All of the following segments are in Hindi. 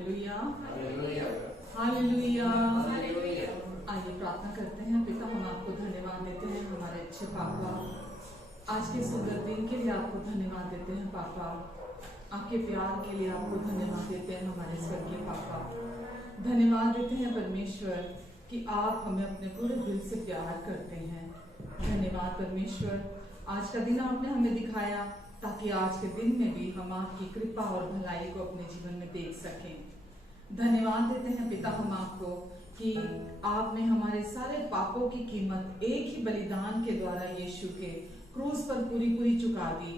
Hallelujah hallelujah. आइए प्रार्थना करते हैं। पिता, हम आपको धन्यवाद देते हैं हमारे अच्छे पापा, आज के सुंदर दिन के लिए आपको धन्यवाद देते हैं पापा, आपके प्यार के लिए आपको धन्यवाद देते हैं हमारे स्वर्गीय पापा। धन्यवाद देते हैं परमेश्वर कि आप हमें अपने पूरे दिल से प्यार करते हैं। धन्यवाद परमेश्वर, आज का दिन आपने हमें दिखाया ताकि आज के दिन में भी हम आपकी कृपा और भलाई को अपने जीवन में देख सकें। धन्यवाद देते हैं पिता हम आपको कि आपने हमारे सारे पापों की कीमत एक ही बलिदान के द्वारा यीशु के क्रूस पर पूरी चुका दी।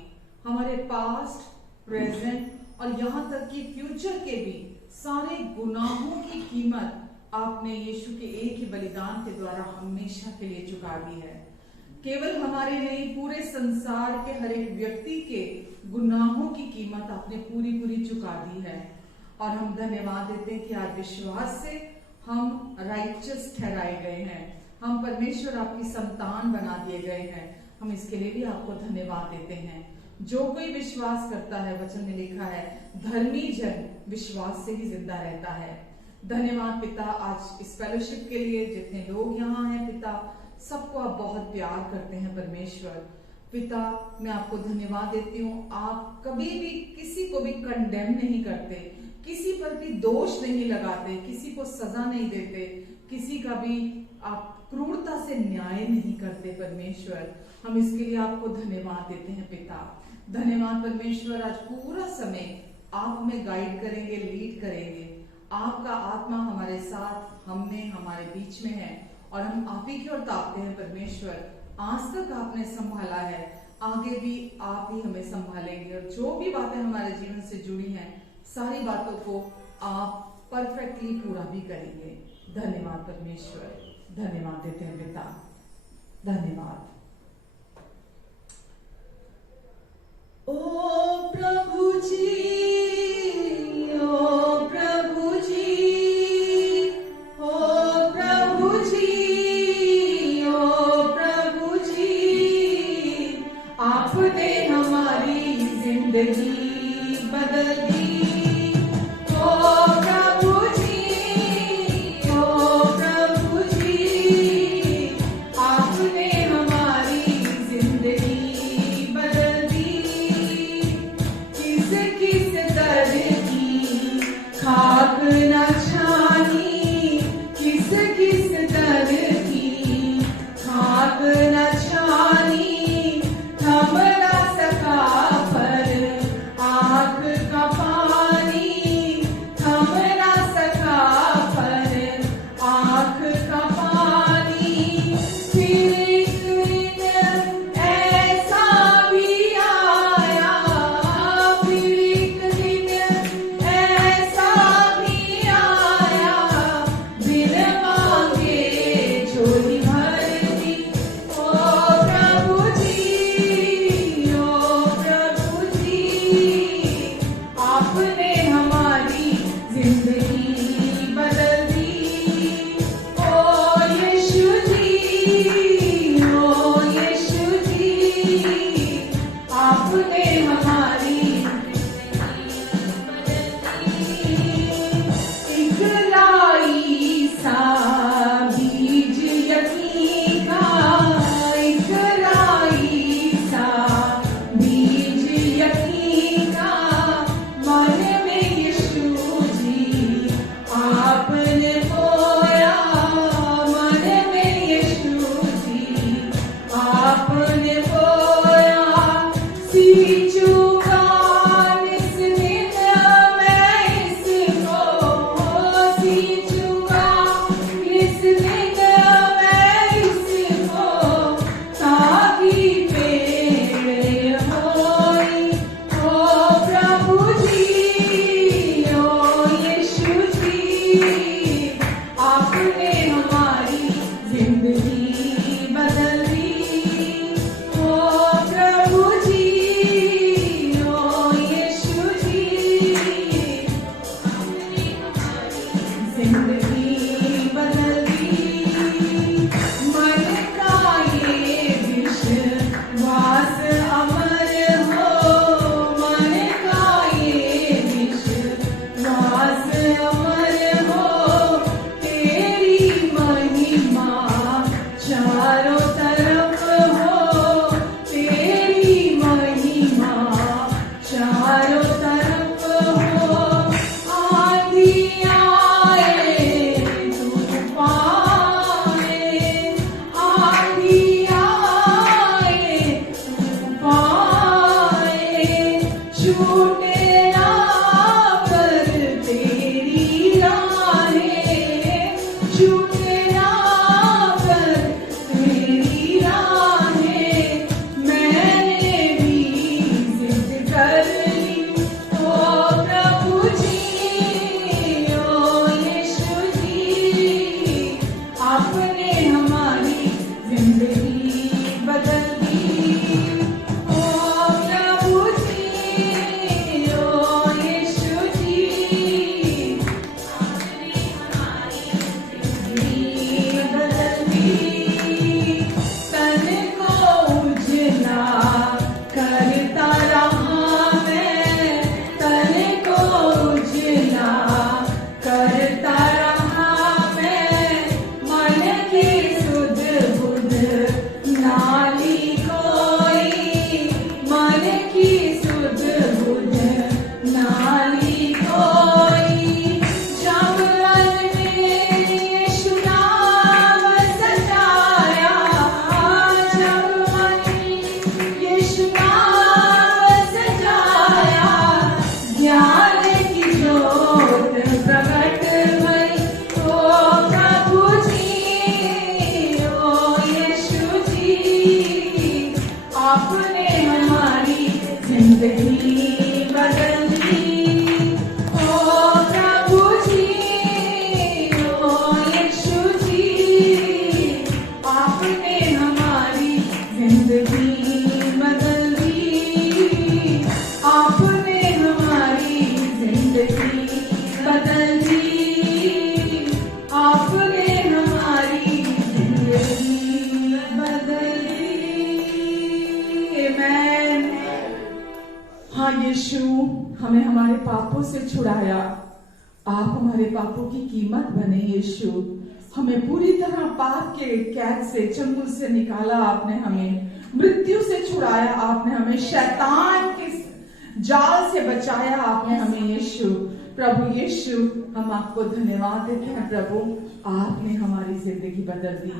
हमारे पास्ट, प्रेजेंट और यहाँ तक कि फ्यूचर के भी सारे गुनाहों की कीमत आपने यीशु के एक ही बलिदान के द्वारा हमेशा के लिए चुका दी है। केवल हमारे नहीं, पूरे संसार के हर एक व्यक्ति के गुनाहों की कीमत आपने पूरी चुका दी है। और हम धन्यवाद देते हैं कि आज विश्वास से हम राइचस ठहराए गए हैं, हम परमेश्वर आपकी संतान बना दिए गए हैं। हम इसके लिए भी आपको धन्यवाद देते हैं। जो कोई विश्वास करता है, वचन में लिखा है, धर्मी जन विश्वास से ही जिंदा रहता है। धन्यवाद पिता आज इस फेलोशिप के लिए, जितने लोग यहाँ हैं पिता, सबको आप बहुत प्यार करते हैं परमेश्वर। पिता, मैं आपको धन्यवाद देती हूँ, आप कभी भी किसी को भी कंडेम नहीं करते, किसी पर भी दोष नहीं लगाते, किसी को सजा नहीं देते, किसी का भी आप क्रूरता से न्याय नहीं करते परमेश्वर। हम इसके लिए आपको धन्यवाद देते हैं पिता। धन्यवाद परमेश्वर, आज पूरा समय आप हमें गाइड करेंगे, लीड करेंगे। आपका आत्मा हमारे साथ, हमने हमारे बीच में है और हम आप ही की ओर ताकते हैं परमेश्वर। आज तक आपने संभाला है, आगे भी आप ही हमें संभालेंगे और जो भी बातें हमारे जीवन से जुड़ी हैं, सारी बातों को आप परफेक्टली पूरा भी करेंगे। धन्यवाद परमेश्वर, धन्यवाद देते हैं पिता, धन्यवाद। ओ प्रभु जी, ओ प्रभु जी, ओ प्रभु जी, ओ प्रभु जी, आपने हमारी जिंदगी बदल दी। Kiss यीशु हमें हमारे पापों से छुड़ाया। आप हमारे पापों की कीमत बने यीशु। हमें पूरी तरह पाप के कैद से, चंगुल से निकाला आपने, हमें मृत्यु से छुड़ाया आपने, हमें शैतान के जाल से बचाया आपने हमें यीशु। प्रभु यीशु हम आपको धन्यवाद देते हैं। प्रभु आपने हमारी जिंदगी बदल दी,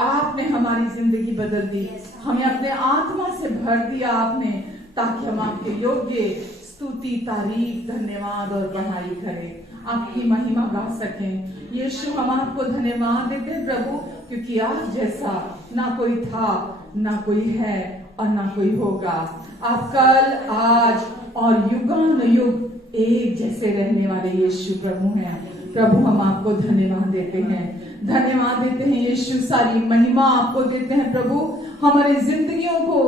आपने हमारी जिंदगी बदल दी, हमें अपने आत्मा से भर दिया आपने, ताकि हम आपके योग्य स्तुति, तारीफ, धन्यवाद और बड़ाई करें, आपकी महिमा गा सकें। यीशु हम आपको धन्यवाद देते हैं प्रभु, क्योंकि आप जैसा ना कोई था, ना कोई है और ना कोई होगा। आप कल, आज और युगानुयुग एक जैसे रहने वाले यीशु प्रभु हैं। प्रभु हम आपको धन्यवाद देते हैं, धन्यवाद देते हैं यीशु। सारी महिमा आपको देते हैं प्रभु। हमारी जिंदगियों को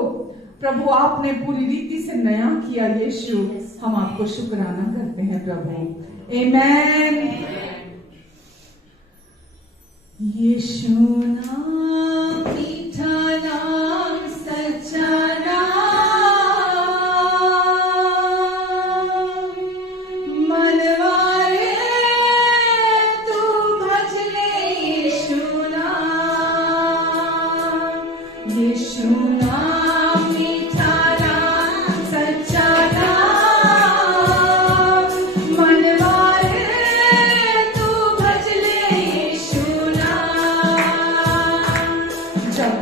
प्रभु आपने पूरी रीति से नया किया यीशु। हम आपको शुक्राना करते हैं प्रभु। आमेन। यीशु नाम मीठा नाम, सच्चा नाम, मनवारे तू भज ले यीशु नाम। यीशु नाम मीठा नाम, सच्चा नाम, मनवारे तू भज ले यीशु नाम। जब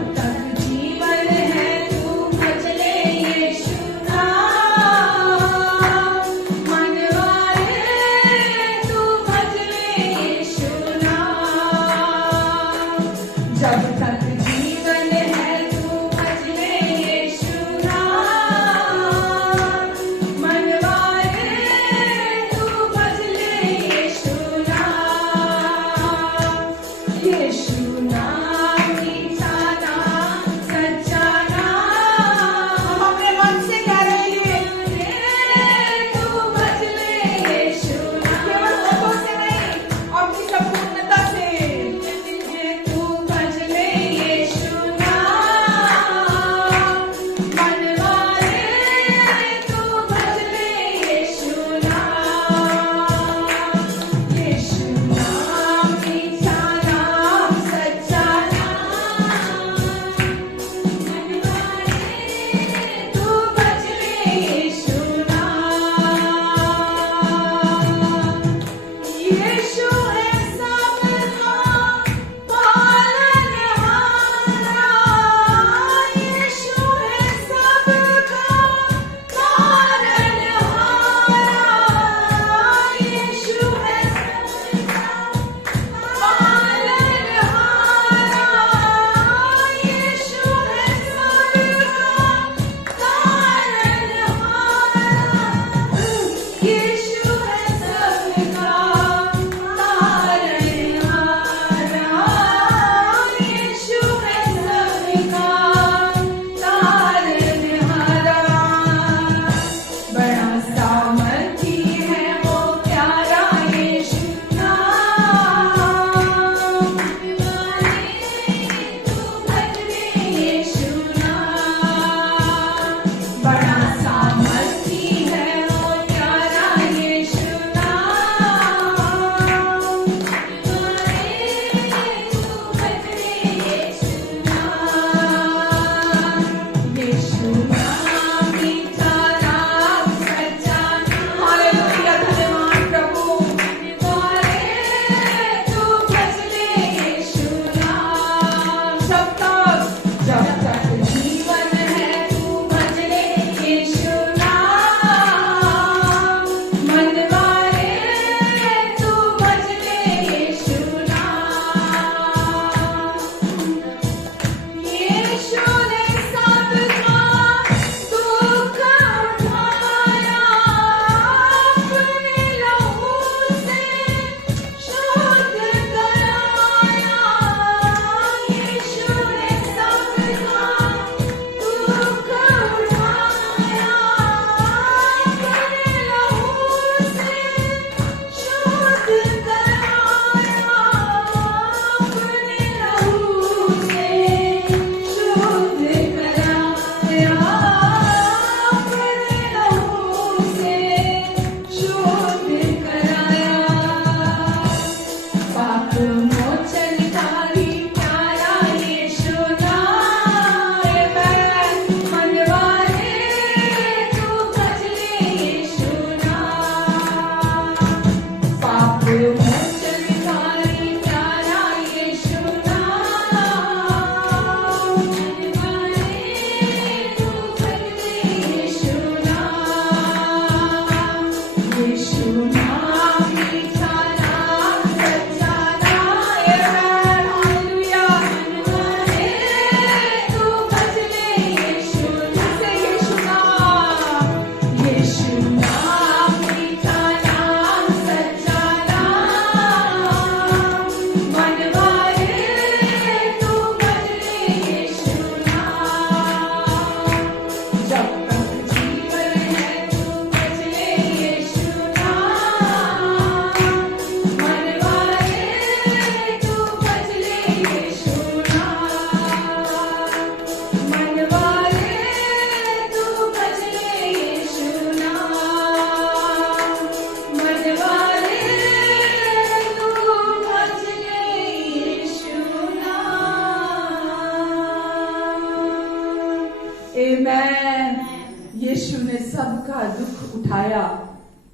यीशु ने सबका दुख उठाया,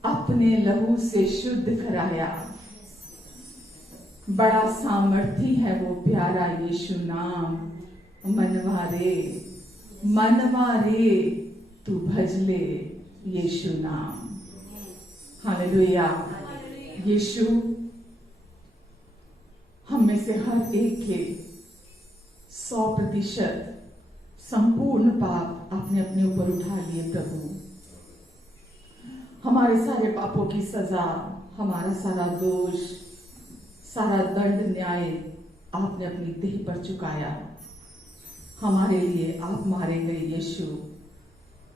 अपने लहू से शुद्ध कराया। बड़ा सामर्थी है वो प्यारा यीशु नाम। मनवारे मनवारे तू भजले यीशु नाम। हालेलुया। यीशु हम में से हर एक के 100% संपूर्ण पाप अपने अपने ऊपर उठा लिए प्रभु। हमारे सारे पापों की सजा, हमारा सारा दोष, सारा दंड न्याय आपने अपनी देह पर चुकाया। हमारे लिए आप मारे गए यीशु।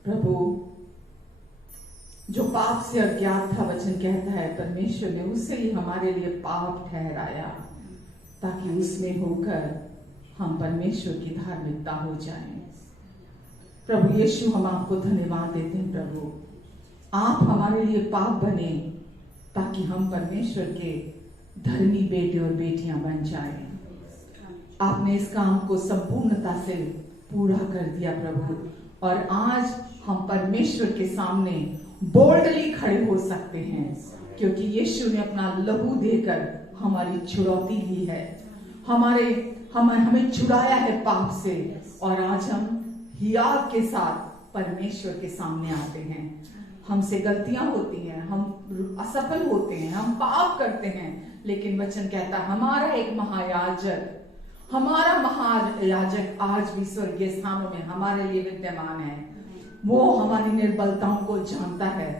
प्रभु, जो पाप से अज्ञात था, वचन कहता है परमेश्वर ने उसे ही हमारे लिए पाप ठहराया, ताकि उसमें होकर हम परमेश्वर की धार्मिकता हो जाएं। प्रभु यीशु, हम आपको धन्यवाद देते हैं। प्रभु, आप हमारे लिए पाप बने ताकि हम परमेश्वर के धर्मी बेटे और बेटियां बन जाएं। आपने इस काम को संपूर्णता से पूरा कर दिया प्रभु, और आज हम परमेश्वर के सामने बोल्डली खड़े हो सकते हैं, क्योंकि यीशु ने अपना लहू देकर हमारी छुड़ौती ली है। हमें छुड़ाया है पाप से, और आज हम हियाव के साथ परमेश्वर के सामने आते हैं। हमसे गलतियां होती हैं, हम असफल होते हैं, हम पाप करते हैं, लेकिन वचन कहता है हमारा महायाजक आज भी स्वर्गीय स्थानों में हमारे लिए विद्यमान है। वो हमारी निर्बलताओं को जानता है,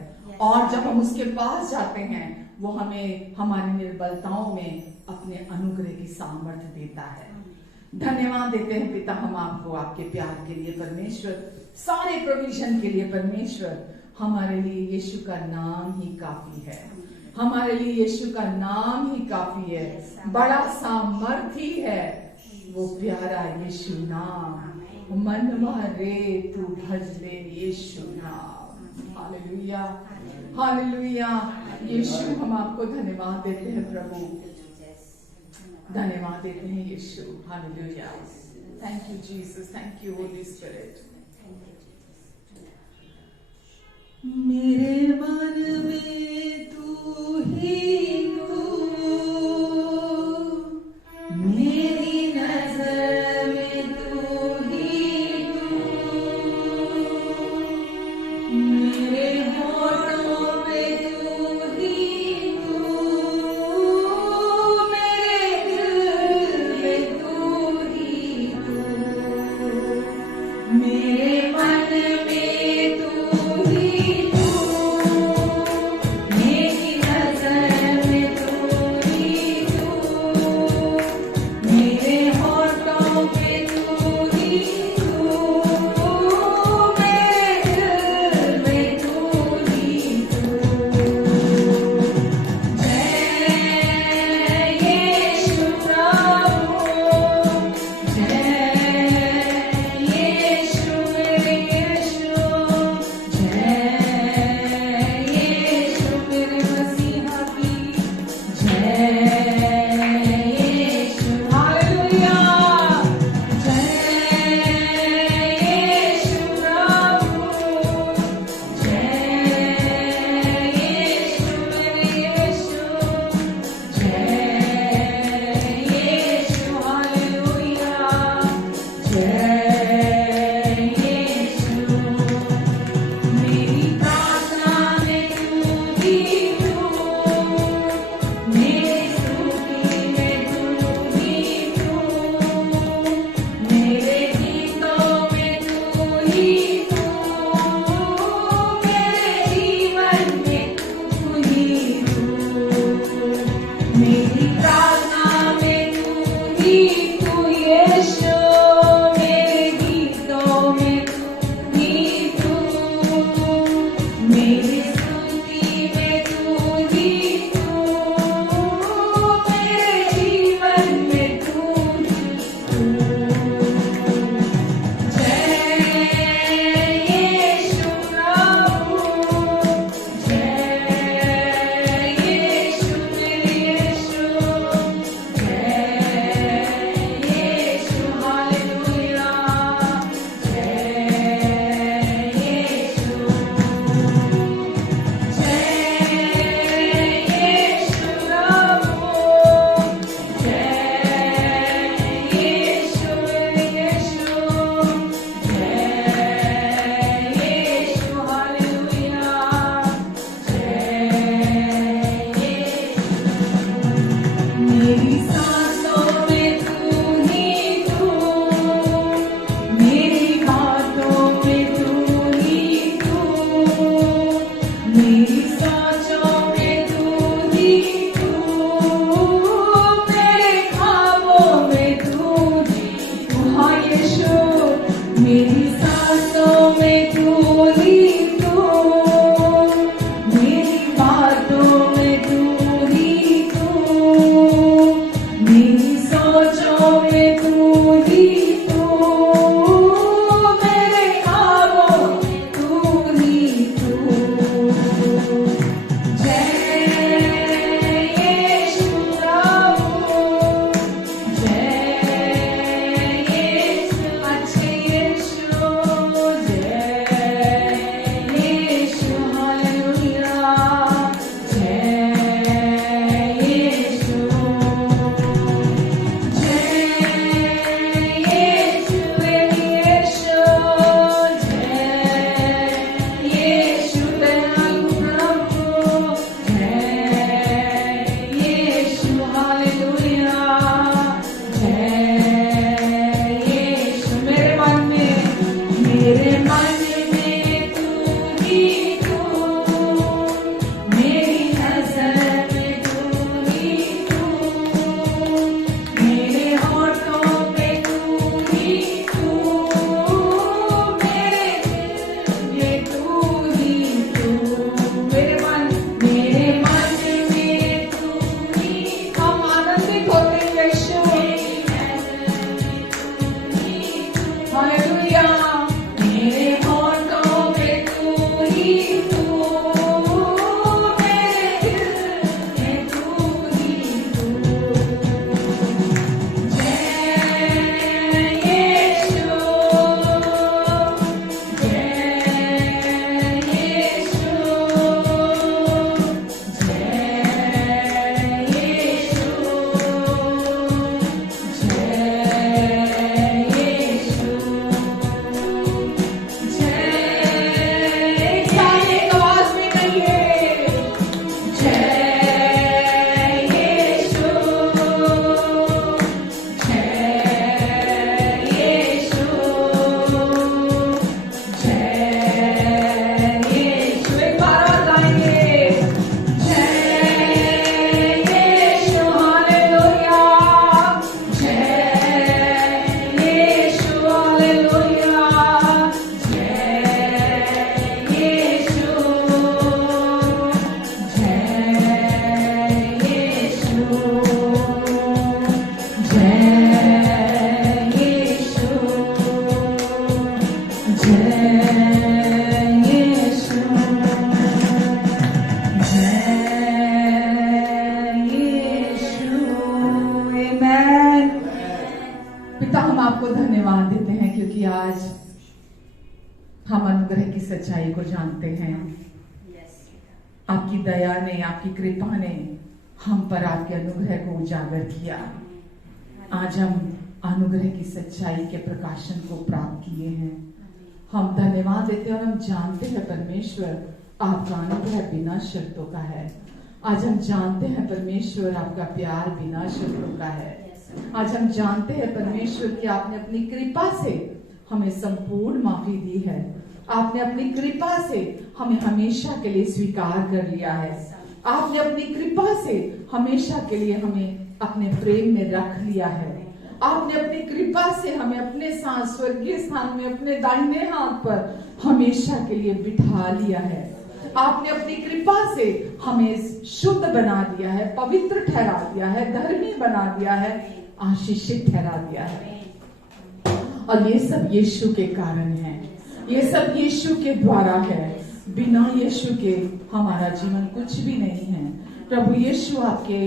और जब हम उसके पास जाते हैं वो हमें हमारी निर्बलताओं में अपने अनुग्रह की सामर्थ्य देता है। धन्यवाद देते हैं पिता हम आपको, आपके प्यार के लिए परमेश्वर, सारे प्रोविजन के लिए परमेश्वर। हमारे लिए यीशु का नाम ही काफी है। हमारे लिए यीशु का नाम ही काफी है। बड़ा सामर्थी है वो प्यारा यीशु नाम। मनवारे तू भजले यीशु नाम। Hallelujah, hallelujah. यीशु, हम आपको धन्यवाद देते हैं प्रभु, धन्यवाद देते हैं यीशु। Hallelujah. Thank you Jesus, thank you holy spirit. मेरे मन में तू ही तू, मेरी नजर में तू ही तू, मेरे होठों पे तू ही तू, मेरे दिल में तू ही तू, मेरे मन में तू ही तू, सच्चाई को जानते हैं। आपकी दया ने, आपकी कृपा ने हम पर आपके अनुग्रह को उजागर किया। आज हम अनुग्रह की सच्चाई के प्रकाशन को प्राप्त किए हैं। हम धन्यवाद देते हैं और हम जानते हैं परमेश्वर आपका अनुग्रह बिना शर्तों का है। आज हम जानते हैं परमेश्वर आपका प्यार बिना शर्तों का है। आज हम जानते हैं परमेश्वर कि आपने अपनी कृपा से हमें संपूर्ण माफी दी है। आपने अपनी कृपा से हमें हमेशा के लिए स्वीकार कर लिया है। आपने अपनी कृपा से हमेशा के लिए हमें अपने प्रेम में रख लिया है। आपने अपनी कृपा से हमें अपने साथ स्वर्गीय स्थान में अपने दाहिने हाथ पर हमेशा के लिए बिठा लिया है। आपने अपनी कृपा से हमें शुद्ध बना दिया है, पवित्र ठहरा दिया है, धर्मी बना दिया है, आशीषित ठहरा दिया है। और ये सब यीशु के कारण है, ये सब यीशु के द्वारा है। बिना यीशु के हमारा जीवन कुछ भी नहीं है। प्रभु यीशु आपके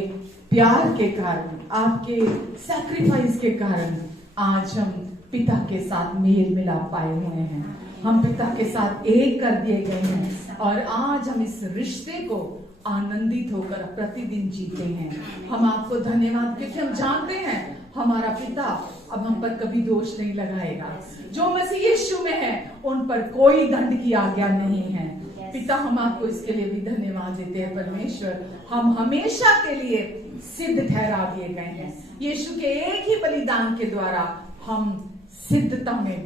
प्यार के कारण, आपके सैक्रिफाइस के कारण आज हम पिता के साथ मेल मिलाप पाए हुए हैं। हम पिता के साथ एक कर दिए गए हैं और आज हम इस रिश्ते को आनंदित होकर प्रतिदिन जीते हैं। हम आपको धन्यवाद, क्योंकि हम जानते हैं हमारा पिता अब हम पर कभी दोष नहीं लगाएगा। जो मसीह यीशु में है उन पर कोई दंड की आज्ञा नहीं है। पिता, हम आपको इसके लिए भी धन्यवाद देते हैं। परमेश्वर, हम हमेशा के लिए सिद्ध ठहरा दिए गए हैं। यीशु के एक ही बलिदान के द्वारा हम सिद्धता में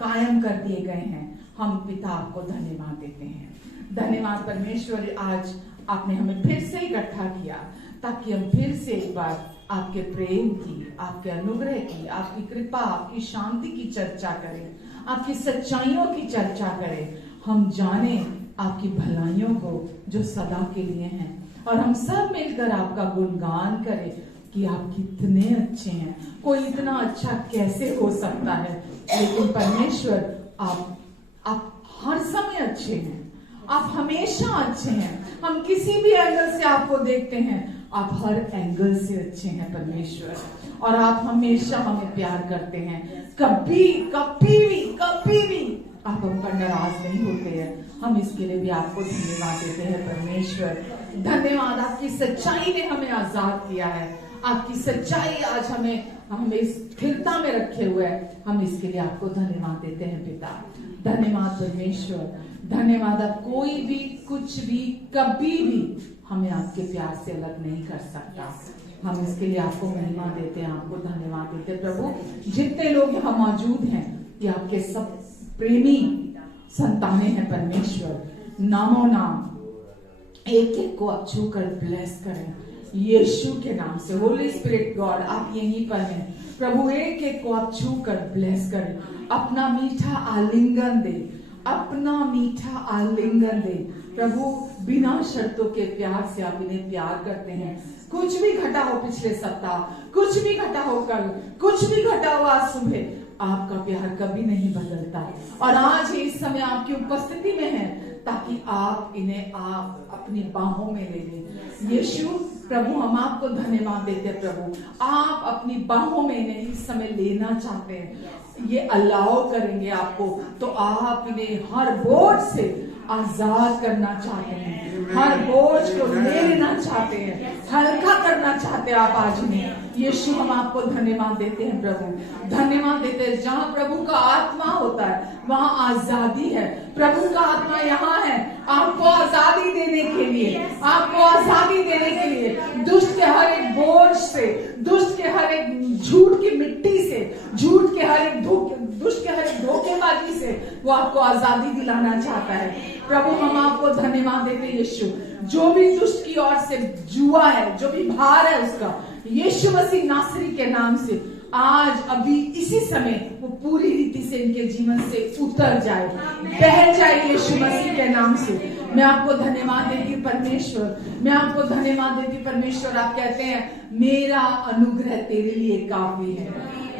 कायम कर दिए गए हैं। हम पिता आपको धन्यवाद देते हैं। धन्यवाद परमेश्वर, आज आपने हमें फिर से इकट्ठा किया ताकि हम फिर से एक बार आपके प्रेम की, आपके अनुग्रह की, आपकी कृपा, आपकी शांति की चर्चा करें, आपकी सच्चाइयों की चर्चा करें। हम जाने आपकी भलाइयों को जो सदा के लिए हैं, और हम सब मिलकर आपका गुणगान करें कि आप कितने अच्छे हैं। कोई इतना अच्छा कैसे हो सकता है, लेकिन परमेश्वर आप हर समय अच्छे हैं, आप हमेशा अच्छे हैं। हम किसी भी एंगल से आपको देखते हैं, आप हर एंगल से अच्छे हैं परमेश्वर, और आप हमेशा हमें प्यार करते हैं। कभी भी आप हम पर नाराज नहीं होते हैं। हम इसके लिए भी आपको धन्यवाद देते हैं परमेश्वर। धन्यवाद, आपकी सच्चाई ने हमें आजाद किया है। आपकी सच्चाई आज हमें स्थिरता में रखे हुए है। हम इसके लिए आपको धन्यवाद देते हैं पिता। धन्यवाद परमेश्वर, धन्यवाद। आप कोई भी कुछ भी कभी भी हमें आपके प्यार से अलग नहीं कर सकता। हम इसके लिए आपको महिमा देते हैं, आपको धन्यवाद देते हैं प्रभु। जितने लोग यहाँ मौजूद हैं, ये आपके सब प्रेमी संतानें हैं परमेश्वर। नामों नाम एक एक को आप छू कर ब्लेस करें यीशु के नाम से। होली स्पिरिट गॉड, आप यहीं पर हैं प्रभु। एक एक को आप छू कर ब्लेस करें। अपना मीठा आलिंगन दे, अपना मीठा आलिंगन दे प्रभु। बिना शर्तों के प्यार से आप इन्हें प्यार करते हैं। कुछ भी घटा हो पिछले सप्ताह, कुछ भी घटा हो कल, कुछ भी घटा हो आज सुबह, आपका प्यार कभी नहीं बदलता। और आज ही इस समय आपकी उपस्थिति में है ताकि आप इन्हें आप अपनी बाहों में ले लें। यीशु प्रभु, हम आपको धन्यवाद देते हैं प्रभु। आप अपनी बाहों में इन्हें इस समय लेना चाहते हैं, ये अलाउ करेंगे आपको, तो आप इन्हें हर बोझ से आजाद करना चाहते हैं, हर बोझ को ले लेना चाहते हैं, हल्का करना चाहते हैं आप आज इन्हें। यीशु, हम आपको धन्यवाद देते हैं प्रभु, धन्यवाद देते हैं। जहाँ प्रभु का आत्मा होता है वहाँ आजादी है। प्रभु का आत्मा यहाँ है आपको आजादी देने के लिए, आपको आजादी देने के लिए। दुष्ट के हर एक बोझ से, दुष्ट के हर एक झूठ की मिट्टी से, झूठ के हर एक दुष्ट के हर एक धोखेबाजी से वो आपको आजादी दिलाना चाहता है प्रभु। हम आपको धन्यवाद देते हैं यीशु। जो भी दुष्ट की ओर से जुआ है, जो भी भार है उसका, यीशु मसीह नासरी के नाम से आज अभी इसी समय वो पूरी रीति से इनके जीवन से उतर जाए, बह जाए यीशु मसीह के नाम से। मैं आपको धन्यवाद देती परमेश्वर, मैं आपको धन्यवाद देती परमेश्वर। आप कहते हैं मेरा अनुग्रह तेरे लिए काफी है,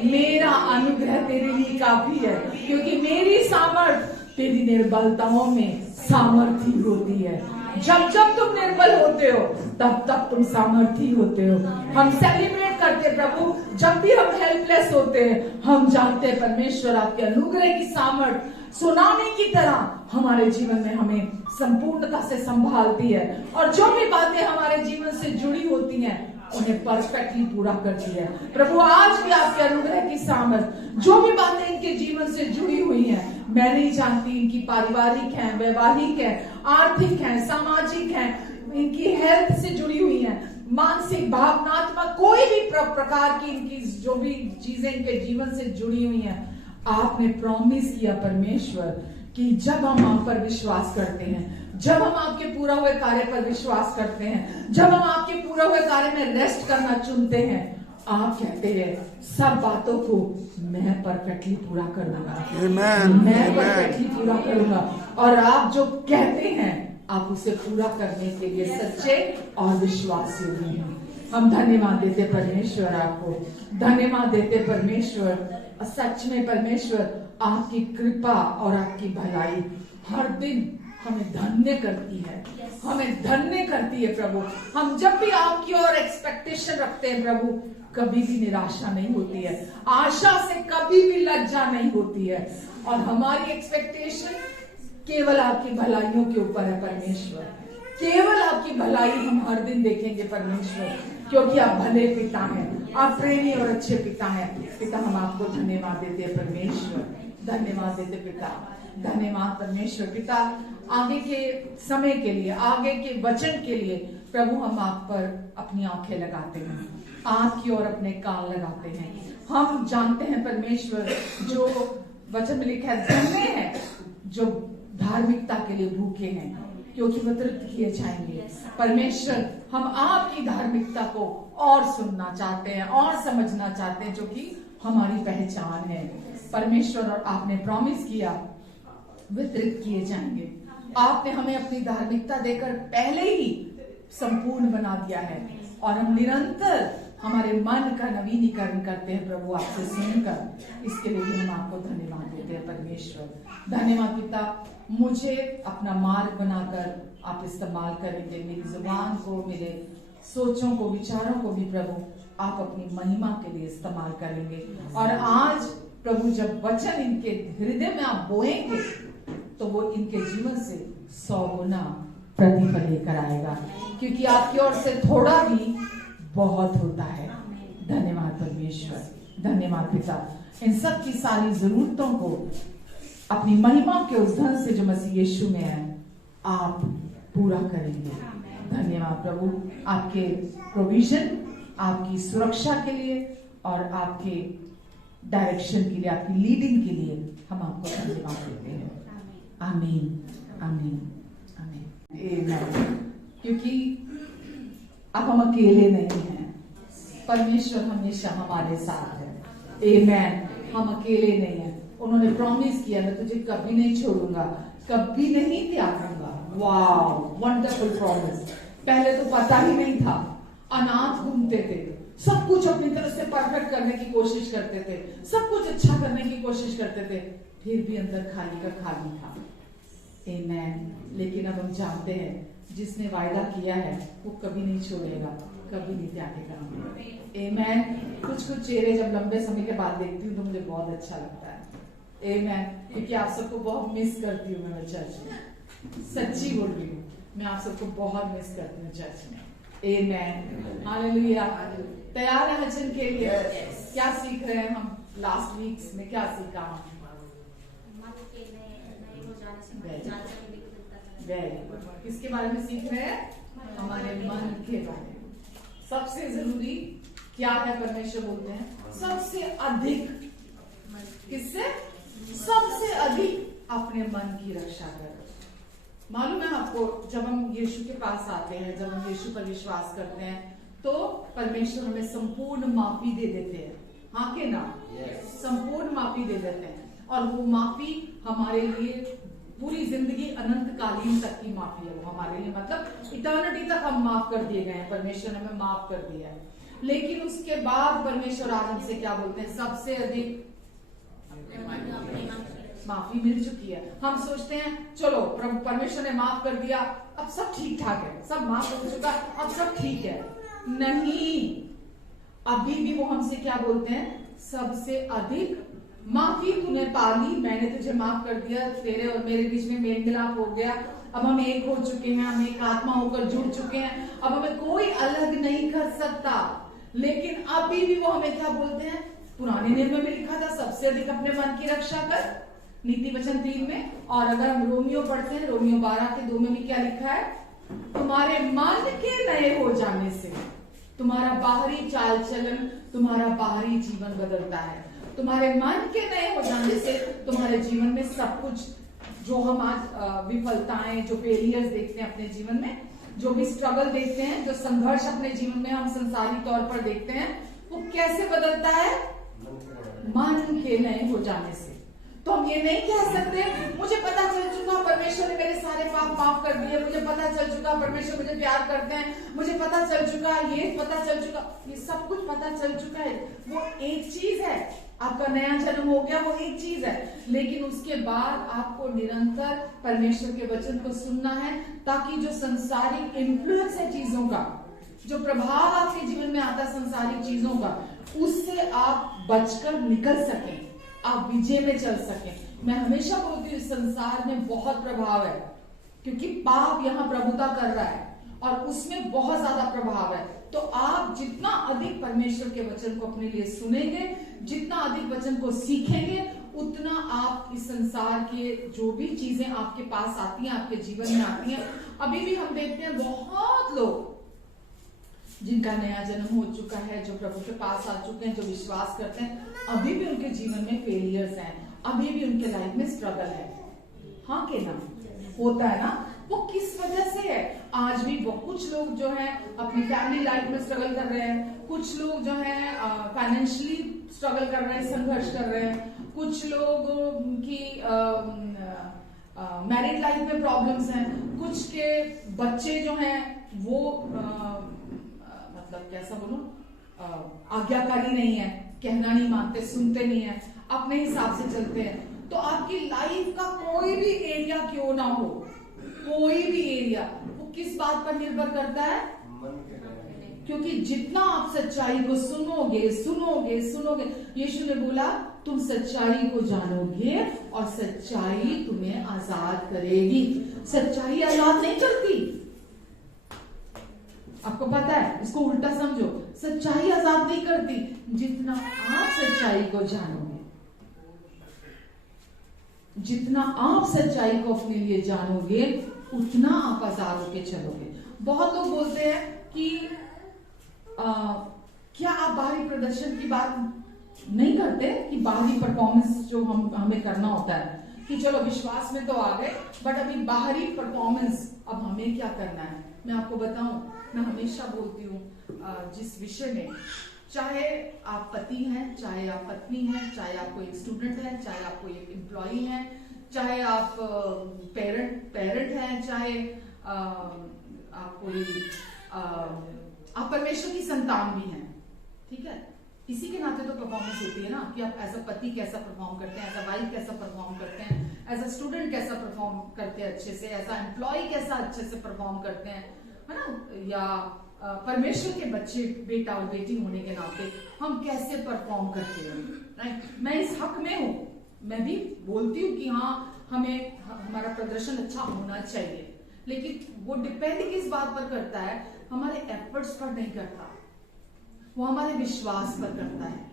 मेरा अनुग्रह तेरे लिए काफी है, क्योंकि मेरी सामर्थ तेरी निर्बलताओं में सामर्थी होती है। जब जब तुम निर्बल होते हो तब तब तुम सामर्थी होते हो। हम सेलिब्रेट करते प्रभु, जब भी हम हेल्पलेस होते हैं हम जानते हैं परमेश्वर आपके अनुग्रह की सामर्थ सुनामी की तरह हमारे जीवन में हमें संपूर्णता से संभालती है, और जो भी बातें हमारे जीवन से जुड़ी होती हैं उन्हें परफेक्टली पूरा करती है प्रभु। आज भी आपके अनुग्रह की सामर्थ, जो भी बातें इनके जीवन से जुड़ी हुई हैं, मैं नहीं जानती इनकी पारिवारिक है, वैवाहिक है, आर्थिक है, सामाजिक है, इनकी हेल्थ से जुड़ी हुई है, मानसिक, भावनात्मक, कोई भी प्रकार की इनकी जो भी चीजें इनके जीवन से जुड़ी हुई हैं, आपने प्रॉमिस किया परमेश्वर कि जब हम आप पर विश्वास करते हैं, जब हम आपके पूरा हुए कार्य पर विश्वास करते हैं, जब हम आपके पूरा हुए कार्य में रेस्ट करना चुनते हैं, आप कहते हैं सब बातों को मैं परफेक्टली पूरा करूंगा, मैं परफेक्टली पूरा करूंगा। और आप जो कहते हैं आप उसे पूरा करने के लिए सच्चे और विश्वासी हैं। हम धन्यवाद देते परमेश्वर, आपको धन्यवाद देते परमेश्वर। सच में परमेश्वर आपकी कृपा और आपकी भलाई हर दिन हमें धन्य करती है, हमें धन्य करती है प्रभु। हम जब भी आपकी ओर एक्सपेक्टेशन रखते हैं प्रभु, कभी भी निराशा नहीं होती है, आशा से कभी भी लज्जा नहीं होती है, और हमारी एक्सपेक्टेशन केवल आपकी भलाइयों के ऊपर है परमेश्वर। केवल आपकी भलाई हम हर दिन देखेंगे परमेश्वर, क्योंकि आप भले पिता हैं, आप प्रेमी और अच्छे पिता हैं। पिता, हम आपको धन्यवाद देते हैं परमेश्वर, धन्यवाद देते पिता, धन्यवाद परमेश्वर। पिता, आगे के समय के लिए, आगे के वचन के लिए प्रभु हम आप पर अपनी आंखें लगाते हैं, आपकी ओर अपने कान लगाते हैं। हम जानते हैं परमेश्वर, जो वचन में लिखा है, धन्य है जो धार्मिकता के लिए भूखे हैं, क्योंकि वो तृप्त किए जाएंगे। परमेश्वर, हम आपकी धार्मिकता को और सुनना चाहते हैं और समझना चाहते हैं, जो कि हमारी पहचान है परमेश्वर। और आपने प्रॉमिस किया वे तृप्त किए जाएंगे। आपने हमें अपनी धार्मिकता देकर पहले ही संपूर्ण बना दिया है और हम निरंतर हमारे मन का नवीनीकरण करते हैं प्रभु, आपसे सुनकर। इसके लिए भी हम आपको धन्यवाद देते हैं परमेश्वर। धन्यवाद पिता, मुझे अपना मार्ग बनाकर आप इस्तेमाल करेंगे। मेरी जुबान को, मेरे सोचों को, विचारों को भी प्रभु आप अपनी महिमा के लिए इस्तेमाल करेंगे। और आज प्रभु जब वचन इनके हृदय में आप बोएंगे तो वो इनके जीवन से 100 गुना प्रतिफल लेकर आएगा, क्योंकि आपकी ओर से थोड़ा भी बहुत होता है। धन्यवाद परमेश्वर, धन्यवाद पिता। इन सब की सारी जरूरतों को अपनी महिमा के उस धन से जो मसीह यीशु में है आप पूरा करेंगे। धन्यवाद प्रभु, आपके प्रोविजन, आपकी सुरक्षा के लिए और आपके डायरेक्शन के लिए, आपकी लीडिंग के लिए हम आपको धन्यवाद देते हैं। आमीन, आमीन, आमीन। क्योंकि अब हम अकेले नहीं हैं, परमेश्वर हमेशा हमारे साथ है। आमीन, हम अकेले नहीं हैं। उन्होंने प्रॉमिस किया, मैं तुझे कभी नहीं छोड़ूंगा, कभी नहीं त्यागूंगा। वाव, वंडरफुल प्रॉमिस। पहले तो पता ही नहीं था, अनाथ घूमते थे, सब कुछ अपनी तरफ से परफेक्ट करने की कोशिश करते थे, सब कुछ अच्छा करने की कोशिश करते थे, फिर भी अंदर खाली का खाली था। आमीन। लेकिन अब हम जानते हैं जिसने वायदा किया है वो कभी नहीं छोड़ेगा, कभी नहीं त्यागेगा। आमीन। कुछ कुछ चेहरे जब लंबे समय के बाद देखती हूँ तो मुझे बहुत अच्छा लगता है। आमीन। क्योंकि आप सबको बहुत मिस करती हूँ मैं चर्च में, सच्ची बोल रही हूँ, मैं आप सबको बहुत मिस करती हूँ चर्च में। आमीन, हालेलुया। तैयार है वचन के लिए? क्या सीख रहे हैं हम? लास्ट वीक्स में क्या सीखा हम? किसके बारे में सीख रहे हैं? हमारे मन के बारे में। सबसे जरूरी क्या है? परमेश्वर बोलते हैं सबसे अधिक, किससे? सबसे अधिक अपने मन की रक्षा करो। मालूम है आपको, जब हम यीशु के पास आते हैं, जब हम यीशु पर विश्वास करते हैं, तो परमेश्वर हमें संपूर्ण माफी दे देते हैं। हाँ के ना? संपूर्ण माफी दे देते हैं। और वो माफी हमारे लिए पूरी जिंदगी, अनंत कालीन तक की माफी है वो हमारे लिए, मतलब इटर्निटी तक हम माफ कर दिए गए हैं। परमेश्वर ने हमें माफ कर दिया है। लेकिन उसके बाद परमेश्वर आज हमसे क्या बोलते हैं? सबसे अधिक माफी मिल चुकी है। हम सोचते हैं चलो प्रभु परमेश्वर ने माफ कर दिया, अब सब ठीक ठाक है, सब माफ हो चुका, अब सब ठीक है। नहीं, अभी भी वो हमसे क्या बोलते हैं? सबसे अधिक माफी तूने पाली, मैंने तुझे माफ कर दिया, तेरे और मेरे बीच में मेल मिलाप हो गया, अब हम एक हो चुके हैं, हम एक आत्मा होकर जुड़ चुके हैं, अब हमें कोई अलग नहीं कर सकता। लेकिन अभी भी वो हमें क्या बोलते हैं? पुराने नियम में भी लिखा था सबसे अधिक अपने मन की रक्षा कर, नीति वचन 3 में। और अगर हम रोमियो पढ़ते हैं, रोमियो 12:2 में भी क्या लिखा है? तुम्हारे मन के नए हो जाने से तुम्हारा बाहरी चाल चलन, तुम्हारा बाहरी जीवन बदलता है। तुम्हारे मन के नए हो जाने से तुम्हारे जीवन में सब कुछ, जो हम आज विफलताएं, जो फेलियर्स देखते हैं अपने जीवन में, जो भी स्ट्रगल देखते हैं, जो संघर्ष अपने जीवन में हम संसारी तौर पर देखते हैं, वो कैसे बदलता है? मन के नए हो जाने से। तो हम ये नहीं कह सकते मुझे पता चल चुका परमेश्वर ने मेरे सारे पाप माफ कर दिए, मुझे पता चल चुका परमेश्वर मुझे प्यार करते हैं, मुझे पता चल चुका, ये पता चल चुका, ये सब कुछ पता चल चुका है। वो एक चीज है, आपका नया जन्म हो गया, वो एक चीज है। लेकिन उसके बाद आपको निरंतर परमेश्वर के वचन को सुनना है, ताकि जो संसारिक इन्फ्लुएंस है चीजों का, जो प्रभाव आपके जीवन में आता है संसारिक चीजों का, उससे आप बचकर निकल सकें, आप विजय में चल सकें। मैं हमेशा बोलती हूँ संसार में बहुत प्रभाव है, क्योंकि पाप यहाँ प्रभुता कर रहा है और उसमें बहुत ज्यादा प्रभाव है। तो आप जितना अधिक परमेश्वर के वचन को अपने लिए सुनेंगे, जितना अधिक वचन को सीखेंगे, उतना आप इस संसार के जो भी चीजें आपके पास आती हैं, आपके जीवन में आती हैं। अभी भी हम देखते हैं बहुत लोग जिनका नया जन्म हो चुका है, जो प्रभु के पास आ चुके हैं, जो विश्वास करते हैं, अभी भी उनके जीवन में फेलियर्स हैं, अभी भी उनके लाइफ में स्ट्रगल है। हाँ के ना? होता है ना? वो किस वजह आज भी वो कुछ लोग जो है अपनी फैमिली लाइफ में स्ट्रगल कर रहे हैं, कुछ लोग जो है फाइनेंशियली स्ट्रगल कर रहे हैं, संघर्ष कर रहे हैं, कुछ लोग की मैरिड लाइफ में प्रॉब्लम्स हैं, कुछ के बच्चे जो हैं वो मतलब कैसा बोलूं आज्ञाकारी नहीं है, कहना नहीं मानते, सुनते नहीं है, अपने हिसाब से चलते हैं। तो आपकी लाइफ का कोई भी एरिया क्यों ना हो, कोई भी एरिया, वो किस बात पर निर्भर करता है? क्योंकि जितना आप सच्चाई को सुनोगे सुनोगे सुनोगे, यीशु ने बोला तुम सच्चाई को जानोगे और सच्चाई तुम्हें आजाद करेगी। सच्चाई आजाद नहीं करती, आपको पता है, इसको उल्टा समझो, सच्चाई आजाद नहीं करती। जितना आप सच्चाई को जानोगे, जितना आप सच्चाई को अपने लिए जानोगे, उतना आप आजाद होके चलोगे। बहुत लोग बोलते हैं कि क्या आप बाहरी प्रदर्शन की बात नहीं करते कि बाहरी परफॉर्मेंस जो हमें करना होता है कि चलो विश्वास में तो आ गए, बट अभी बाहरी परफॉर्मेंस अब हमें क्या करना है? मैं आपको बताऊं, मैं हमेशा बोलती हूँ जिस विषय में, चाहे आप पति हैं, चाहे आप पत्नी हैं, चाहे आप कोई स्टूडेंट हैं, चाहे आप कोई एम्प्लॉई हैं, चाहे आप पेरेंट हैं, चाहे आप कोई आप परमेश्वर की संतान भी हैं, ठीक है, इसी के नाते तो परफॉर्मेंस होती है ना कि आप एज अ पति कैसा परफॉर्म करते हैं, एज अ वाइफ कैसा परफॉर्म करते हैं, एज अ स्टूडेंट कैसा परफॉर्म करते हैं अच्छे से, एज अ एम्प्लॉय कैसा अच्छे से परफॉर्म करते हैं, है ना, या परमेश्वर के बच्चे बेटा और बेटी होने के नाते हम कैसे परफॉर्म करते हैं, राइट। मैं इस हक में हूं, मैं भी बोलती हूँ कि हाँ हमें हमारा प्रदर्शन अच्छा होना चाहिए, लेकिन वो डिपेंड किस बात पर करता है? हमारे एफर्ट्स पर नहीं करता, वो हमारे विश्वास पर करता है।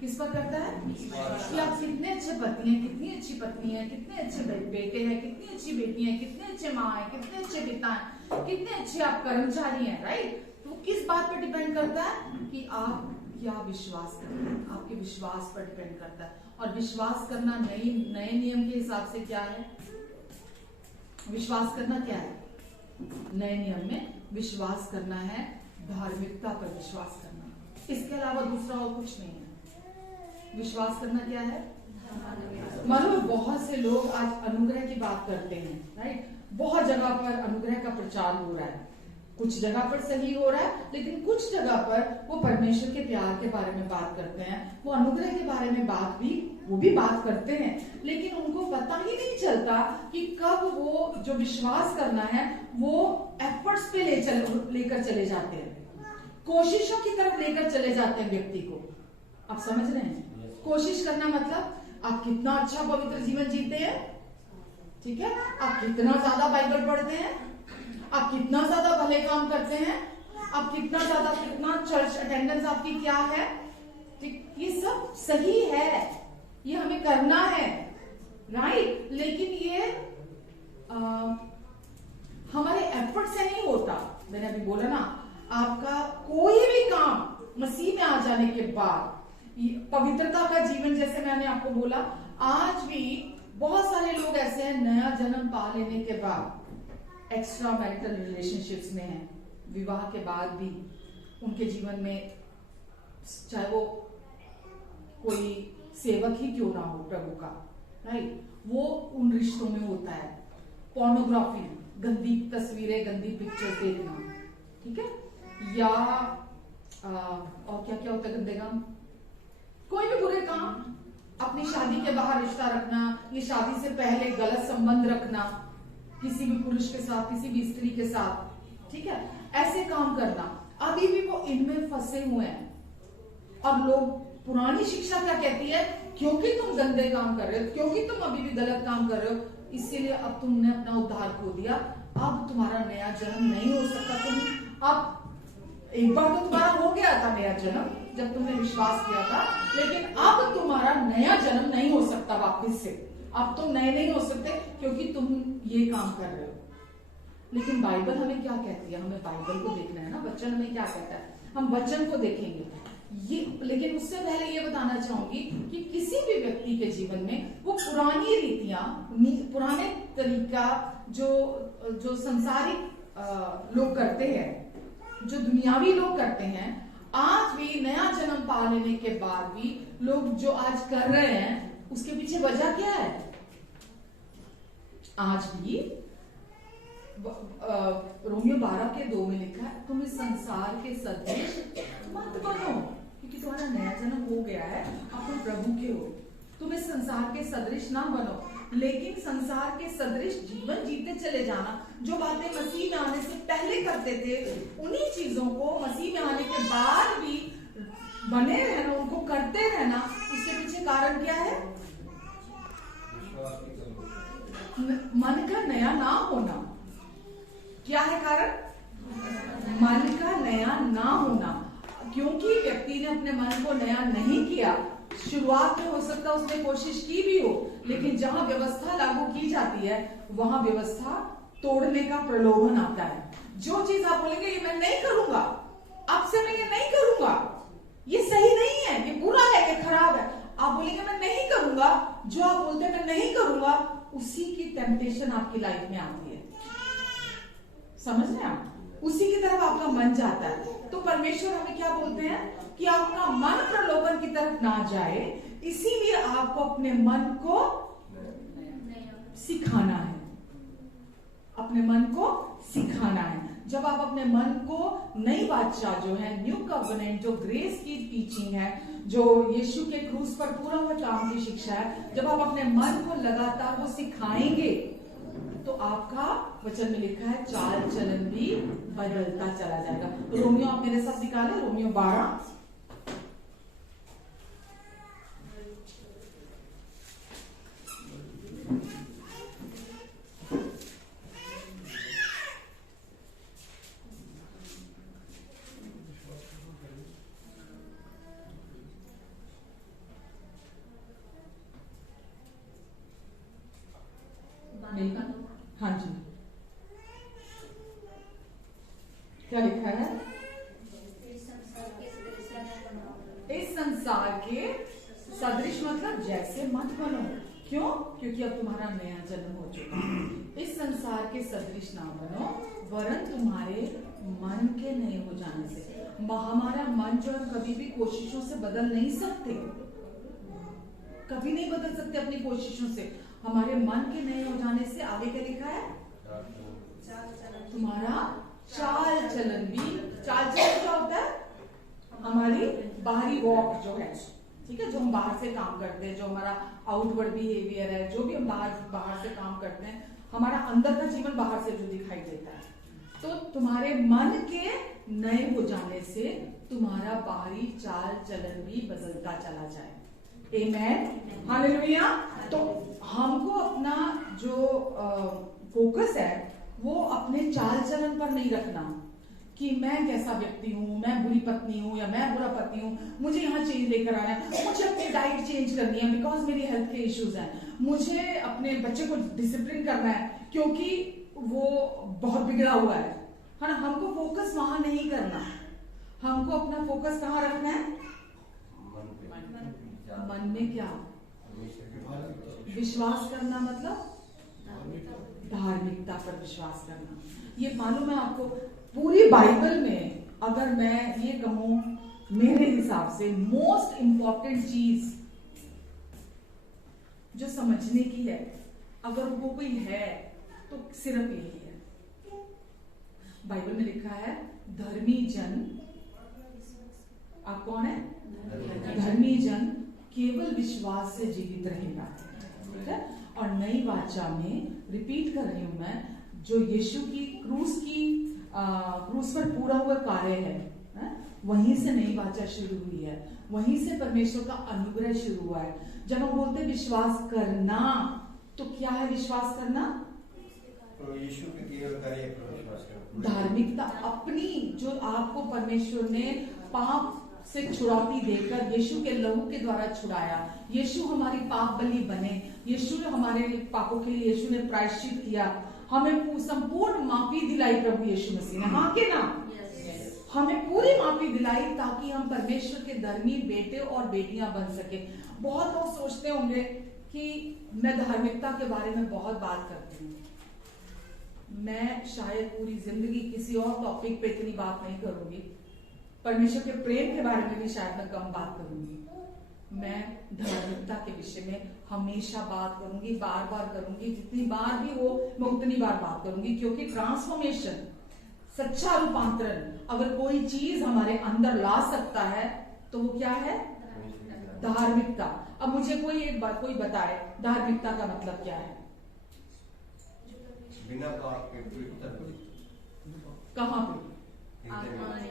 किस पर करता है? कि आप कितने अच्छे पति हैं, कितनी अच्छी पत्नी है, कितने अच्छे बेटे हैं, कितनी अच्छी बेटी हैं, कितने अच्छे माँ हैं, कितने अच्छे पिता हैं, कितने अच्छे आप कर्मचारी हैं, राइट। तो किस बात पर डिपेंड करता है? कि आप क्या विश्वास करते हैं, आपके विश्वास पर डिपेंड करता है। और विश्वास करना नए नियम के हिसाब से क्या है? विश्वास करना क्या है? नए नियम में विश्वास करना है धार्मिकता पर विश्वास करना, इसके अलावा दूसरा और कुछ नहीं है। विश्वास करना क्या है? मानो बहुत से लोग आज अनुग्रह की बात करते हैं, राइट। बहुत जगह पर अनुग्रह का प्रचार हो रहा है, कुछ जगह पर सही हो रहा है, लेकिन कुछ जगह पर वो परमेश्वर के प्यार के बारे में बात करते हैं, वो अनुग्रह के बारे में वो भी बात करते हैं, लेकिन उनको पता ही नहीं चलता कि कब वो जो विश्वास करना है वो एफर्ट्स पे लेकर चले जाते हैं, कोशिशों की तरफ लेकर चले जाते हैं व्यक्ति को। आप समझ रहे हैं? कोशिश करना मतलब आप कितना अच्छा पवित्र जीवन जीते हैं, ठीक है, आप कितना ज्यादा बाइबल पढ़ते हैं, आप कितना ज्यादा भले काम करते हैं, आप कितना चर्च अटेंडेंस आपकी क्या है, ठीक, ये सब सही है, ये हमें करना है, राइट। लेकिन ये हमारे एफर्ट से नहीं होता। मैंने अभी बोला ना, आपका कोई भी काम मसीह में आ जाने के बाद, पवित्रता का जीवन, जैसे मैंने आपको बोला, आज भी बहुत सारे लोग ऐसे हैं नया जन्म पा लेने के बाद एक्स्ट्रा मैरिटल रिलेशनशिप्स में हैं, विवाह के बाद भी उनके जीवन में, चाहे वो कोई सेवक ही क्यों ना हो प्रभु का, राइट, वो उन रिश्तों में होता है। पोर्नोग्राफी, गंदी तस्वीरें, गंदी पिक्चर्स देखना, ठीक है, या और क्या क्या होता है गंदे काम, कोई भी बुरे काम, अपनी शादी के बाहर रिश्ता रखना, ये शादी से पहले गलत संबंध रखना किसी भी पुरुष के साथ, किसी भी स्त्री के साथ, ठीक है, ऐसे काम करना, अभी भी वो इनमें फंसे हुए हैं। और लोग, पुरानी शिक्षा क्या कहती है? क्योंकि तुम गंदे काम कर रहे हो, क्योंकि तुम अभी भी गलत काम कर रहे हो, इसीलिए अब तुमने अपना उद्धार खो दिया, अब तुम्हारा नया जन्म नहीं हो सकता। तुम अब, एक बार तो तुम्हारा हो गया था नया जन्म जब तुमने विश्वास किया था, लेकिन अब तुम्हारा नया जन्म नहीं हो सकता वापस से, अब तुम नए नहीं हो सकते क्योंकि तुम ये काम कर रहे हो। लेकिन बाइबल हमें क्या कहती है? हमें बाइबल को देखना है ना, वचन हमें क्या कहता है, हम वचन को देखेंगे ये। लेकिन उससे पहले ये बताना चाहूंगी कि किसी भी व्यक्ति के जीवन में वो पुरानी रीतियां, पुराने तरीका जो जो संसारिक लोग करते हैं, जो दुनियावी लोग करते हैं, आज भी नया जन्म पा लेने के बाद भी लोग जो आज कर रहे हैं, उसके पीछे वजह क्या है? आज भी रोमियो 12:2 में लिखा है, तुम इस संसार के सदृश मत बनो, क्योंकि तुम्हारा नया जन्म हो गया है, अब तुम प्रभु के हो। तुम इस संसार के सदृश ना बनो, लेकिन संसार के सदृश जीवन जीते चले जाना। जो बातें मसीह में आने से पहले करते थे, उन्हीं चीजों को मसीह में आने के बाद भी बने रहना, उनको करते रहना। उसके पीछे कारण क्या है? मन का नया ना होना। क्या है कारण? मन का नया ना होना। क्योंकि व्यक्ति ने अपने मन को नया नहीं किया। शुरुआत में हो सकता है उसने कोशिश की भी हो, लेकिन जहां व्यवस्था लागू की जाती है, वहां व्यवस्था तोड़ने का प्रलोभन आता है। जो चीज आप बोलेंगे ये मैं नहीं करूंगा, अब से मैं ये नहीं करूंगा, ये सही नहीं है, ये बुरा है, ये खराब है, आप बोलेंगे मैं नहीं करूंगा, जो आप बोलते हैं मैं नहीं करूंगा, उसी की टेम्पटेशन आपकी लाइफ में आती है। समझ रहे हैं आप? उसी की तरफ आपका मन जाता है। तो परमेश्वर हमें क्या बोलते हैं कि आपका मन प्रलोभन की तरफ ना जाए, इसीलिए आपको अपने मन को सिखाना है। अपने मन को सिखाना है। जब आप अपने मन को नई बादशाह जो है, न्यू कवेनेंट, जो ग्रेस की टीचिंग है, जो यीशु के क्रूस पर पूरा हुआ काम की शिक्षा है, जब आप अपने मन को लगातार वो सिखाएंगे, तो आपका वचन में लिखा है चाल चलन भी बदलता चला जाएगा। रोमियो आप मेरे साथ निकाले, रोमियो 12। हाँ जी, क्या लिखा है? इस संसार के सदृश मतलब जैसे मत बनो। क्यों? क्योंकि अब तुम्हारा नया जन्म हो चुका है। इस संसार के सदृश ना बनो, वरन तुम्हारे मन के नए हो जाने से। हमारा मन जो हम कभी भी कोशिशों से बदल नहीं सकते, कभी नहीं बदल सकते अपनी कोशिशों से। हमारे मन के नए हो जाने से आगे क्या लिखा है? तुम्हारा चाल चलन भी। चाल चलन क्या होता है? हमारी बाहरी वॉक जो है, ठीक है, जो हम बाहर से काम करते हैं, जो हमारा आउटवर्ड बिहेवियर है, जो भी हम बाहर से काम करते हैं, हमारा अंदर का जीवन बाहर से जो दिखाई देता है। तो तुम्हारे मन के नए हो जाने से तुम्हारा बाहरी चाल चलन भी बदलता चला जाए। आमेन, हालेलुया। तो हमको अपना जो फोकस है वो अपने चाल चलन पर नहीं रखना कि मैं कैसा व्यक्ति हूँ, मैं बुरी पत्नी हूँ या मैं बुरा पति हूँ, मुझे यहाँ चेंज लेकर आना है, मुझे अपनी डाइट चेंज करनी है बिकॉज मेरी हेल्थ के इश्यूज हैं, मुझे अपने बच्चे को डिसिप्लिन करना है क्योंकि वो बहुत बिगड़ा हुआ है ना। हमको फोकस वहां नहीं करना, हमको अपना फोकस कहाँ रखना है? मन में क्या? विश्वास करना, मतलब धार्मिकता पर विश्वास करना। ये मालूम है आपको, पूरी बाइबल में अगर मैं ये कहूं, मेरे हिसाब से मोस्ट इंपॉर्टेंट चीज जो समझने की है, अगर वो कोई है तो सिर्फ यही है। बाइबल में लिखा है धर्मी जन, आप कौन है? धर्मी जन केवल विश्वास से जीवित रहेगा, ठीक है। और नई वाचा में रिपीट कर रही हूं मैं, जो यीशु की क्रूस पर पूरा हुआ कार्य है, वहीं से नई वाचा शुरू हुई है, वहीं से परमेश्वर का अनुग्रह शुरू हुआ है। जब हम बोलते विश्वास करना, तो क्या है विश्वास करना? यीशु के किए हुए कार्य पर विश्वास करना, धार्मिकता अपनी, जो आपको परमेश्वर ने पाप से छुड़ौती देकर यीशु के लहू के द्वारा छुड़ाया। यीशु हमारी पाप बलि बने, यीशु ने हमारे पापों के लिए यीशु ने प्रायश्चित किया, हमें संपूर्ण माफी दिलाई प्रभु यीशु मसीह ने, हाँ के ना? हमें पूरी माफी दिलाई ताकि हम परमेश्वर के धर्मी बेटे और बेटियां बन सके। बहुत लोग सोचते होंगे कि मैं धार्मिकता के बारे में बहुत बात करती हूँ, मैं शायद पूरी जिंदगी किसी और टॉपिक पे इतनी बात नहीं करूंगी, परमेश्वर के प्रेम के बारे में भी शायद मैं कम बात करूंगी। मैं धार्मिकता के विषय में हमेशा बात करूंगी, बार बार करूंगी, जितनी बार भी हो मैं उतनी बार बात करूंगी, क्योंकि ट्रांसफॉर्मेशन, सच्चा रूपांतरण अगर कोई चीज हमारे अंदर ला सकता है तो वो क्या है? धार्मिकता। अब मुझे कोई बताए धार्मिकता का मतलब क्या है? बिना पाप के पवित्र। कहाँ पे?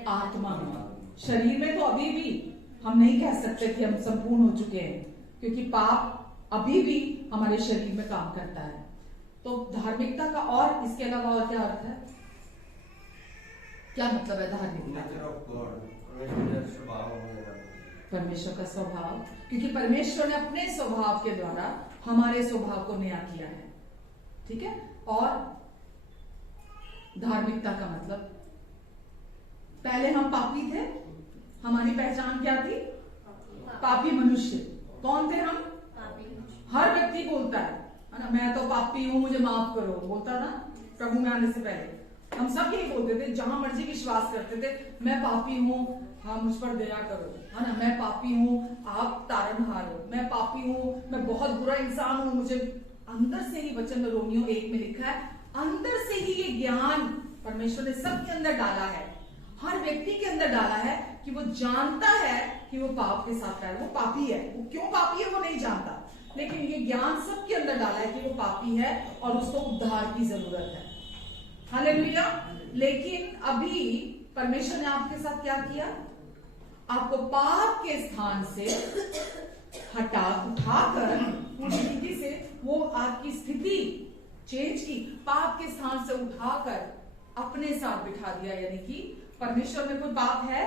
आत्मा में। शरीर में तो अभी भी हम नहीं कह सकते कि हम संपूर्ण हो चुके हैं, क्योंकि पाप अभी भी हमारे शरीर में काम करता है। तो धार्मिकता का और इसके अलावा और क्या अर्थ है? क्या मतलब है धार्मिकता? परमेश्वर का स्वभाव, क्योंकि परमेश्वर ने अपने स्वभाव के द्वारा हमारे स्वभाव को नया किया है। ठीक है। और धार्मिकता का मतलब, पहले हम पापी थे, हमारी पहचान क्या थी? पापी मनुष्य। कौन थे हम? हर व्यक्ति बोलता है ना, मैं तो पापी हूं, मुझे माफ करो, बोलता ना प्रभु में आने से पहले। हम सब यही बोलते थे, जहां मर्जी विश्वास करते थे, मैं पापी हूं, हाँ मुझ पर दया करो, है ना, मैं पापी हूं, आप तारनहार हो, मैं पापी हूं, मैं बहुत बुरा इंसान हूं, मुझे अंदर से ही, वचन में रोमियो 1 में लिखा है, अंदर से ही ये ज्ञान परमेश्वर ने सबके अंदर डाला है, हर व्यक्ति के अंदर डाला है कि वो जानता है कि वो पाप के साथ है, वो पापी है। वो क्यों पापी है वो नहीं जानता, लेकिन ये ज्ञान सबके अंदर डाला है कि वो पापी है और उसको उद्धार की जरूरत है। हालेलुया। लेकिन अभी परमेश्वर ने आपके साथ क्या किया? आपको पाप के स्थान से उठाकर पूरी रीति से वो आपकी स्थिति चेंज की, पाप के स्थान से उठाकर अपने साथ बिठा दिया। यानी कि परमेश्वर में कोई पाप है?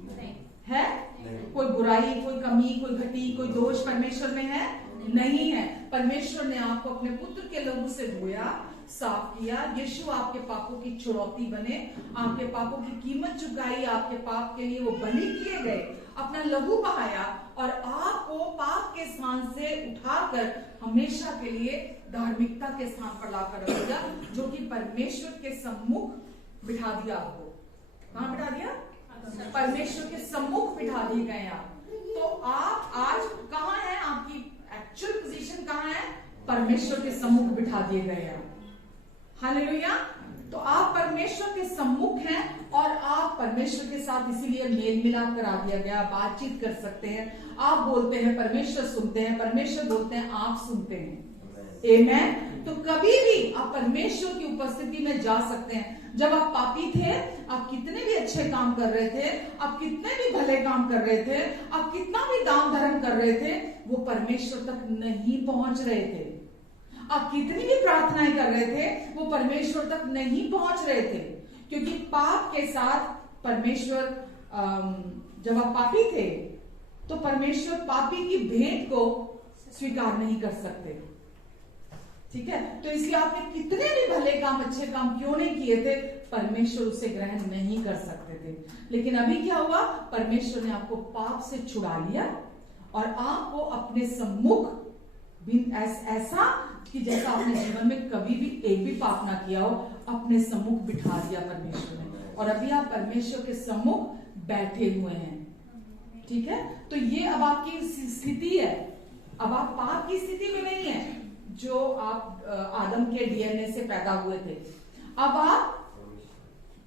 नहीं है। नहीं। कोई बुराई, कोई कमी, कोई घटी, कोई दोष परमेश्वर में है? नहीं है। परमेश्वर ने आपको अपने पुत्र के लहू से धोया, साफ किया। यीशु आपके पापों की छुड़ौती बने, आपके पापों की कीमत चुकाई, आपके पाप के लिए वो बलि किए गए, अपना लहू बहाया और आपको पाप के स्थान से उठाकर हमेशा के लिए धार्मिकता के स्थान पर लाकर रख दिया, जो कि परमेश्वर के सम्मुख बिठा दिया। आपको कहां बिठा दिया? परमेश्वर के सम्मुख बिठा दिए गए आप। तो आप आज कहां हैं? आपकी एक्चुअल पोजीशन कहां है? परमेश्वर के सम्मुख बिठा दिए गए आप। हालेलुया। तो आप परमेश्वर के सम्मुख हैं और आप परमेश्वर के साथ इसीलिए मेल मिलाप करा दिया गया, बातचीत कर सकते हैं। आप बोलते हैं, परमेश्वर सुनते हैं, परमेश्वर बोलते हैं, आप सुनते हैं। आमेन। तो कभी भी आप परमेश्वर की उपस्थिति में जा सकते हैं। जब आप पापी थे, आप कितने भी अच्छे काम कर रहे थे, आप कितने भी भले काम कर रहे थे, आप कितना भी दान धर्म कर रहे थे, वो परमेश्वर तक नहीं पहुंच रहे थे। आप कितनी भी प्रार्थनाएं कर रहे थे, वो परमेश्वर तक नहीं पहुंच रहे थे, क्योंकि पाप के साथ परमेश्वर, जब आप पापी थे तो परमेश्वर पापी की भेंट को स्वीकार नहीं कर सकते। ठीक है। तो इसलिए आपने कितने भी भले काम, अच्छे काम क्यों नहीं किए थे, परमेश्वर उसे ग्रहण नहीं कर सकते थे। लेकिन अभी क्या हुआ? परमेश्वर ने आपको पाप से छुड़ा लिया और आपको अपने सम्मुख ऐसा कि जैसा आपने जीवन में कभी भी एक भी पाप ना किया हो, अपने सम्मुख बिठा दिया परमेश्वर ने, और अभी आप परमेश्वर के सम्मुख बैठे हुए हैं। ठीक है। तो ये अब आपकी स्थिति है। अब आप पाप की स्थिति में नहीं है जो आप आदम के डीएनए से पैदा हुए थे। अब आप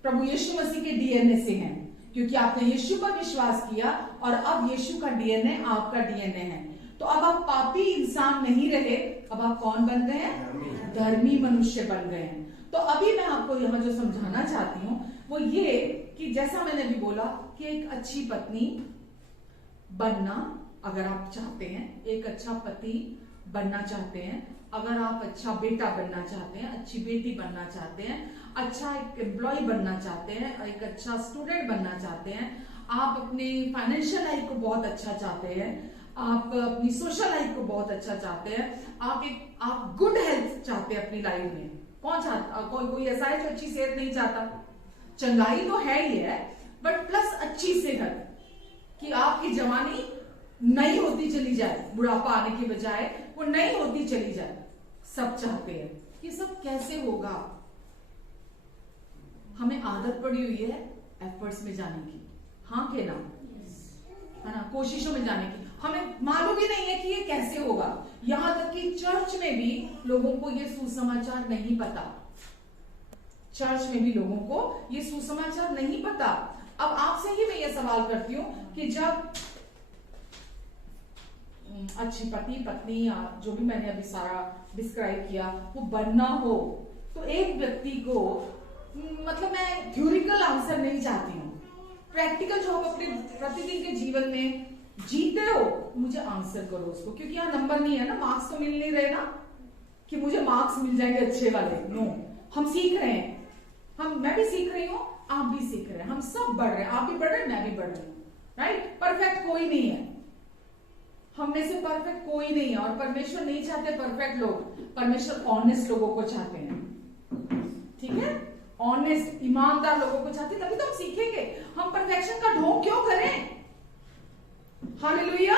प्रभु यीशु मसीह के डीएनए से हैं, क्योंकि आपने यीशु पर विश्वास किया और अब यीशु का डीएनए आपका डीएनए है। तो अब आप पापी इंसान नहीं रहे, अब आप कौन बन गए हैं? धर्मी मनुष्य बन गए हैं। तो अभी मैं आपको यहाँ जो समझाना चाहती हूँ वो ये कि जैसा मैंने भी बोला कि एक अच्छी पत्नी बनना अगर आप चाहते हैं, एक अच्छा पति बनना चाहते हैं, अगर आप अच्छा बेटा बनना चाहते हैं, अच्छी बेटी बनना चाहते हैं, अच्छा एक एम्प्लॉय बनना चाहते हैं, एक अच्छा स्टूडेंट बनना चाहते हैं, आप अपनी फाइनेंशियल लाइफ को बहुत अच्छा चाहते हैं, आप अपनी सोशल लाइफ को बहुत अच्छा चाहते हैं, आप गुड हेल्थ चाहते हैं अपनी लाइफ में। कौन चाहता? कोई ऐसा है जो अच्छी सेहत नहीं चाहता? चंगाई तो है ही है, बट प्लस अच्छी सेहत, कि आपकी जवानी नई होती चली जाए, बुढ़ापा आने की बजाय वो नई होती चली जाए। सब चाहते हैं। ये सब कैसे होगा? हमें आदत पड़ी हुई है एफर्ट्स में जाने की, हाँ के ना, है ना, कोशिशों में जाने की। हमें मालूम ही नहीं है कि ये कैसे होगा। यहां तक कि चर्च में भी लोगों को ये सुसमाचार नहीं पता, चर्च में भी लोगों को ये सुसमाचार नहीं पता। अब आपसे ही मैं ये सवाल करती हूं कि जब अच्छी पति पत्नी या जो भी मैंने अभी सारा डिस्क्राइब किया वो बनना हो, तो एक व्यक्ति को, मतलब मैं थ्योरिकल आंसर नहीं चाहती हूँ, प्रैक्टिकल जो आप अपने प्रतिदिन के जीवन में जीते हो, मुझे आंसर करो उसको। क्योंकि यहाँ नंबर नहीं है ना, मार्क्स तो मिल नहीं रहे ना कि मुझे मार्क्स मिल जाएंगे अच्छे वाले। नो, हम सीख रहे हैं, मैं भी सीख रही हूँ, आप भी सीख रहे हैं, हम सब बढ़ रहे हैं, आप भी बढ़ रहे हैं, मैं भी बढ़ रही हूँ, राइट। परफेक्ट कोई नहीं है, हम में से परफेक्ट कोई नहीं है, और परमेश्वर नहीं चाहते परफेक्ट लोग, परमेश्वर ऑनेस्ट लोगों को चाहते हैं, ठीक है, ऑनेस्ट ईमानदार लोगों को चाहते, तभी तो हम सीखेंगे। हम परफेक्शन का ढोंग क्यों करें? हालेलुया।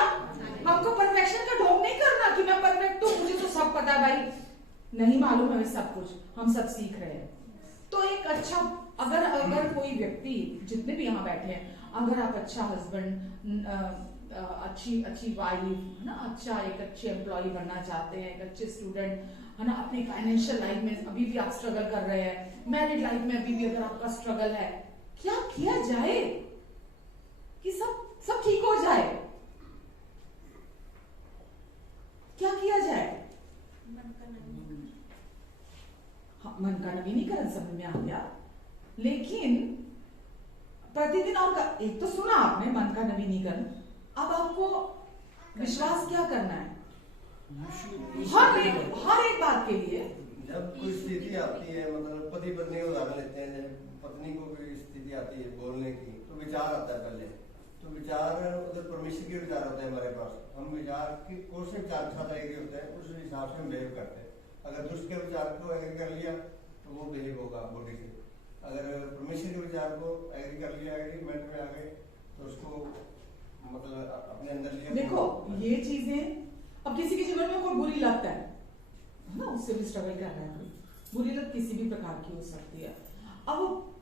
हमको परफेक्शन का ढोंग नहीं करना कि मैं परफेक्ट हूं, मुझे तो सब पता है भाई, नहीं मालूम है सब कुछ, हम सब सीख रहे हैं। तो एक अच्छा, अगर कोई व्यक्ति, जितने भी यहाँ बैठे हैं, अगर आप अच्छा हस्बैंड, अच्छी वाइफ, है ना, अच्छा एक अच्छे एम्प्लॉय बनना चाहते हैं, एक अच्छे स्टूडेंट, है ना, अपनी फाइनेंशियल लाइफ में अभी भी आप स्ट्रगल कर रहे हैं, मैरिड लाइफ में अभी भी अगर आपका स्ट्रगल है, क्या किया जाए कि सब ठीक हो जाए? क्या किया जाए? मन का नवीनीकरण समझ में आ गया, लेकिन प्रतिदिन और एक तो सुना आपने मन का नवीनीकरण, अब आपको विश्वास क्या करना है हर एक बात के लिए। जब कोई स्थिति आती है, मतलब पति पत्नी का उदाहरण लेते हैं, जब पत्नी को कोई स्थिति आती है बोलने की, तो विचार आता है पहले, तो विचार उधर परमेश्वर के विचार होते हैं हमारे पास, हम विचार की कौन से विचार के साथ एग्री होते हैं, उस हिसाब से हम बिहेव करते हैं। अगर दुष्ट के विचार को एग्री कर लिया तो वो बिहेव होगा बॉडी से, अगर परमेश्वर के विचार को एग्री कर लिया, एग्रीमेंट में आ गए, तो उसको मतलब अपने अंदर लिया। देखो ये चीजें, अब किसी के जीवन में कोई बुरी लत है ना, उससे भी स्ट्रगल कर रहा है, बुरी लत किसी भी प्रकार की हो सकती है। अब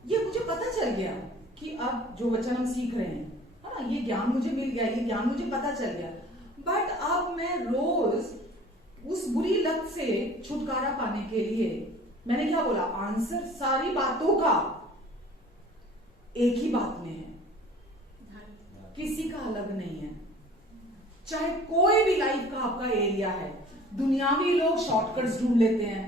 ये मुझे पता चल गया कि अब जो वचन हम सीख रहे हैं, है ना, ये ज्ञान मुझे मिल गया, ये ज्ञान मुझे पता चल गया, बट अब मैं रोज उस बुरी लत से छुटकारा पाने के लिए, मैंने क्या बोला, आंसर सारी बातों का एक ही बात में है, किसी का अलग नहीं है। चाहे कोई भी लाइफ का आपका एरिया है, दुनियावी लोग शॉर्टकट्स ढूंढ लेते हैं,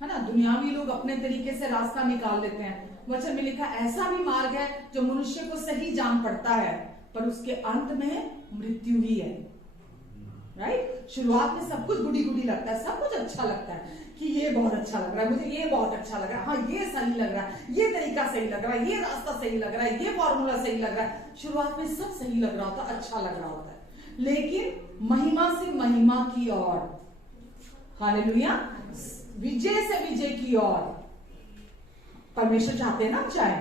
है ना, दुनियावी लोग अपने तरीके से रास्ता निकाल लेते हैं। वचन में लिखा ऐसा भी मार्ग है जो मनुष्य को सही जान पड़ता है, पर उसके अंत में मृत्यु ही है, राइट। शुरुआत में सब कुछ गुडी गुडी लगता है, सब कुछ अच्छा लगता है कि ये बहुत अच्छा लग रहा है, मुझे ये बहुत अच्छा लग रहा है, हाँ ये सही लग रहा है, ये तरीका सही लग रहा है, ये रास्ता सही लग रहा है, ये फॉर्मूला सही लग रहा है। शुरुआत में सब सही लग रहा होता है, अच्छा लग रहा होता है, लेकिन महिमा से महिमा की ओर, हालेलुया, विजय से विजय की ओर परमेश्वर चाहते हैं ना, चाहे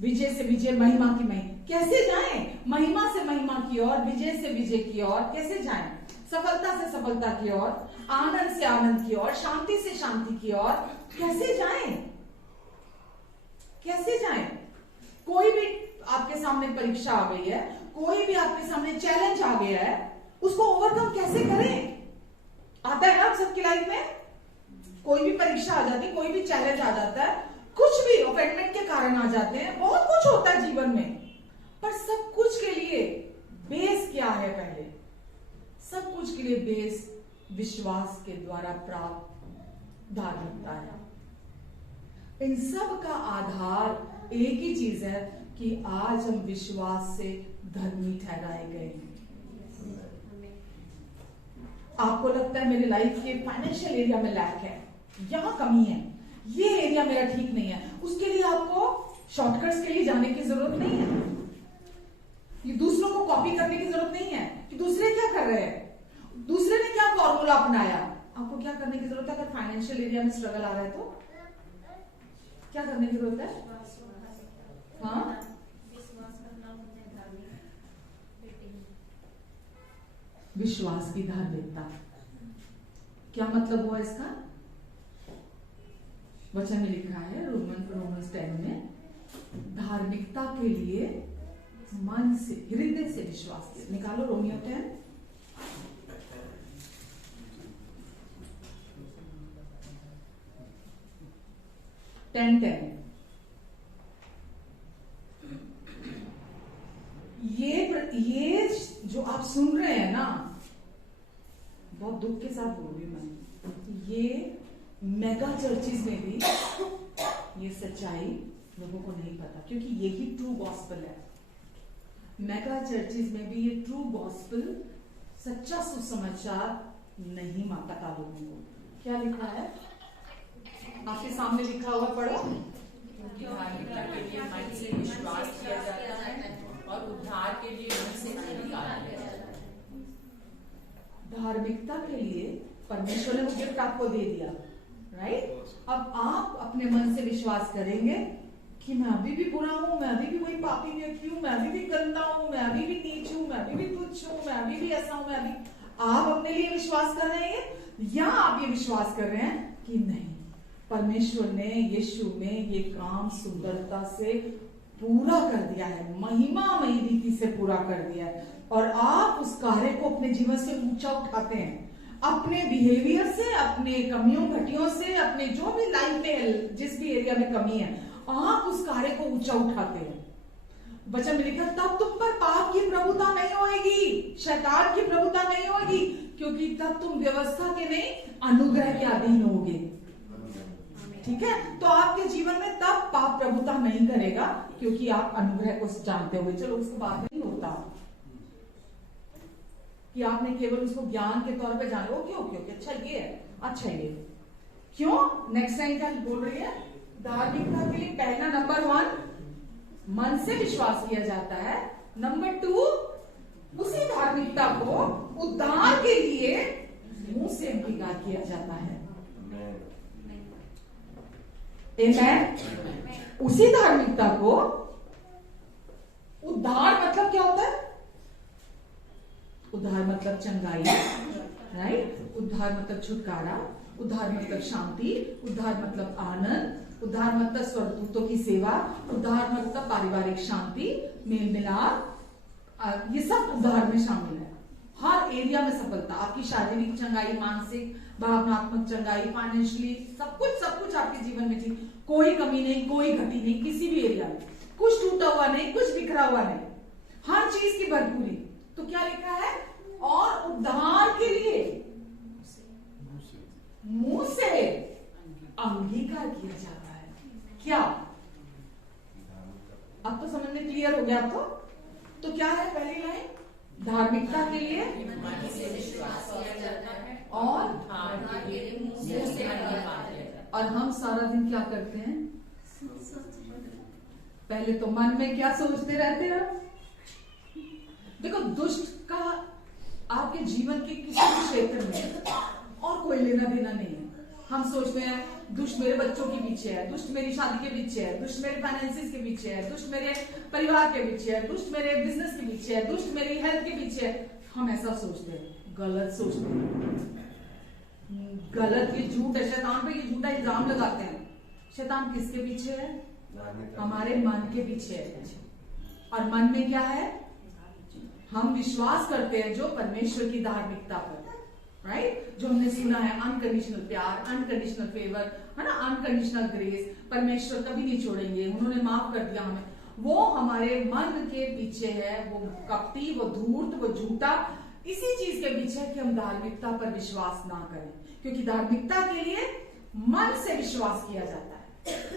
विजय से विजय, महिमा की महिमा, कैसे जाएं? महिमा से महिमा की ओर, विजय से विजय की ओर कैसे जाएं? सफलता से सफलता की ओर, आनंद से आनंद की ओर, शांति से शांति की ओर कैसे जाएं? कैसे जाएं? कोई भी आपके सामने परीक्षा आ गई है, कोई भी आपके सामने चैलेंज आ गया है, उसको ओवरकम कैसे करें? आता है ना आप सबकी लाइफ में, कोई भी परीक्षा आ जाती है, कोई भी चैलेंज आ जाता है, कुछ भी ऑफेंडमेंट के कारण आ जाते हैं, बहुत कुछ होता है जीवन में, पर सब कुछ के लिए बेस क्या है? पहले सब कुछ के लिए बेस विश्वास के द्वारा प्राप्त धार्मिकता है। इन सब का आधार एक ही चीज है कि आज हम विश्वास से धर्मी ठहराए गए हैं। आपको लगता है मेरे लाइफ के फाइनेंशियल एरिया में लैक है, यहां कमी है, ये एरिया मेरा ठीक नहीं है, उसके लिए आपको शॉर्टकट्स के लिए जाने की जरूरत नहीं है, ये दूसरों को कॉपी करने की जरूरत नहीं है कि दूसरे क्या कर रहे हैं, दूसरे ने क्या फॉर्मूला अपनाया। आपको क्या करने की जरूरत है? अगर फाइनेंशियल एरिया में स्ट्रगल आ रहा है तो क्या करने की जरूरत है? हाँ, विश्वास की धार्मिकता। क्या मतलब हुआ इसका? वचन में लिखा है रोमन्स 10 में धार्मिकता के लिए मन से, हृदय से विश्वास किया। निकालो रोमियो 10। ये जो आप सुन रहे हैं ना, बहुत दुख के साथ बोल रही हूं मैं, ये मेगा चर्चिज में भी ये सच्चाई लोगों को नहीं पता, क्योंकि यही ट्रू गॉस्पेल है। मेगा चर्चिज में भी ये ट्रू गॉस्पेल, सच्चा सुसमाचार नहीं पता लोगों को। क्या लिखा है आपके सामने, लिखा हुआ पढ़ो। धार्मिकता के लिए मन से विश्वास किया जाता है और उद्धार के लिए मन से अंगीकार किया जाता है। धार्मिकता के लिए परमेश्वर ने वो गिफ्ट आपको दे दिया, राइट? अब आप अपने मन से विश्वास करेंगे कि मैं अभी भी बुरा हूं, मैं अभी भी वही पापी व्यक्ति हूं, मैं अभी भी गंदा हूं, मैं अभी भी नीच हूं, मैं अभी भी तुच्छ हूं, मैं अभी भी ऐसा हूं, मैं अभी। आप अपने लिए विश्वास कर रहे हैं या आप ये विश्वास कर रहे हैं कि नहीं, परमेश्वर ने यीशु में ये काम सुंदरता से पूरा कर दिया है, महिमामयी रीति से पूरा कर दिया है, और आप उस कार्य को अपने जीवन से ऊंचा उठाते हैं, अपने बिहेवियर से, अपने कमियों घटियों से, अपने जो भी लाइफ में जिस भी एरिया में कमी है, आप उस कार्य को ऊंचा उठाते हैं। वचन में लिखा, तब तुम पर पाप की प्रभुता नहीं होगी, शैतान की प्रभुता नहीं होगी, क्योंकि तब तुम व्यवस्था के नहीं अनुग्रह के अधीन होगे। ठीक है, तो आपके जीवन में तब पाप प्रभुता नहीं करेगा, क्योंकि आप अनुग्रह को जानते हुए। चलो उसके बाद नहीं होता कि आपने केवल उसको ज्ञान के तौर पे जाना, ओके ओके ओके, अच्छा ये है, अच्छा ये क्यों। नेक्स्ट टाइम क्या बोल रही है, धार्मिकता के लिए पहला नंबर 1 मन से विश्वास किया जाता है, नंबर 2 उसी धार्मिकता को उद्धार के लिए मुंह से अंगीकार किया जाता है। आमेन। उसी धार्मिकता को, उद्धार मतलब क्या होता है, उद्धार मतलब चंगाई, राइट? उद्धार मतलब छुटकारा, उद्धार मतलब शांति, उद्धार मतलब आनंद, उद्धार मतलब स्वर्गदूतों की सेवा, उद्धार मतलब पारिवारिक शांति, मेल मिलाप, ये सब उद्धार में शामिल है। हर एरिया में सफलता, आपकी शारीरिक चंगाई, मानसिक भावनात्मक चंगाई, फाइनेंशियली, सब कुछ आपके जीवन में ठीक, कोई कमी नहीं, कोई घटी नहीं, किसी भी एरिया में कुछ टूटा हुआ नहीं, कुछ बिखरा हुआ नहीं, हर चीज की भरपूरी। तो क्या लिखा है, और उद्धार के लिए मुंह से अंगीकार किया जाता है। क्या अब तो समझ में क्लियर हो गया? तो क्या है पहली लाइन, धार्मिकता के लिए मन से विश्वास किया जाता है और उद्धार के लिए मुंह से अंगीकार किया जाता है। और हम सारा दिन क्या करते हैं, पहले तो मन में क्या सोचते रहते हैं। देखो, दुष्ट का आपके जीवन के किसी भी क्षेत्र में और कोई लेना देना नहीं है। हम सोचते हैं दुष्ट मेरे बच्चों के पीछे है, दुष्ट मेरी शादी के पीछे है, दुष्ट मेरे फाइनेंसिस के पीछे है, दुष्ट मेरे परिवार के पीछे है, दुष्ट मेरे बिजनेस के पीछे है, दुष्ट मेरी हेल्थ के पीछे है। हम ऐसा सोचते हैं, गलत सोचते हैं, गलत। ये झूठ है, शैतान पे ये झूठा इल्जाम लगाते हैं। शैतान किसके पीछे है, हमारे मन के पीछे है। और मन में क्या है, हम विश्वास करते हैं जो परमेश्वर की धार्मिकता पर, राइट? जो हमने सुना है, अनकंडीशनल प्यार, अनकंडीशनल फेवर, है ना, अनकंडीशनल ग्रेस, परमेश्वर कभी नहीं छोड़ेंगे, उन्होंने माफ कर दिया हमें। वो हमारे मन के पीछे है, वो कपटी, वो धूर्त, वो झूठा, इसी चीज के पीछे है कि हम धार्मिकता पर विश्वास ना करें, क्योंकि धार्मिकता के लिए मन से विश्वास किया जाता है।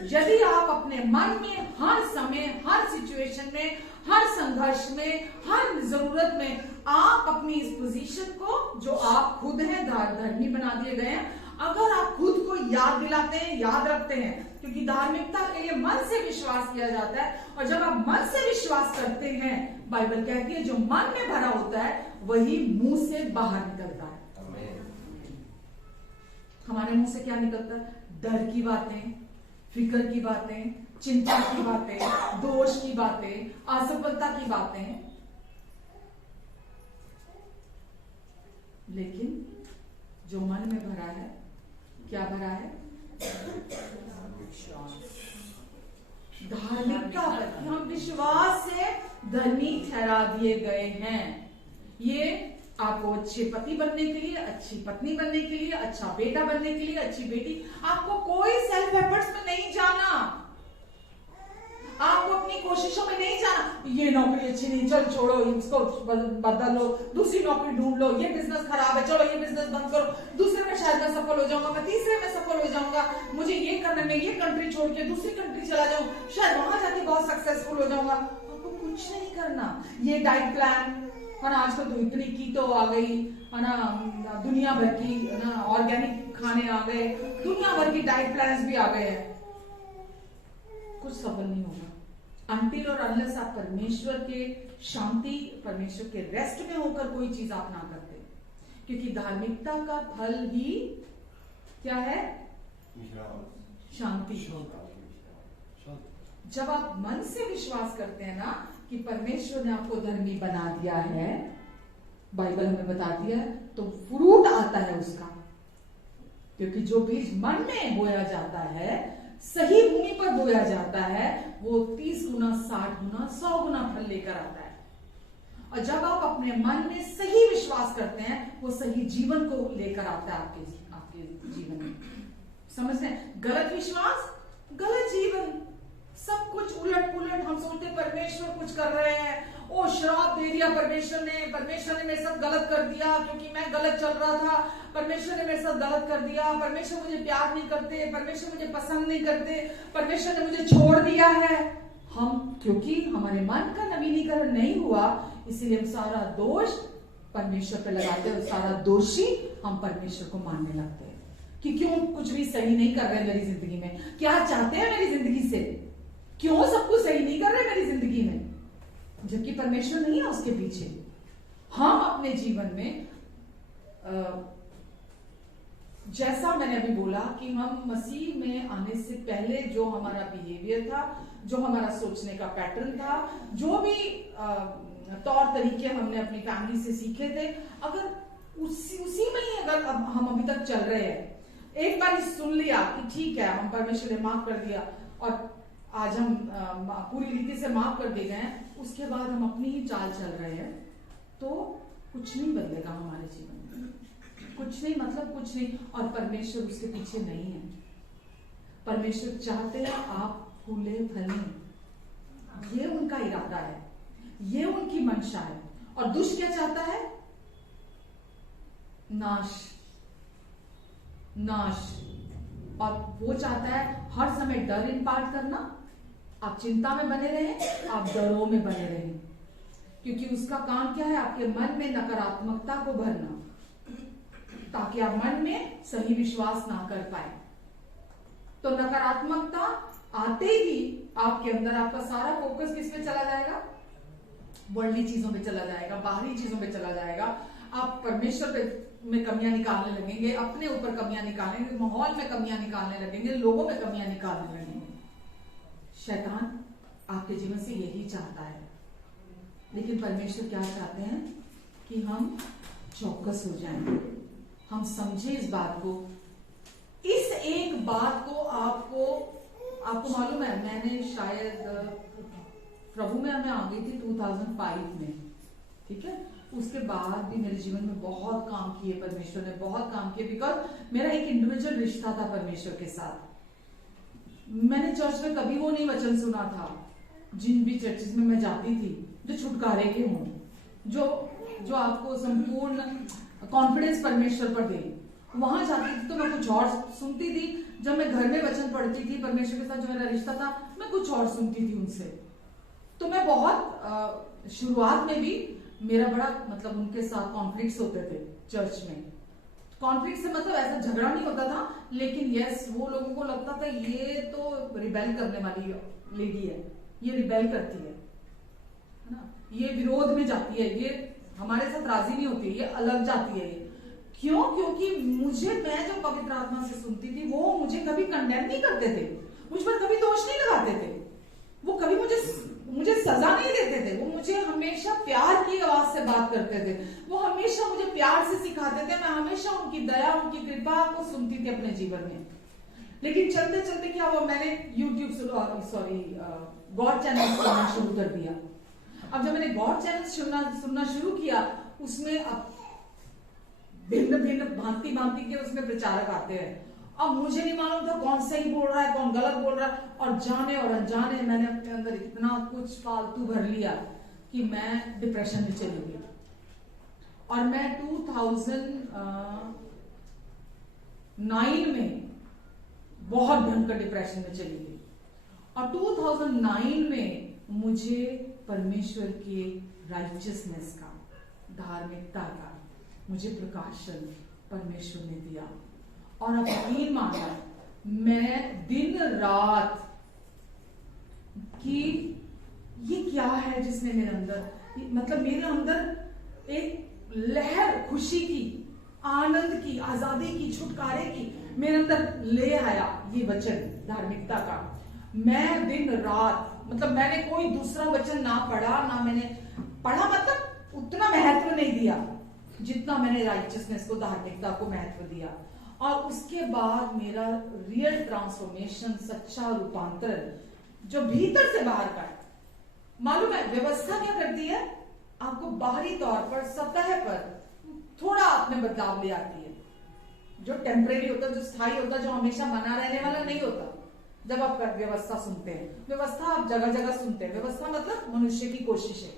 यदि आप अपने मन में हर समय, हर सिचुएशन में, हर संघर्ष में, हर जरूरत में आप अपनी इस पोजीशन को, जो आप खुद हैं, धर्मी बना दिए गए हैं, अगर आप खुद को याद दिलाते हैं, याद रखते हैं, क्योंकि धार्मिकता के लिए मन से विश्वास किया जाता है। और जब आप मन से विश्वास करते हैं, बाइबल कहती है जो मन में भरा होता है वही मुंह से बाहर निकलता है। हमारे मुंह से क्या निकलता है, डर की बातें, फिक्र की बातें, चिंता की बातें, दोष की बातें, असफलता की बातें। लेकिन जो मन में भरा है, क्या भरा है, धार्मिकता पर, कि हम विश्वास से धर्मी ठहरा दिए गए हैं। ये आपको अच्छे पति बनने के लिए, अच्छी पत्नी बनने के लिए, अच्छा बेटा बनने के लिए, अच्छी बेटी, आपको कोई सेल्फ एफर्ट्स में नहीं जाना, आपको अपनी कोशिशों में नहीं जाना। ये नौकरी अच्छी नहीं, चल छोड़ो इसको, बदल लो, दूसरी नौकरी ढूंढ लो, ये बिजनेस खराब है, चलो ये बिजनेस बंद करो, दूसरे में शायद मैं सफल हो जाऊंगा, मैं तीसरे में सफल हो जाऊंगा, मुझे ये करने में, ये कंट्री छोड़ के दूसरी कंट्री चला जाऊं, शायद वहां जाके बहुत सक्सेसफुल हो जाऊंगा। आपको कुछ नहीं करना। ये डाइट प्लान है ना, आजकल तो इतनी कीटो आ गई है ना, दुनिया भर की ना ऑर्गेनिक खाने आ गए, दुनिया भर की डाइट प्लान्स भी आ गए हैं, कुछ सफल नहीं होगा अनटिल और अनलेस आप परमेश्वर के शांति, परमेश्वर के रेस्ट में होकर कोई चीज आप ना करते। क्योंकि धार्मिकता का फल ही क्या है? शांति। जब आप मन से विश्वास करते हैं ना कि परमेश्वर ने आपको धर्मी बना दिया है, बाइबल हमें बता दिया है, तो फ्रूट आता है उसका। क्योंकि जो बीज मन में बोया जाता है, सही भूमि पर बोया जाता है, वो 30 गुना, 60 गुना, 100 गुना फल लेकर आता है। और जब आप अपने मन में सही विश्वास करते हैं, वो सही जीवन को लेकर आता है आपके जीवन में। समझते हैं? गलत विश्वास, गलत जीवन, सब कुछ उलट पुलट। हम सोचते परमेश्वर कुछ कर रहे हैं, ओ श्राप दे दिया परमेश्वर ने मेरे साथ गलत कर दिया, क्योंकि मैं गलत चल रहा था, परमेश्वर ने मेरे साथ गलत कर दिया, परमेश्वर मुझे प्यार नहीं करते, परमेश्वर मुझे पसंद नहीं करते, परमेश्वर ने मुझे छोड़ दिया है। हम क्योंकि हमारे मन का नवीनीकरण नहीं हुआ, इसीलिए हम सारा दोष परमेश्वर पे लगाते हैं, सारा दोषी हम परमेश्वर को मानने लगते हैं कि क्यों कुछ भी सही नहीं कर रहे मेरी जिंदगी में, क्या चाहते हैं मेरी जिंदगी से, क्यों सब कुछ सही नहीं कर रहे मेरी जिंदगी में, जबकि परमेश्वर नहीं है उसके पीछे। हम अपने जीवन में जैसा मैंने अभी बोला कि हम मसीह में आने से पहले जो हमारा बिहेवियर था, जो हमारा सोचने का पैटर्न था, जो भी तौर तरीके हमने अपनी फैमिली से सीखे थे, अगर उसी में ही अगर हम अभी तक चल रहे हैं, एक बार सुन लिया कि ठीक है हम परमेश्वर ने माफ कर दिया और आज हम पूरी रीति से माफ कर दिए गए, उसके बाद हम अपनी ही चाल चल रहे हैं, तो कुछ नहीं बदलेगा हमारे जीवन में, कुछ नहीं, मतलब कुछ नहीं। और परमेश्वर उसके पीछे नहीं है। परमेश्वर चाहते हैं आप फूले फले, ये उनका इरादा है, ये उनकी मंशा है। और दुष्ट क्या चाहता है? नाश, नाश। और वो चाहता है हर समय डर इम्पार्ट करना, आप चिंता में बने रहें, आप डरों में बने रहें, क्योंकि उसका काम क्या है? आपके मन में नकारात्मकता को भरना, ताकि आप मन में सही विश्वास ना कर पाए। तो नकारात्मकता आते ही आपके अंदर आपका सारा फोकस किस पे चला जाएगा? वर्ल्डली चीजों पे चला जाएगा, बाहरी चीजों पे चला जाएगा। आप परमेश्वर पे में कमियां निकालने लगेंगे, अपने ऊपर कमियां निकालेंगे, माहौल में कमियां निकालने लगेंगे, लोगों में कमियां निकालने लगेंगे। शैतान आपके जीवन से यही चाहता है, लेकिन परमेश्वर क्या चाहते हैं? कि हम चौकस हो जाएं, हम समझे इस बात को। इस एक बात को आपको मालूम है, मैंने शायद प्रभु में मैं आ गई थी 2005 में, ठीक है। उसके बाद भी मेरे जीवन में बहुत काम किए परमेश्वर ने, बहुत काम किए, बिकॉज मेरा एक इंडिविजुअल रिश्ता था परमेश्वर के साथ। मैंने चर्च में कभी वो नहीं वचन सुना था, जिन भी चर्चेस में मैं जाती थी, जो छुटकारे के हों, जो आपको संपूर्ण कॉन्फिडेंस परमेश्वर पर दे। वहां जाती थी तो मैं कुछ और सुनती थी, जब मैं घर में वचन पढ़ती थी परमेश्वर के साथ जो मेरा रिश्ता था, मैं कुछ और सुनती थी उनसे। तो मैं बहुत शुरुआत में भी मेरा बड़ा मतलब उनके साथ कॉन्फ्लिक्ट्स होते थे चर्च में। कॉन्फ्लिक्ट से मतलब ऐसा झगड़ा नहीं होता था, लेकिन यस वो लोगों को लगता था ये तो रिबेल करने वाली लेडी है, ये रिबेल करती है ना, ये विरोध में जाती है, ये हमारे साथ राजी नहीं होती है, ये अलग जाती है। ये क्यों? क्योंकि मैं जो पवित्र आत्मा से सुनती थी, वो मुझे कभी कंडेम नहीं करते थे, मुझ पर कभी दोष नहीं लगाते थे, वो कभी मुझे सजा नहीं देते थे, वो मुझे हमेशा प्यार की आवाज से बात करते थे, वो हमेशा मुझे प्यार से सिखाते थे। मैं हमेशा उनकी दया, उनकी कृपा को सुनती थी अपने जीवन में। लेकिन चलते चलते क्या हुआ, मैंने यूट्यूब गॉड चैनल सुनना शुरू कर दिया। अब जब मैंने गॉड चैनल सुनना शुरू किया, उसमें अब भिन्न भिन्न भांति भांति के उसमें प्रचारक आते हैं। अब मुझे नहीं मालूम था कौन सही बोल रहा है, कौन गलत बोल रहा है, और जाने और अनजाने मैंने अपने अंदर इतना कुछ फालतू भर लिया कि मैं डिप्रेशन में चली गई। और मैं 2009 में बहुत भयंकर डिप्रेशन में चली गई। और 2009 में मुझे परमेश्वर के राइचियसनेस का, धार्मिकता का मुझे प्रकाशन परमेश्वर ने दिया। और अब यकीन माना, मैं दिन रात कि ये क्या है जिसने मेरे अंदर, मतलब मेरे अंदर एक लहर खुशी की, आनंद की, आजादी की, छुटकारे की मेरे अंदर ले आया ये वचन धार्मिकता का। मैं दिन रात, मतलब मैंने कोई दूसरा वचन ना पढ़ा, ना मैंने पढ़ा, मतलब उतना महत्व नहीं दिया जितना मैंने राइचियसनेस को, धार्मिकता को महत्व दिया। और उसके बाद मेरा रियल ट्रांसफॉर्मेशन, सच्चा रूपांतरण जो भीतर से बाहर का है। मालूम है व्यवस्था क्या करती है, आपको बाहरी तौर पर, सतह पर थोड़ा आपने बदलाव ले आती है, जो टेम्परेरी होता है, जो स्थायी होता है, जो हमेशा बना रहने वाला नहीं होता। जब आप व्यवस्था सुनते हैं, व्यवस्था आप जगह जगह सुनते हैं, व्यवस्था मतलब मनुष्य की कोशिश है,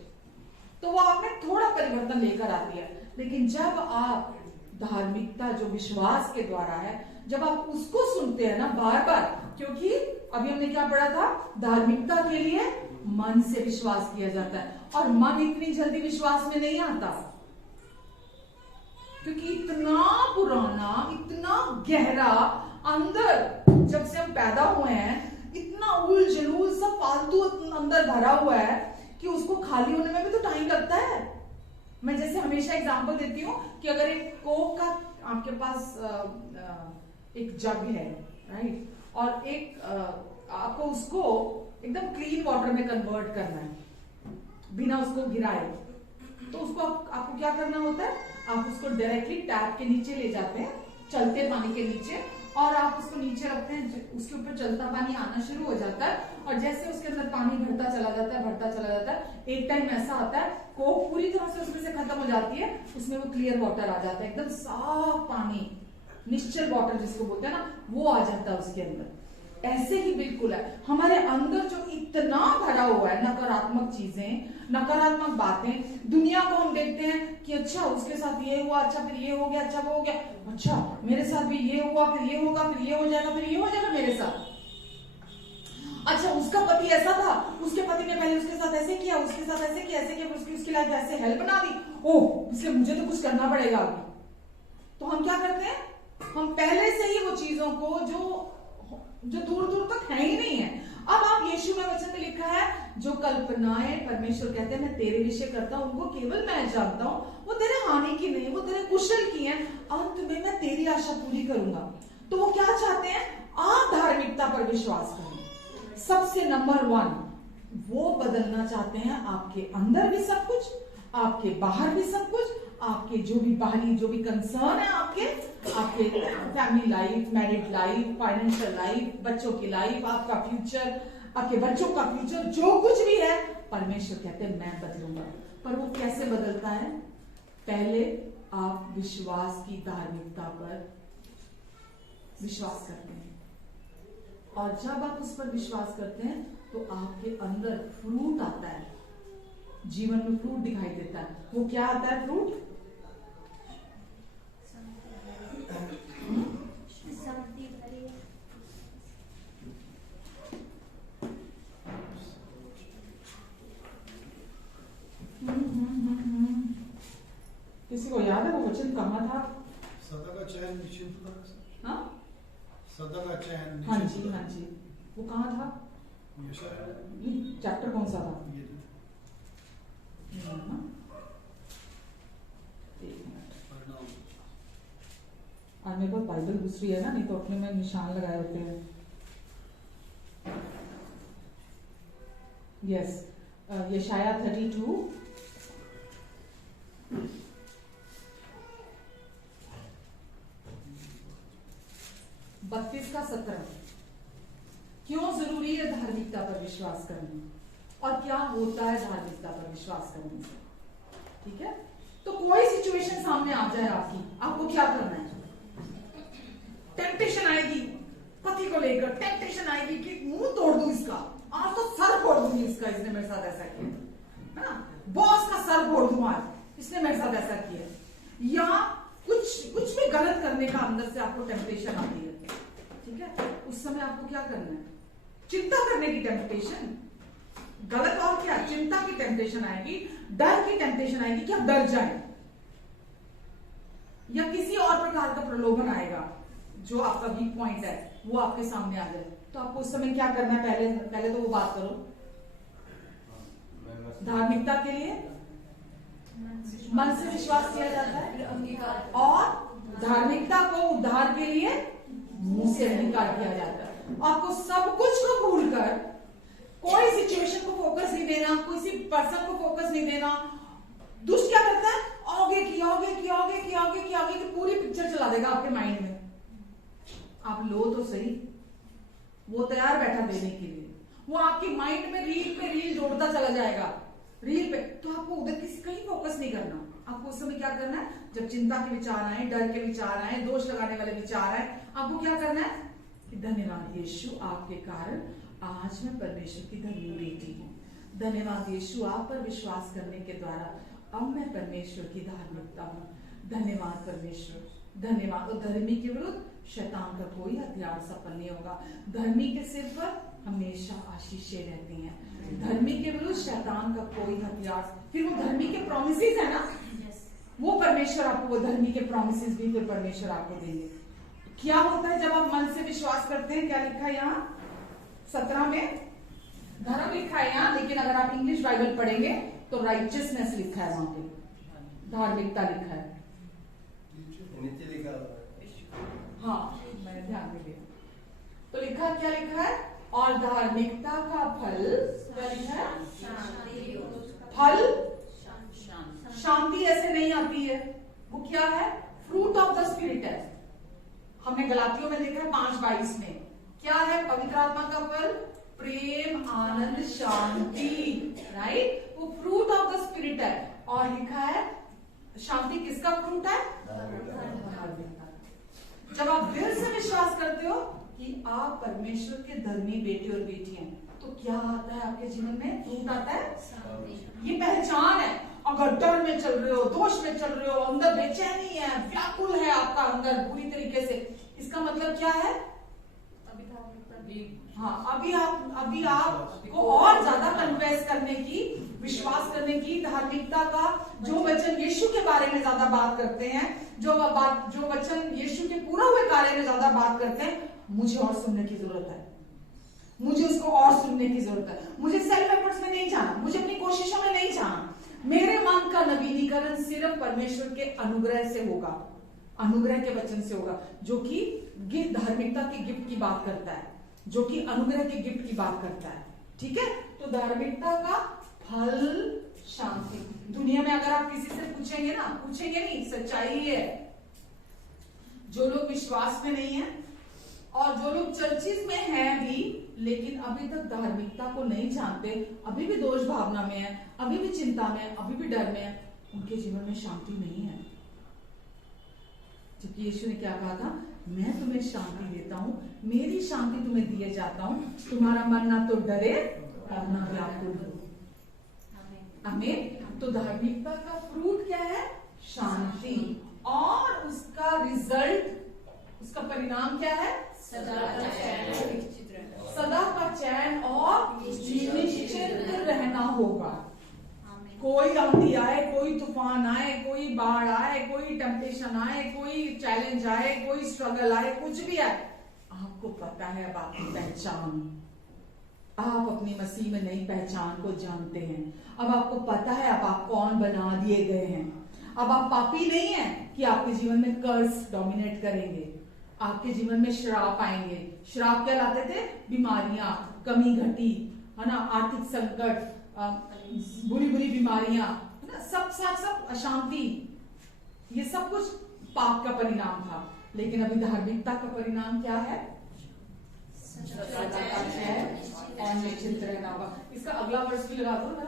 तो वो आप में थोड़ा परिवर्तन लेकर आती है। लेकिन जब आप धार्मिकता जो विश्वास के द्वारा है, जब आप उसको सुनते हैं ना बार बार, क्योंकि अभी हमने क्या पढ़ा था, धार्मिकता के लिए मन से विश्वास किया जाता है, और मन इतनी जल्दी विश्वास में नहीं आता, क्योंकि इतना पुराना, इतना गहरा अंदर जब से हम पैदा हुए हैं, इतना उल जलूल सब फालतू अंदर भरा हुआ है कि उसको खाली होने में भी तो टाइम लगता है। मैं जैसे हमेशा एग्जांपल देती हूँ कि अगर एक कोक का आपके पास एक जग है, राइट, और एक आपको उसको एकदम क्लीन वाटर में कन्वर्ट करना है बिना उसको गिराए, तो उसको आपको क्या करना होता है, आप उसको डायरेक्टली टैप के नीचे ले जाते हैं, चलते पानी के नीचे, और आप उसको नीचे रखते हैं, उसके ऊपर चलता पानी आना शुरू हो जाता है, और जैसे उसके अंदर पानी भरता चला जाता है, भरता चला जाता है, एक टाइम ऐसा आता है कोक पूरी तरह से उसमें से खत्म हो जाती है, उसमें वो क्लियर वाटर आ जाता है, एकदम साफ पानी, निश्चल वाटर जिसको बोलते हैं ना, वो आ जाता है उसके अंदर। ऐसे ही बिल्कुल है हमारे अंदर जो इतना भरा हुआ है, नकारात्मक चीजें, नकारात्मक बातें, दुनिया को हम देखते हैं कि अच्छा उसके साथ ये हुआ, अच्छा फिर ये हो गया, अच्छा वो हो गया, अच्छा मेरे साथ भी ये हुआ, फिर ये होगा, फिर ये हो जाएगा, फिर ये हो जाएगा मेरे साथ। अच्छा उसका पति ऐसा था, उसके पति ने पहले उसके साथ ऐसे किया, उसके साथ ऐसे किया, ऐसे किया, उसकी लाइफ ऐसे हेल्प बना दी, ओह इसलिए मुझे तो कुछ करना पड़ेगा अभी। तो हम क्या करते हैं, हम पहले से ही वो चीजों को जो दूर दूर तक है ही नहीं है। अब आप यीशु में वचन में लिखा है, जो कल्पनाएं परमेश्वर कहते हैं मैं तेरे विषय करता हूं, उनको केवल मैं जानता हूं, वो तेरे हानि की नहीं, वो तेरे कुशल की है, अंत में मैं तेरी आशा पूरी करूंगा। तो वो क्या चाहते हैं, आप धार्मिकता पर विश्वास करें। सबसे नंबर 1 वो बदलना चाहते हैं, आपके अंदर भी सब कुछ, आपके बाहर भी सब कुछ, आपके जो भी बाहरी जो भी कंसर्न है, आपके family life, married life, financial life, बच्चों की लाइफ, आपका फ्यूचर, आपके बच्चों का फ्यूचर, जो कुछ भी है, परमेश्वर कहते हैं मैं बदलूंगा। पर वो कैसे बदलता है, पहले आप विश्वास की धार्मिकता पर विश्वास करते हैं, और जब आप उस पर विश्वास करते हैं तो आपके अंदर फ्रूट आता है, जीवन में फ्रूट दिखाई देता है। वो क्या आता है फ्रूट, किसी को याद है वो वचन कहाँ था? सदा का चयन निश्चित था। हाँ सदा का चयन हाँ जी, हाँ जी, वो कहाँ था, चैप्टर कौन सा था? और मेरे पास बाइबल दूसरी है ना, नहीं तो अपने में निशान लगाए होते हैं। यस, यशाया 32 32 का 17। धार्मिकता पर विश्वास करने, और क्या होता है धार्मिकता पर विश्वास करने से। ठीक है, तो कोई सिचुएशन सामने आ जाए आपकी, आपको क्या करना है? टेम्पटेशन आएगी, पति को लेकर टेम्पटेशन आएगी कि मुंह तोड़ दूं इसका, आज तो सर फोड़ दूंगी इसका, इसने मेरे साथ ऐसा किया है ना, बॉस का सर फोड़ दूं आज, इसने मेरे साथ ऐसा किया, या कुछ भी गलत करने का अंदर से आपको टेम्पटेशन आती है। ठीक है, उस समय आपको क्या करना है? चिंता करने की टेम्पटेशन, गलत और क्या, चिंता की टेम्पटेशन आएगी, डर की टेम्पटेशन आएगी कि आप डर जाए, या किसी और प्रकार का प्रलोभन आएगा जो आपका वीक पॉइंट है वो आपके सामने आ जाए, तो आपको उस समय क्या करना है? पहले तो वो बात करो। धार्मिकता के लिए मन से विश्वास किया जाता है, और धार्मिकता को उद्धार के लिए मुंह से अंगीकार किया जाता है। आपको सब कुछ को भूलकर, कोई सिचुएशन को फोकस नहीं देना, किसी पर्सन को फोकस नहीं देना। दुष्ट क्या करता है? आगे की पूरी पिक्चर चला देगा आपके माइंड में। आप लो तो सही, वो तैयार बैठा देने के लिए, वो आपकी माइंड में रील पे रील जोड़ता चला जाएगा, रील पे। तो आपको उधर किसी कहीं फोकस नहीं करना। आपको उस समय क्या करना है? जब चिंता के विचार आए, डर के विचार आए, दोष लगाने वाले विचार आए, आपको क्या करना है कि धन्यवाद यीशु, आपके कारण आज मैं परमेश्वर की धर्मी बेटी हूँ। धन्यवाद यीशु, आप पर विश्वास करने के द्वारा अब मैं परमेश्वर की धार्मिकता हूँ। धन्यवाद परमेश्वर, धन्यवाद। और धर्मी के विरुद्ध शैतान का कोई हथियार सफल नहीं होगा। धर्मी के सिर पर हमेशा आशीषें रहती हैं। धर्मी के विरुद्ध शैतान का कोई हथियार, फिर वो धर्मी के प्रॉमिसेस है ना, वो परमेश्वर आपको, वो धर्मी के प्रॉमिसेस भी फिर परमेश्वर आपको देंगे। क्या होता है जब आप मन से विश्वास करते हैं? क्या लिखा है यहाँ 17 में? धर्म लिखा है यहाँ, लेकिन अगर आप इंग्लिश बाइबल पढ़ेंगे तो राइचियसनेस लिखा है वहां पे, धार्मिकता लिखा है। नीचे लिखा है। हाँ, मैंने ध्यान में दिया। तो लिखा, क्या लिखा है? और धार्मिकता का फल, क्या लिखा है? फल शांति ऐसे नहीं आती है, वो क्या है? फ्रूट ऑफ द स्पिरिट है। हमने गलातियों में देखा है 5:22 में, क्या है पवित्र आत्मा का फल? प्रेम, आनंद, शांति, राइट? वो फ्रूट ऑफ द स्पिरिट है। और लिखा है शांति किसका फ्रूट है? धार्मिकता। जब आप दिल से विश्वास करते हो कि आप परमेश्वर के धर्मी बेटे और बेटी हैं, तो क्या आता है आपके जीवन में? फ्रूट आता है। ये पहचान है। अगर डर में चल रहे हो, दोष में चल रहे हो, अंदर बेचैनी है, व्याकुल है आपका अंदर पूरी तरीके से, इसका मतलब क्या है? हाँ, अभी आपको और ज्यादा कन्फेस करने की, विश्वास करने की, धार्मिकता का जो वचन यीशु के बारे में ज्यादा बात करते हैं, जो वचन यीशु के पूरा हुए कार्य में ज्यादा बात करते हैं, मुझे और सुनने की जरूरत है। मुझे उसको और सुनने की जरूरत है। मुझे सेल्फ एफर्ट्स में नहीं जाना, मुझे अपनी कोशिशों में नहीं जाना। मेरे मन का नवीनीकरण सिर्फ परमेश्वर के अनुग्रह से होगा, अनुग्रह के वचन से होगा, जो कि धार्मिकता की गिफ्ट की बात करता है, जो कि अनुग्रह के गिफ्ट की बात करता है। ठीक है, तो धार्मिकता का फल शांति। दुनिया में अगर आप किसी से पूछेंगे ना, पूछेंगे नहीं, सच्चाई है, जो लोग विश्वास में नहीं है और जो लोग चर्चिस में हैं भी, लेकिन अभी तक धार्मिकता को नहीं जानते, अभी भी दोष भावना में है, अभी भी चिंता में, अभी भी डर में है, उनके जीवन में शांति नहीं है। जबकि यीशु ने क्या कहा था? मैं तुम्हें शांति देता हूं, मेरी शांति तुम्हें दिए जाता हूं, तुम्हारा मन ना तो डरे और ना व्याकुल हो। आमीन। तो धार्मिकता का फ्रूट क्या है? शांति। और उसका रिजल्ट, उसका परिणाम क्या है? सदा का चैन और निश्चिंत रहना होगा। कोई आंधी आए, कोई तूफान आए, कोई बाढ़ आए, कोई टेम्पटेशन आए, कोई चैलेंज आए, कोई स्ट्रगल आए, कुछ भी आए, आपको पता है अब आपकी पहचान, आप अपनी मसीह में नई पहचान को जानते हैं। अब आपको पता है अब आप कौन बना दिए गए हैं। अब आप पापी नहीं है कि आपके जीवन में कर्स डोमिनेट करेंगे, आपके जीवन में श्राप आएंगे। श्राप क्या लाते थे? बीमारियां, कमी घटी, है ना, आर्थिक संकट, बुरी बुरी बीमारियां, है ना, सब अशांति, ये सब कुछ पाप का परिणाम था। लेकिन अभी धार्मिकता का परिणाम क्या है? सदा का चैन और निश्चिंत रहना होगा। इसका अगला वर्ष भी लगा दो ना।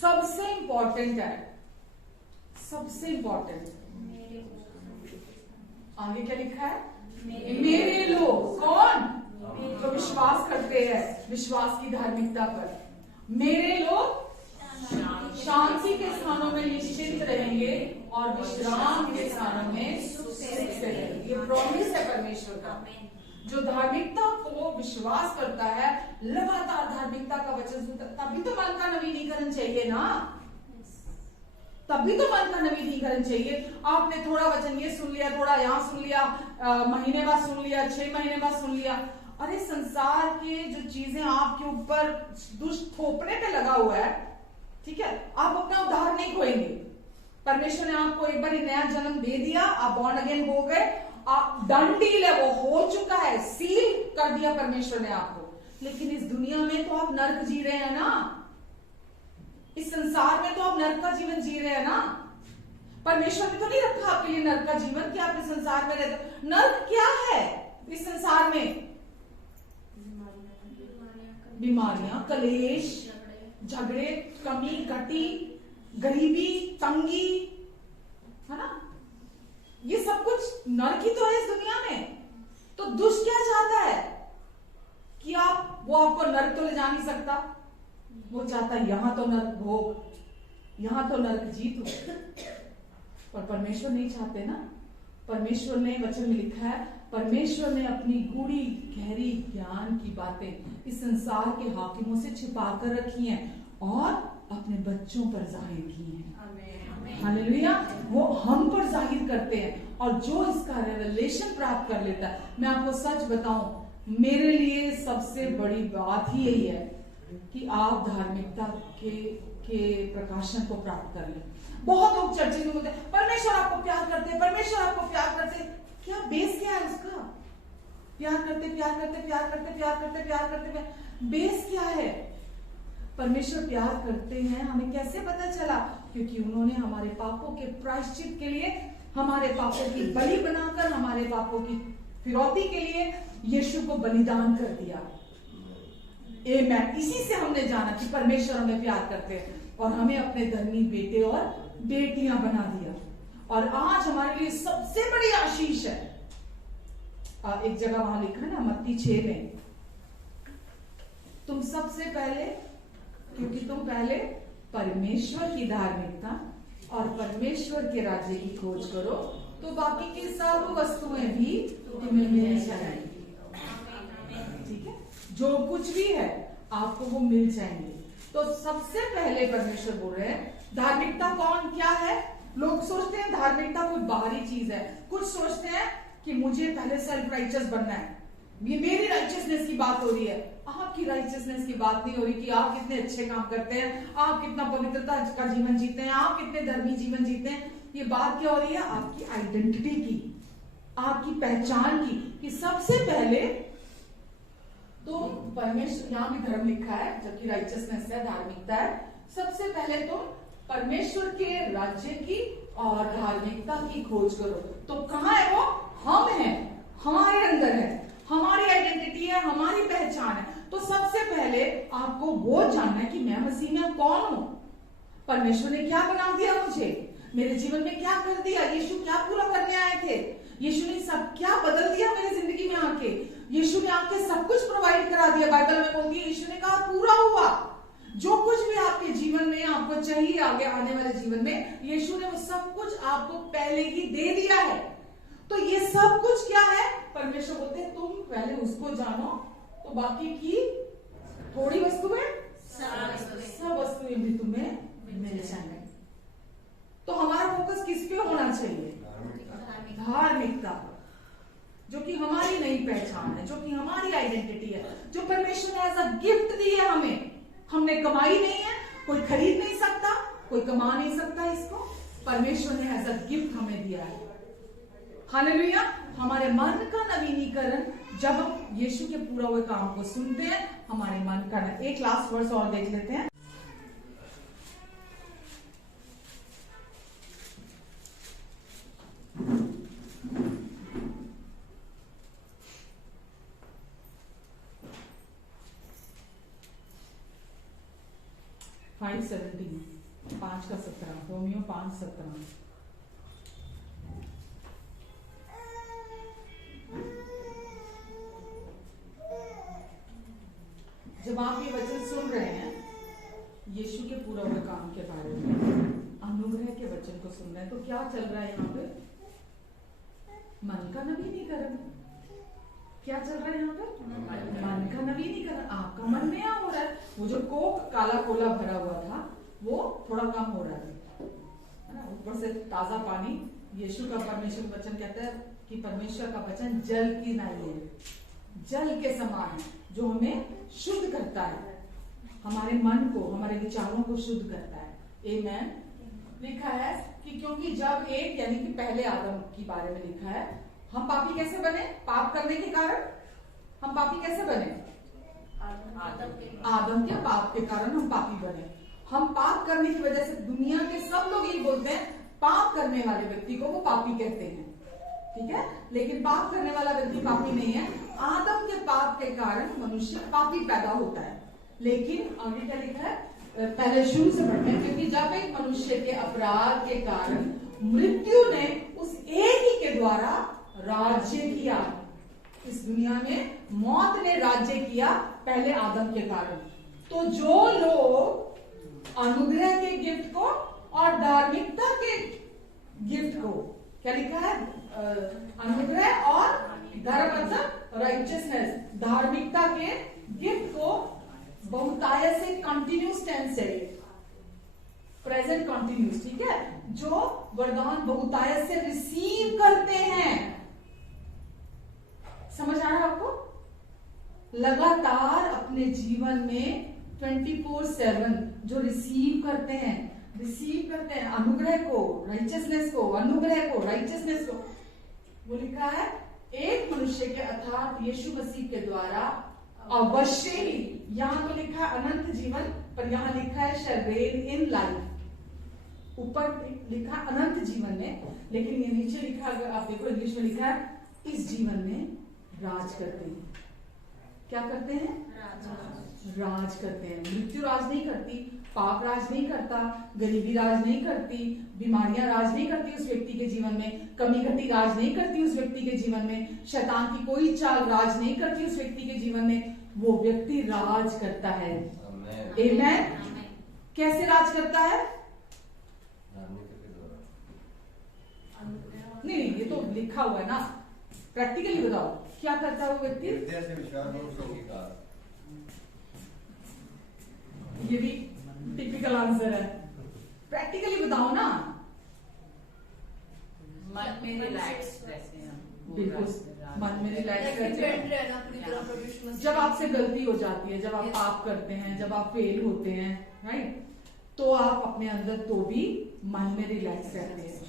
सबसे इंपॉर्टेंट है, सबसे इंपॉर्टेंट आगे क्या लिखा है? मेरे लोग कौन? जो विश्वास करते हैं विश्वास की धार्मिकता पर। मेरे लोग शांति के स्थानों में निश्चिंत रहेंगे और विश्राम के स्थानों में सुख से रहेंगे। ये प्रॉमिस है परमेश्वर का। जो धार्मिकता को विश्वास करता है, लगातार धार्मिकता का वचन सुनता, तभी तो मन का नवीनीकरण चाहिए ना। तभी तो मन का नवीनीकरण चाहिए। आपने थोड़ा वचन ये सुन लिया, थोड़ा यहाँ सुन लिया, महीने बाद सुन लिया, 6 महीने बाद सुन लिया। अरे संसार के जो चीजें आपके ऊपर दुष्ट थोपने पे लगा हुआ है, ठीक है, आप अपना उद्धार नहीं खोएंगे। परमेश्वर ने आपको एक बार नया जन्म दे दिया, आप बॉर्न अगेन हो गए, आप डन डील है, वो हो चुका है, सील कर दिया परमेश्वर ने आपको। लेकिन इस दुनिया में तो आप नर्क जी रहे हैं ना। इस संसार में तो आप नर्क का जीवन जी रहे हैं ना। परमेश्वर ने तो नहीं रखा आपके लिए नर्क का जीवन कि आप इस संसार में रहते। नर्क क्या है इस संसार में? बीमारियां, कलेश, झगड़े, कमी, घटी, गरीबी, तंगी, है ना। ये सब कुछ नर्क ही तो है इस दुनिया में। तो दुष्ट क्या चाहता है कि वो आपको नर्क तो ले जा नहीं सकता। वो चाहता है यहां तो नर्क भोग, यहां तो नर्क जीत हो। पर परमेश्वर नहीं चाहते ना। परमेश्वर ने वचन में लिखा है, परमेश्वर ने अपनी गूढ़ी गहरी ज्ञान की बातें इस संसार के हाकिमों से छिपा कर रखी हैं और अपने बच्चों पर जाहिर की हैं। हालेलुया। वो हम पर जाहिर करते हैं और जो इसका रेवलेशन प्राप्त कर लेता है। मैं आपको सच बताऊं, मेरे लिए सबसे बड़ी बात ही यही है कि आप धार्मिकता के प्रकाशन को प्राप्त कर लें। बहुत लोग चर्चित होते हैं, परमेश्वर आपको प्यार करते हैं, परमेश्वर आपको प्यार करते हैं। क्या बेस क्या है उसका? प्यार करते प्यार करते प्यार करते प्यार करते प्यार करते, बेस क्या है? परमेश्वर प्यार करते हैं, हमें कैसे पता चला? क्योंकि उन्होंने हमारे पापों के प्रायश्चित के लिए, हमारे पापों की बलि बनाकर, हमारे पापों की फिरौती के लिए यीशु को बलिदान कर दिया। इसी से हमने जाना कि परमेश्वर हमें प्यार करते हैं और हमें अपने धर्मी बेटे और बेटियां बना दिया। और आज हमारे लिए सबसे बड़ी आशीष है, एक जगह वहां लिखा है ना, मत्ती 6 में, तुम सबसे पहले, क्योंकि तुम पहले परमेश्वर की धार्मिकता और परमेश्वर के राज्य की खोज करो तो बाकी की सब वस्तुएं भी तुम्हें मिल जाएंगी। ठीक है, जो कुछ भी है आपको वो मिल जाएंगे। तो सबसे पहले परमेश्वर बोल रहे हैं धार्मिकता कौन क्या है? लोग सोचते हैं धार्मिकता कोई बाहरी चीज है। कुछ सोचते हैं कि मुझे पहले सेल्फ राइचियस बनना है, ये मेरी राइचियसनेस की बात हो रही है। आपकी राइचियसनेस की बात नहीं हो रही कि आप कितने अच्छे काम करते हैं, आप कितना पवित्रता का जीवन जीते हैं, आप कितने धर्मी जीवन जीते हैं। ये बात क्या हो रही है? आपकी आइडेंटिटी की, आपकी पहचान की, कि सबसे पहले तुम परमेश्वर, यहां भी धर्म लिखा है जबकि राइचियसनेस है, धार्मिकता है। सबसे पहले तुम परमेश्वर के राज्य की और धार्मिकता की खोज करो। तो कहां है वो? हम हैं, हमारे अंदर है, हमारी आइडेंटिटी है, हमारी पहचान है। तो सबसे पहले आपको वो जानना है कि मैं मसीह में कौन हूं, परमेश्वर ने क्या बना दिया मुझे, मेरे जीवन में क्या कर दिया, यीशु क्या पूरा करने आए थे, यीशु ने सब क्या बदल दिया मेरी जिंदगी में आके, यीशु ने आके सब कुछ प्रोवाइड करा दिया। बाइबल में बोलती है यीशु ने कहा पूरा हुआ। जो कुछ भी आपके जीवन में आपको चाहिए आगे आने वाले जीवन में, यीशु ने वो सब कुछ आपको पहले ही दे दिया है। तो ये सब कुछ क्या है? परमेश्वर बोलते हैं तुम पहले उसको जानो तो बाकी की थोड़ी वस्तुएं, सब वस्तुएं भी तुम्हें मिल जाएंगे। तो हमारा फोकस किस पे होना चाहिए? धार्मिकता, जो कि हमारी नई पहचान है, जो कि हमारी आइडेंटिटी है, जो परमेश्वर ने एज अ गिफ्ट दी है हमें। हमने कमाई नहीं है, कोई खरीद नहीं सकता, कोई कमा नहीं सकता इसको, परमेश्वर ने एज अ गिफ्ट हमें दिया है। हालेलुया। हमारे मन का नवीनीकरण जब हम यीशु के पूरा हुए काम को सुनते हैं, हमारे मन का एक लास्ट वर्स और देख लेते हैं। 5:17 5:17 रोमियो 5:17। जब आप ये वचन सुन रहे हैं यीशु के पूरा हुए काम के बारे में, अनुग्रह के वचन को सुन रहे हैं, तो क्या चल रहा है यहाँ पे? मन का नवीनीकरण। क्या चल रहा है यहाँ पे? मन का नवीनीकरण। आपका मन नया हो रहा है। वो जो कोक काला कोला भरा हुआ था वो थोड़ा कम हो रहा है ना, ऊपर से ताजा पानी। यीशु का परमेश्वर वचन कहता है कि परमेश्वर का वचन जल की नाई है, जल के समान है, जो हमें शुद्ध करता है, हमारे मन को, हमारे विचारों को शुद्ध करता है। आमेन। लिखा है कि क्योंकि जब एक यानी कि पहले आदम के बारे में लिखा है, हम पापी कैसे बने? पाप करने के कारण हम पापी कैसे बने? आदम के पाप के कारण हम पापी बने। हम पाप करने की वजह से दुनिया के सब लोग ये बोलते हैं, पाप करने वाले व्यक्ति को वो पापी कहते हैं, ठीक है, लेकिन पाप करने वाला व्यक्ति पापी नहीं है। आदम के पाप के कारण मनुष्य पापी पैदा होता है। लेकिन आगे क्या लिखा है? पहले शुरू से पढ़ते हैं, क्योंकि जब एक मनुष्य के अपराध के कारण मृत्यु ने उस एक ही के द्वारा राज्य किया, इस दुनिया में मौत ने राज्य किया पहले आदम के कारण। तो जो लोग अनुग्रह के गिफ्ट को और धार्मिकता के गिफ्ट को, क्या लिखा है? अनुग्रह और धर्म मतलब राइचियसनेस, धार्मिकता के गिफ्ट को बहुतायत से कंटिन्यूस टेंस है, प्रेजेंट कंटिन्यूस, ठीक है, जो वरदान बहुतायत से रिसीव करते हैं। समझ आ रहा है आपको? लगातार अपने जीवन में 24/7 जो रिसीव करते हैं अनुग्रह को, राइचियसनेस को, अनुग्रह को, राइचियसनेस को। वो लिखा है एक मनुष्य के अर्थात यीशु मसीह के द्वारा अवश्य ही, यहां तो लिखा है अनंत जीवन, पर यहां लिखा है शैल रेन इन लाइफ। ऊपर लिखा है अनंत जीवन में, लेकिन ये नीचे लिखा, अगर आप देखो इंग्लिश में लिखा है इस जीवन में राज करते हैं। क्या करते हैं? राज करते हैं। मृत्यु राज नहीं करती, पाप राज नहीं करता, गरीबी राज नहीं करती, बीमारियां राज नहीं करती उस व्यक्ति के जीवन में, कमी घटी राज नहीं करती उस व्यक्ति के जीवन में, शैतान की कोई चाल राज नहीं करती उस व्यक्ति के जीवन में। वो व्यक्ति राज करता है। आमेन। कैसे राज करता है? नहीं, ये तो लिखा हुआ है ना, प्रैक्टिकली बताओ क्या करता है वो व्यक्ति? ये भी टिपिकल आंसर है, प्रैक्टिकली बताओ ना। मन में रिलैक्स रहते हैं, बिल्कुल, मन में रिलैक्स रहते हैं। जब आपसे गलती हो जाती है, जब आप पाप करते हैं, जब आप फेल होते हैं, राइट, तो आप अपने अंदर तो भी मन में रिलैक्स रहते हैं,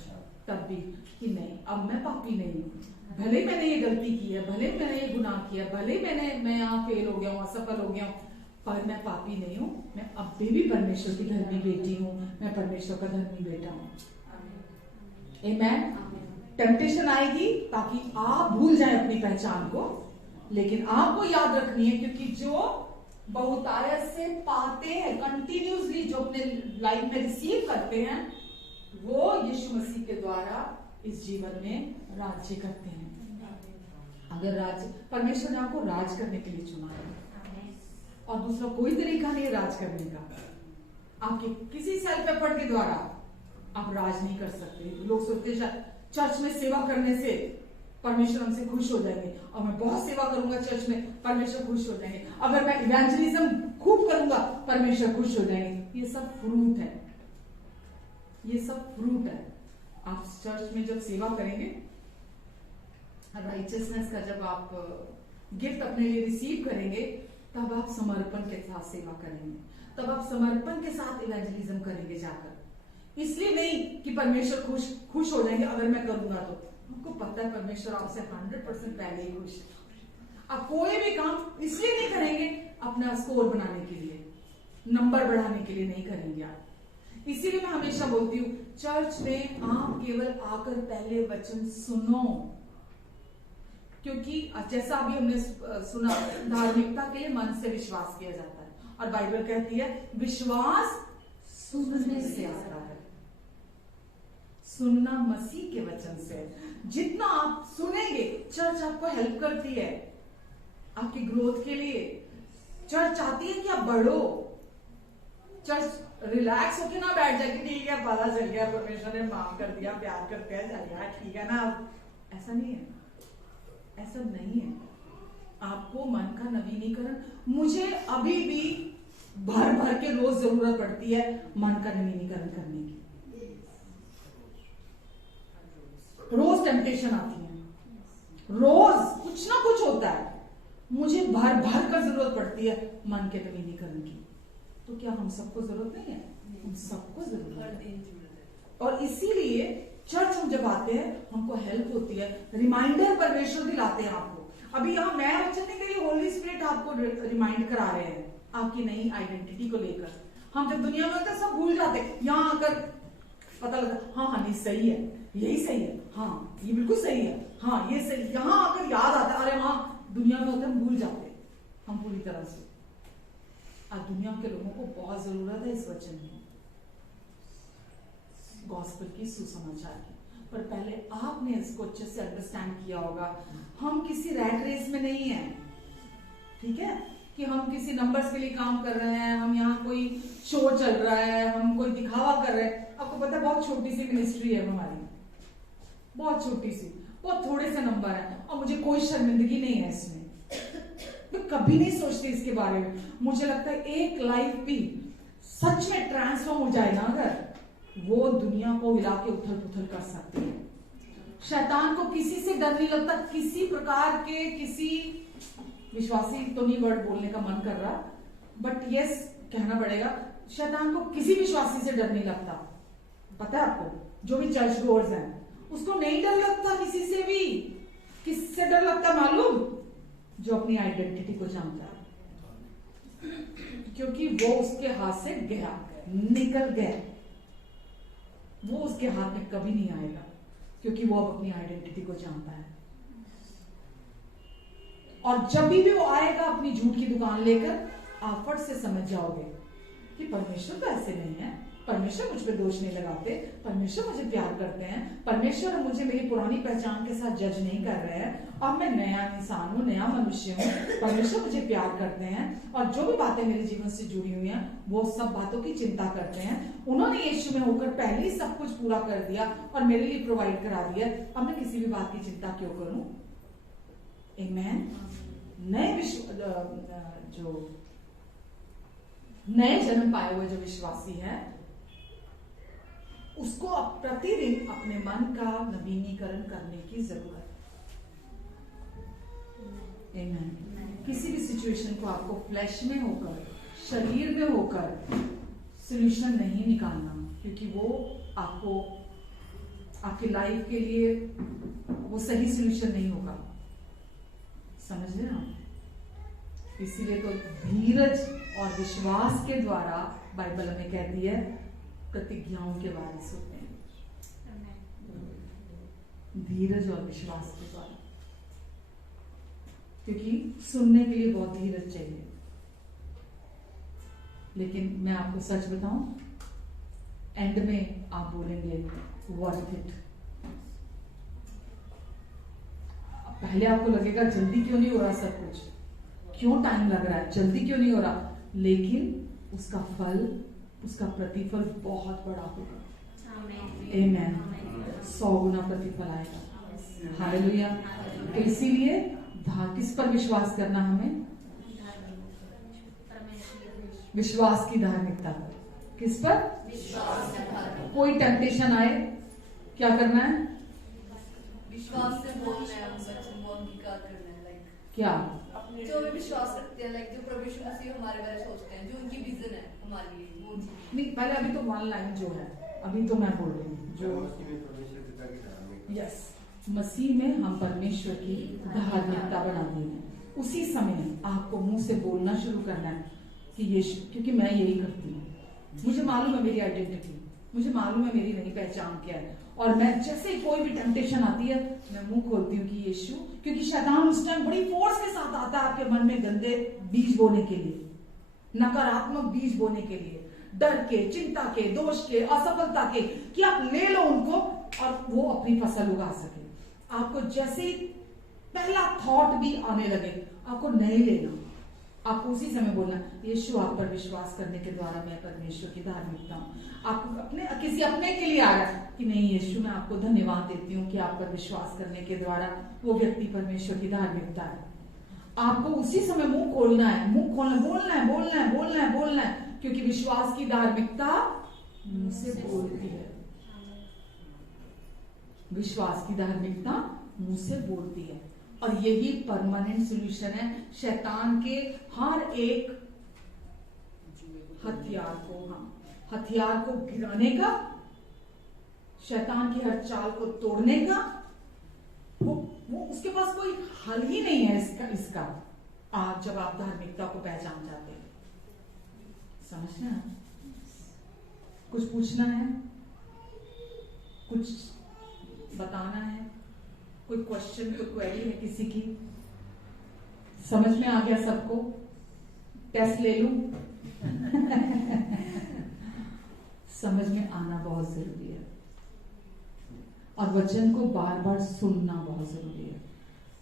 तब भी कि नहीं, अब मैं पापी नहीं हूँ, भले मैंने ये गलती की है, भले मैंने ये गुनाह किया, भले मैं यहाँ फेल हो गया हूँ, असफल हो गया हूँ, पर मैं पापी नहीं हूँ, मैं अब भी परमेश्वर की धर्मी बेटी हूँ, मैं परमेश्वर का धर्मी बेटा हूँ। आमेन। टेम्पटेशन आएगी ताकि आप भूल जाएं अपनी पहचान को, लेकिन आपको याद रखनी है, क्योंकि जो बहुतायत से पाते हैं, कंटिन्यूसली जो अपने लाइफ में रिसीव करते हैं, वो यीशु मसीह के द्वारा इस जीवन में राज्य करते हैं। अगर राज्य, परमेश्वर ने आपको राज करने के लिए चुना है और दूसरा कोई तरीका नहीं है राज करने का। आपके किसी सेल्फ एफर्ट के द्वारा आप राज नहीं कर सकते। लोग सोचते हैं चर्च में सेवा करने से परमेश्वर हमसे खुश हो जाएंगे, और मैं बहुत सेवा करूंगा चर्च में, परमेश्वर खुश हो जाएंगे, अगर मैं इवेंजलिज्म खूब करूंगा परमेश्वर खुश हो जाएंगे। ये सब फ्रूट है, ये सब फ्रूट है। आप चर्च में जब सेवा करेंगे, राइचियसनेस का जब आप गिफ्ट अपने लिए रिसीव करेंगे, तब आप समर्पण के साथ सेवा करेंगे, तब आप समर्पण के साथ इवेंजलिज्म करेंगे जाकर। इसलिए नहीं कि परमेश्वर खुश हो जाएंगे अगर मैं करूंगा तो। आपको पता है परमेश्वर आपसे 100% पहले ही खुश है। आप कोई भी काम इसलिए नहीं करेंगे अपना स्कोर बनाने के लिए, नंबर बढ़ाने के लिए नहीं करेंगे आप। इसीलिए मैं हमेशा बोलती हूँ, चर्च में आप केवल आकर पहले वचन सुनो, क्योंकि जैसा अभी हमने सुना, धार्मिकता के लिए मन से विश्वास किया जाता है, और बाइबल कहती है विश्वास सुनने से आता है। सुनना मसीह के वचन से। जितना आप सुनेंगे, चर्च आपको हेल्प करती है आपकी ग्रोथ के लिए। चर्च चाहती है कि आप बढ़ो। चर्च रिलैक्स होके ना बैठ जाए कि ठीक है, पता चल गया, परमेश्वर ने माफ कर दिया, प्यार करते हैं, चल गया, ठीक है ना। ऐसा नहीं है, ऐसा नहीं है। आपको मन का नवीनीकरण, मुझे अभी भी भर भर के रोज जरूरत पड़ती है मन का नवीनीकरण करने की। रोज टेम्पटेशन आती है, रोज कुछ ना कुछ होता है, मुझे भर भर कर जरूरत पड़ती है मन के नवीनीकरण की। तो क्या हम सबको जरूरत नहीं है? हम सबको जरूरत है। और इसीलिए चर्च हम जब आते हैं, हमको हेल्प होती है, रिमाइंडर परमेश्वर दिलाते हैं आपको। अभी यहाँ नया वचन नहीं कही, होली स्पिरिट आपको रिमाइंड करा रहे हैं आपकी नई आइडेंटिटी को लेकर। हम जब दुनिया में होते हैं सब भूल जाते हैं, यहाँ आकर पता लगता हाँ हाँ नहीं सही है, यही सही है, हाँ ये बिल्कुल सही है, हाँ ये सही। यहाँ आकर याद आता है, अरे हाँ दुनिया में होते हम भूल जाते हैं हम पूरी तरह से। आज दुनिया के लोगों को बहुत जरूरत है इस वचन की, गॉस्पेल की, सुसमाचार की। पर पहले आपने इसको अच्छे से अंडरस्टैंड किया होगा। हम किसी रैट रेस में नहीं है, ठीक है, कि हम किसी नंबर्स के लिए काम कर रहे हैं, हम यहाँ कोई शो चल रहा है, हम कोई दिखावा कर रहे हैं। आपको पता है बहुत छोटी सी मिनिस्ट्री है हमारी, बहुत छोटी सी, बहुत थोड़े से नंबर है, और मुझे कोई शर्मिंदगी नहीं है इसमें। मैं कभी नहीं सोचती इसके बारे में। मुझे लगता है एक लाइफ भी सच में ट्रांसफॉर्म हो जाए ना, अगर वो दुनिया को हिला के उथल पुथल कर सकती है। शैतान को किसी से डर नहीं लगता, किसी प्रकार के, किसी विश्वासी तो नहीं वर्ड बोलने का मन कर रहा, बट यस कहना पड़ेगा, शैतान को किसी विश्वासी से डर नहीं लगता। पता है आपको, जो भी चर्च गोर्स हैं उसको नहीं डर लगता किसी से भी। किससे डर लगता मालूम? जो अपनी आइडेंटिटी को जानता है, क्योंकि वो उसके हाथ से गया, निकल गया, वो उसके हाथ में कभी नहीं आएगा, क्योंकि वो अब अपनी आइडेंटिटी को जानता है। और जब भी वो आएगा अपनी झूठ की दुकान लेकर, आप फट से समझ जाओगे कि परमेश्वर तो ऐसे नहीं है, परमेश्वर मुझ पे दोष नहीं लगाते, परमेश्वर मुझे प्यार करते हैं, परमेश्वर मुझे मेरी पुरानी पहचान के साथ जज नहीं कर रहे हैं, और मैं नया इंसान हूँ, नया मनुष्य हूँ, परमेश्वर मुझे प्यार करते हैं, और जो भी बातें मेरे जीवन से जुड़ी हुई हैं वो सब बातों की चिंता करते हैं। उन्होंने यीशु में होकर पहले ही सब कुछ पूरा कर दिया और मेरे लिए प्रोवाइड करा दिया, अब मैं किसी भी बात की चिंता क्यों करूं? आमेन। नए जो नए जन्म पाए हुए जो विश्वासी है, उसको प्रतिदिन अपने मन का नवीनीकरण करने की जरूरत है। आमेन। किसी भी सिचुएशन को आपको फ्लैश में होकर, शरीर में होकर सॉल्यूशन नहीं निकालना, क्योंकि वो आपको, आपकी लाइफ के लिए वो सही सॉल्यूशन नहीं होगा। समझ रहे हैं? इसीलिए तो धीरज और विश्वास के द्वारा बाइबल हमें कहती है प्रतिज्ञाओं के वारिस होते हैं। धीरज और विश्वास के द्वारा, क्योंकि सुनने के लिए बहुत धीरज चाहिए। लेकिन मैं आपको सच बताऊं, एंड में आप बोलेंगे वर्थ इट। पहले आपको लगेगा जल्दी क्यों नहीं हो रहा सब कुछ, क्यों टाइम लग रहा है, जल्दी क्यों नहीं हो रहा, लेकिन उसका फल, उसका प्रतिफल बहुत बड़ा होगा। आमेन। 100 गुना प्रतिफल आएगा। हालेलुया। तो इसीलिए किस पर विश्वास करना हमें? विश्वास की धार्मिकता पर। किस पर? कोई टेम्पटेशन आए, क्या करना है? विश्वास से बोलना है, वो अंगीकार करना है। लाइक क्या? जो भी विश्वास रखते हैं, लाइक जो प्रभु यीशु मसीह हमारे बारे में सोचते हैं, जो उनकी विजन है हमारे लिए, वो नहीं, पहले अभी तो वन लाइन जो है, अभी तो मैं बोल रही हूँ जो यस, मसीह में हम परमेश्वर की धार्मिकता बना दी है। उसी समय आपको मुंह से बोलना शुरू करना है कि यीशु, क्योंकि मैं यही करती हूँ, मुझे मालूम है मेरी आइडेंटिटी, मुझे मालूम है मेरी नई पहचान क्या है, और मैं जैसे कोई भी टेम्पटेशन आती है मैं मुंह खोलती हूँ कि यीशु, क्योंकि शैतान उस टाइम बड़ी फोर्स के साथ आता है आपके मन में गंदे बीज बोने के लिए, नकारात्मक बीज बोने के लिए, डर के, चिंता के, दोष के, असफलता के, कि आप ले लो उनको और वो अपनी फसल उगा सके। आपको जैसे ही पहला थॉट भी आने लगे, आपको नहीं लेना, आपको उसी समय बोलना, यीशु आप पर विश्वास करने के द्वारा मैं परमेश्वर की धार्मिकता हूं। आपको अपने किसी अपने के लिए आ रहा है कि नहीं यीशु मैं आपको धन्यवाद देती हूँ कि आप पर विश्वास करने के द्वारा वो व्यक्ति परमेश्वर की धार्मिकता है। आपको उसी समय मुंह खोलना है, मुंह खोलना, बोलना है, बोलना है, बोलना है, बोलना है, क्योंकि विश्वास की धार्मिकता मुंह से बोलती है। विश्वास की धार्मिकता मुंह से बोलती है, और यही परमानेंट सॉल्यूशन है शैतान के हर एक हथियार को गिराने का, शैतान की हर चाल को तोड़ने का। वो उसके पास कोई हल ही नहीं है इसका आप जब आप धार्मिकता को पहचान जाते हैं। समझना है? कुछ पूछना है, कुछ बताना है, कोई क्वेश्चन, कोई क्वेरी है किसी की? समझ में आ गया सबको? टेस्ट ले लूं? समझ में आना बहुत जरूरी है, और वचन को बार बार सुनना बहुत जरूरी है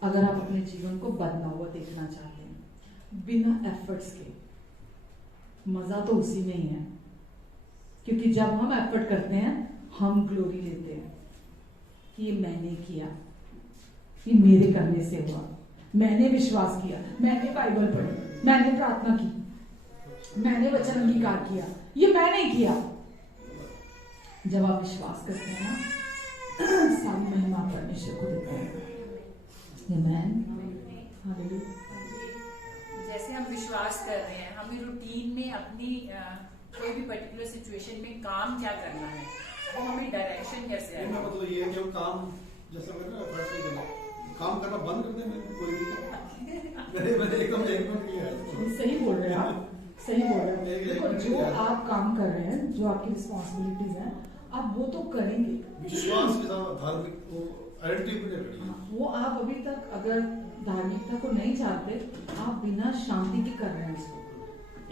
अगर आप अपने जीवन को बदला हुआ देखना चाहते हैं बिना एफर्ट्स के। मजा तो उसी में ही है, क्योंकि जब हम एफर्ट करते हैं हम ग्लोरी लेते हैं कि ये मैंने किया, ये मेरे करने से हुआ, मैंने विश्वास किया, मैंने बाइबल पढ़ी, मैंने प्रार्थना की, मैंने वचन अंगीकार किया, ये मैंने किया। जब आप विश्वास करते हैं ना, सारी महिमा परमेश्वर को देते हैं। आमीन, हालेलुया। जैसे हम विश्वास कर रहे हैं, हमें रूटीन में अपनी कोई भी पर्टिकुलर सिचुएशन में काम क्या करना है, वो हमें डायरेक्शन कैसे आएगा? मतलब ये है कि हम काम जैसा कर रहे हैं, काम करना बंद कर दें, कोई भी एकदम सही बोल रहे हैं आप, सही बोल रहे हैं। देखो, जो आप काम कर रहे हैं, जो आपकी रिस्पॉन्सिबिलिटीज हैं, आप वो तो करेंगे। विश्वास के साथ धार्मिक वो आप अभी तक अगर धार्मिकता को नहीं चाहते, आप बिना शांति के कर रहे हैं इसको,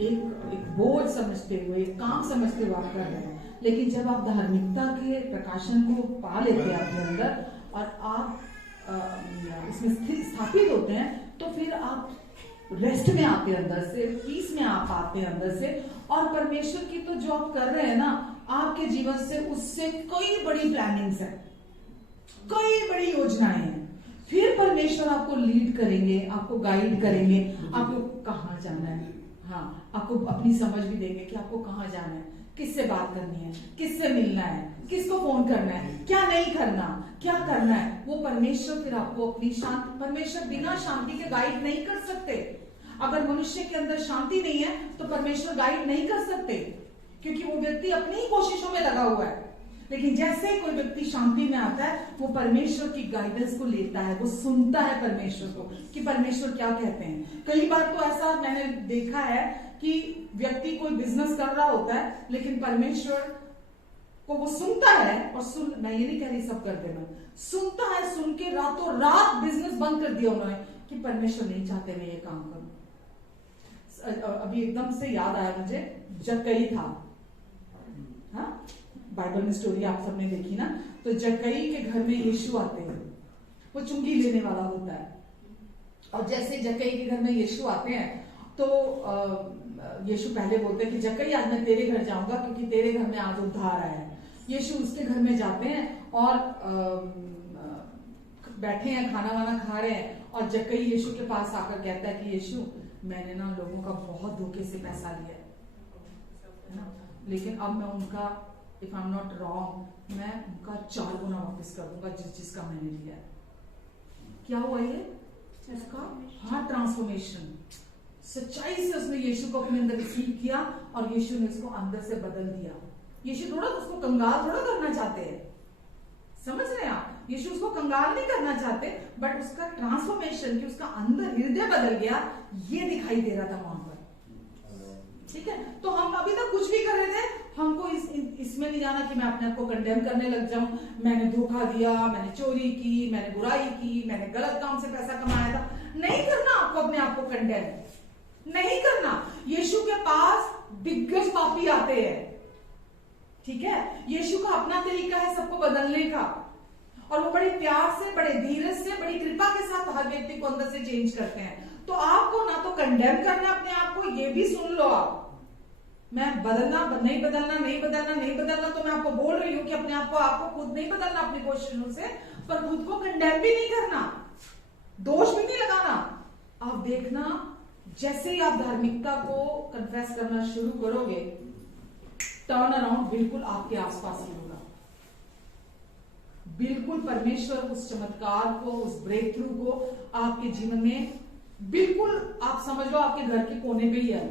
एक बोझ समझते हुए, एक काम समझते हुए आप कर रहे हैं। लेकिन जब आप धार्मिकता के प्रकाशन को पा लेते हैं अपने अंदर और आप इसमें स्थापित होते हैं, तो फिर आप रेस्ट में आते हैं अंदर से, पीस में आप आते हैं अंदर से, और परमेश्वर की तो जो आप कर रहे हैं ना आपके जीवन से, उससे कई बड़ी प्लानिंग्स है, कई बड़ी योजनाएं हैं। फिर परमेश्वर आपको लीड करेंगे, आपको गाइड करेंगे, आपको कहाँ जाना है। हाँ, आपको अपनी समझ भी देंगे कि आपको कहाँ जाना है, किससे बात करनी है, किससे मिलना है, किसको फोन करना है, क्या नहीं करना, क्या करना है। वो परमेश्वर फिर आपको अपनी शांति, परमेश्वर बिना शांति के गाइड नहीं कर सकते। अगर मनुष्य के अंदर शांति नहीं है तो परमेश्वर गाइड नहीं कर सकते, क्योंकि वो व्यक्ति अपनी ही कोशिशों में लगा हुआ है। लेकिन जैसे ही कोई व्यक्ति शांति में आता है, वो परमेश्वर की गाइडेंस को लेता है, वो सुनता है परमेश्वर को कि परमेश्वर क्या कहते हैं। कई बार तो ऐसा मैंने देखा है कि व्यक्ति कोई बिजनेस कर रहा होता है, लेकिन परमेश्वर को वो सुनता है, और मैं ये नहीं कह रही सब कर देना, सुनता है, सुन के रातों रात बिजनेस बंद कर दिया उन्होंने कि परमेश्वर नहीं चाहते मैं ये काम करूं। अभी एकदम से याद आया मुझे, जक्कई था, हाँ, बाइबल में स्टोरी आप सबने देखी ना। तो जक्कई के घर में यीशु आते हैं, वो चुंगी लेने वाला होता है, और जैसे जक्कई के घर में यीशु आते हैं तो यीशु पहले बोलते हैं कि जक्कई आज मैं तेरे घर जाऊंगा क्योंकि तेरे घर में आज उद्धार आया है। यीशु उसके घर में जाते हैं और बैठे हैं, खाना वाना खा रहे हैं, और जक्कई यीशु के पास आकर कहता है कि यीशु मैंने ना लोगों का बहुत धोखे से पैसा लिया है ना, लेकिन अब मैं उनका, if I am not wrong, मैं उनका 4 गुना वापस कर दूंगा जिसका मैंने लिया है। क्या हुआ ये? उसका हार्ट ट्रांसफॉर्मेशन, सच्चाई से उसने यीशु को अपने अंदर रिसीव किया और यीशु ने उसको अंदर से बदल दिया। यीशु थोड़ा उसको कंगाल थोड़ा करना चाहते हैं, समझ रहे हैं आप? यीशु उसको कंगाल नहीं करना चाहते, बट उसका ट्रांसफॉर्मेशन कि उसका अंदर हृदय बदल गया, ये दिखाई दे रहा था वहां पर। ठीक है, तो हम अभी तक कुछ भी कर रहे थे, हमको इसमें नहीं जाना कि मैं अपने आप को कंडेम करने लग जाऊं, मैंने धोखा दिया, मैंने चोरी की, मैंने बुराई की, मैंने गलत काम से पैसा कमाया था। नहीं करना आपको अपने आप को कंडेम, नहीं करना। यीशु के पास दिग्गज पापी आते हैं, ठीक है। यीशु का अपना तरीका है सबको बदलने का, और वो बड़े प्यार से, बड़े धीरज से, बड़ी कृपा के साथ हर व्यक्ति को अंदर से चेंज करते हैं। तो आपको ना तो कंडेम करना अपने आप को, ये भी सुन लो आप, मैं बदलना नहीं बदलना नहीं बदलना नहीं बदलना, तो मैं आपको बोल रही हूं कि अपने आप को, आपको खुद नहीं बदलना अपनी कोशिशों से, पर खुद को कंडेम भी नहीं करना, दोष भी नहीं लगाना। आप देखना जैसे ही आप धार्मिकता को कन्फेस करना शुरू करोगे, टर्न अराउंड बिल्कुल आपके आसपास ही होगा। बिल्कुल परमेश्वर उस चमत्कार को, उस ब्रेक थ्रू को आपके जीवन में, बिल्कुल आप समझ लो आपके घर के कोने पे ही है,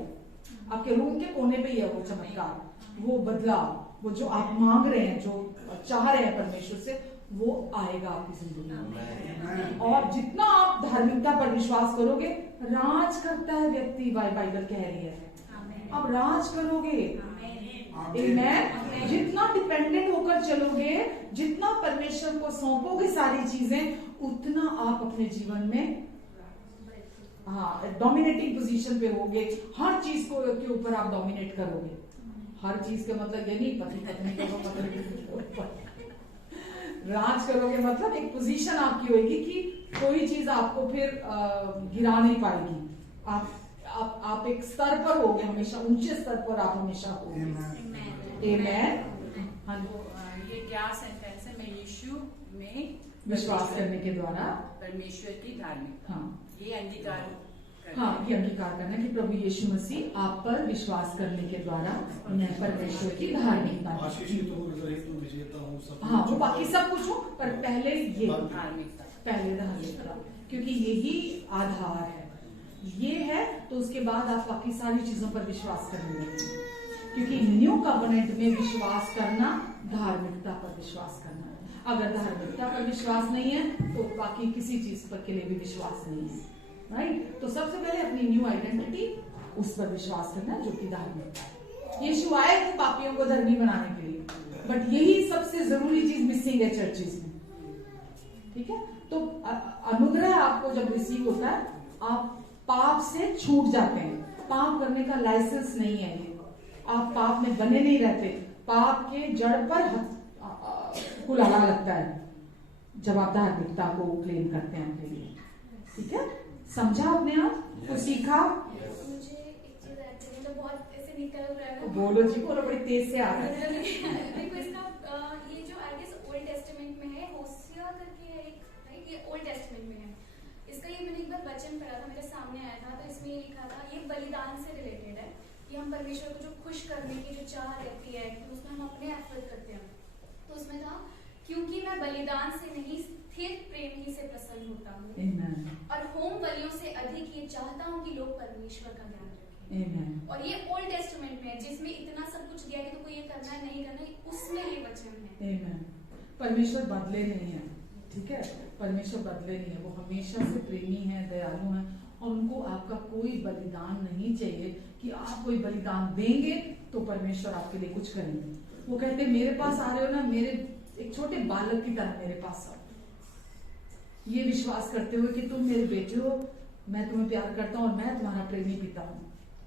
आपके रूम के कोने पे ही है वो चमत्कार, वो बदलाव, वो जो आप मांग रहे हैं, जो चाह रहे हैं परमेश्वर से, वो आएगा आपकी जिंदगी में। और जितना आप धार्मिकता पर विश्वास करोगे, राज करता है व्यक्ति, बाइबल कह रही है, अब राज करोगे। आमेन। जितना डिपेंडेंट होकर चलोगे, जितना परमेश्वर को सौंपोगे सारी चीजें, उतना आप अपने जीवन में डोमिनेटिंग पोजीशन पे होगे। हर चीज को के ऊपर आप डोमिनेट करोगे। हर चीज का मतलब ये नहीं पति पत्नी का राज करोगे, मतलब एक पोजीशन आपकी होगी कि कोई चीज आपको फिर गिरा नहीं पाएगी। आप एक स्तर पर होगे, हमेशा ऊंचे स्तर पर आप हमेशा होगे। आमेन। हाँ, ये क्या सेंटेंस है? मैं यीशु में विश्वास करने के द्वारा परमेश्वर की धार्मिकता, हाँ, ये अंगीकार हाँ, ये अंगीकार करना कि प्रभु यीशु मसीह आप पर विश्वास करने के द्वारा मैं परमेश्वर की धार्मिकता, हाँ, वो बाकी सब कुछ हो, पर पहले ये धार्मिकता, पहले धार्मिकता, क्योंकि यही आधार है। ये है तो उसके बाद आप बाकी सारी चीजों पर विश्वास करने लगेंगे, क्योंकि न्यू कवनेंट में विश्वास करना धार्मिकता पर विश्वास करना है। अगर धार्मिकता पर विश्वास नहीं है तो बाकी किसी चीज पर के लिए भी विश्वास नहीं है, राइट। तो सबसे पहले अपनी न्यू आइडेंटिटी, उस पर विश्वास करना जो कि धार्मिकता है। यीशु आए थे पापियों को धर्मी बनाने के लिए, बट यही सबसे जरूरी चीज मिसिंग है चर्चेस में, ठीक है। तो अनुग्रह आपको जब रिसीव होता है, आप पाप से छूट जाते हैं। पाप करने का लाइसेंस नहीं है ये, आप पाप में बने नहीं रहते। पाप के जड़ पर कुलाला लगता है जब आप धार्मिकता को क्लेम करते हैं अपने लिए, ठीक है। समझा आपने? आप को सीखा? मुझे एक चीज ऐड करनी, तो बहुत ऐसे निकल रहा है, बोलो जी, बोलो, बड़ी तेज से आ रहा है। देखो इसका ये जो आई गेस ओल्ड टेस्टामेंट में है, होसिया करके है एक, राइट, ये ओल्ड टेस्टामेंट में है। इसका ये मैंने एक बार वचन पढ़ा था, मेरे सामने आया था, तो इसमें ये लिखा था, ये बलिदान से रिलेटेड है कि हम परमेश्वर को जो खुश करने की जो चाह रहती है, कि उसमें हम अपने एफर्ट करते हैं। तो उसमें था, क्योंकि मैं बलिदान से नहीं स्थिर प्रेम ही से प्रसन्न होता हूँ, और होम बलियों से अधिक ये चाहता हूँ कि लोग परमेश्वर का ज्ञान रखें। और ये ओल्ड टेस्टामेंट में है, जिसमें इतना सब कुछ दिया कि तुमको ये करना है नहीं करना है, उसमें ये वचन है। परमेश्वर बदले नहीं है, ठीक है। परमेश्वर बदले नहीं है, वो हमेशा से प्रेमी है, दयालु है, और उनको आपका कोई बलिदान नहीं चाहिए कि आप कोई बलिदान देंगे तो परमेश्वर आपके लिए कुछ करेंगे। वो कहते मेरे पास आ रहे हो ना, मेरे एक छोटे बालक की तरह मेरे पास आओ, ये विश्वास करते हुए कि तुम मेरे बेटे हो, मैं तुम्हें प्यार करता हूँ और मैं तुम्हारा प्रेमी पिता हूँ,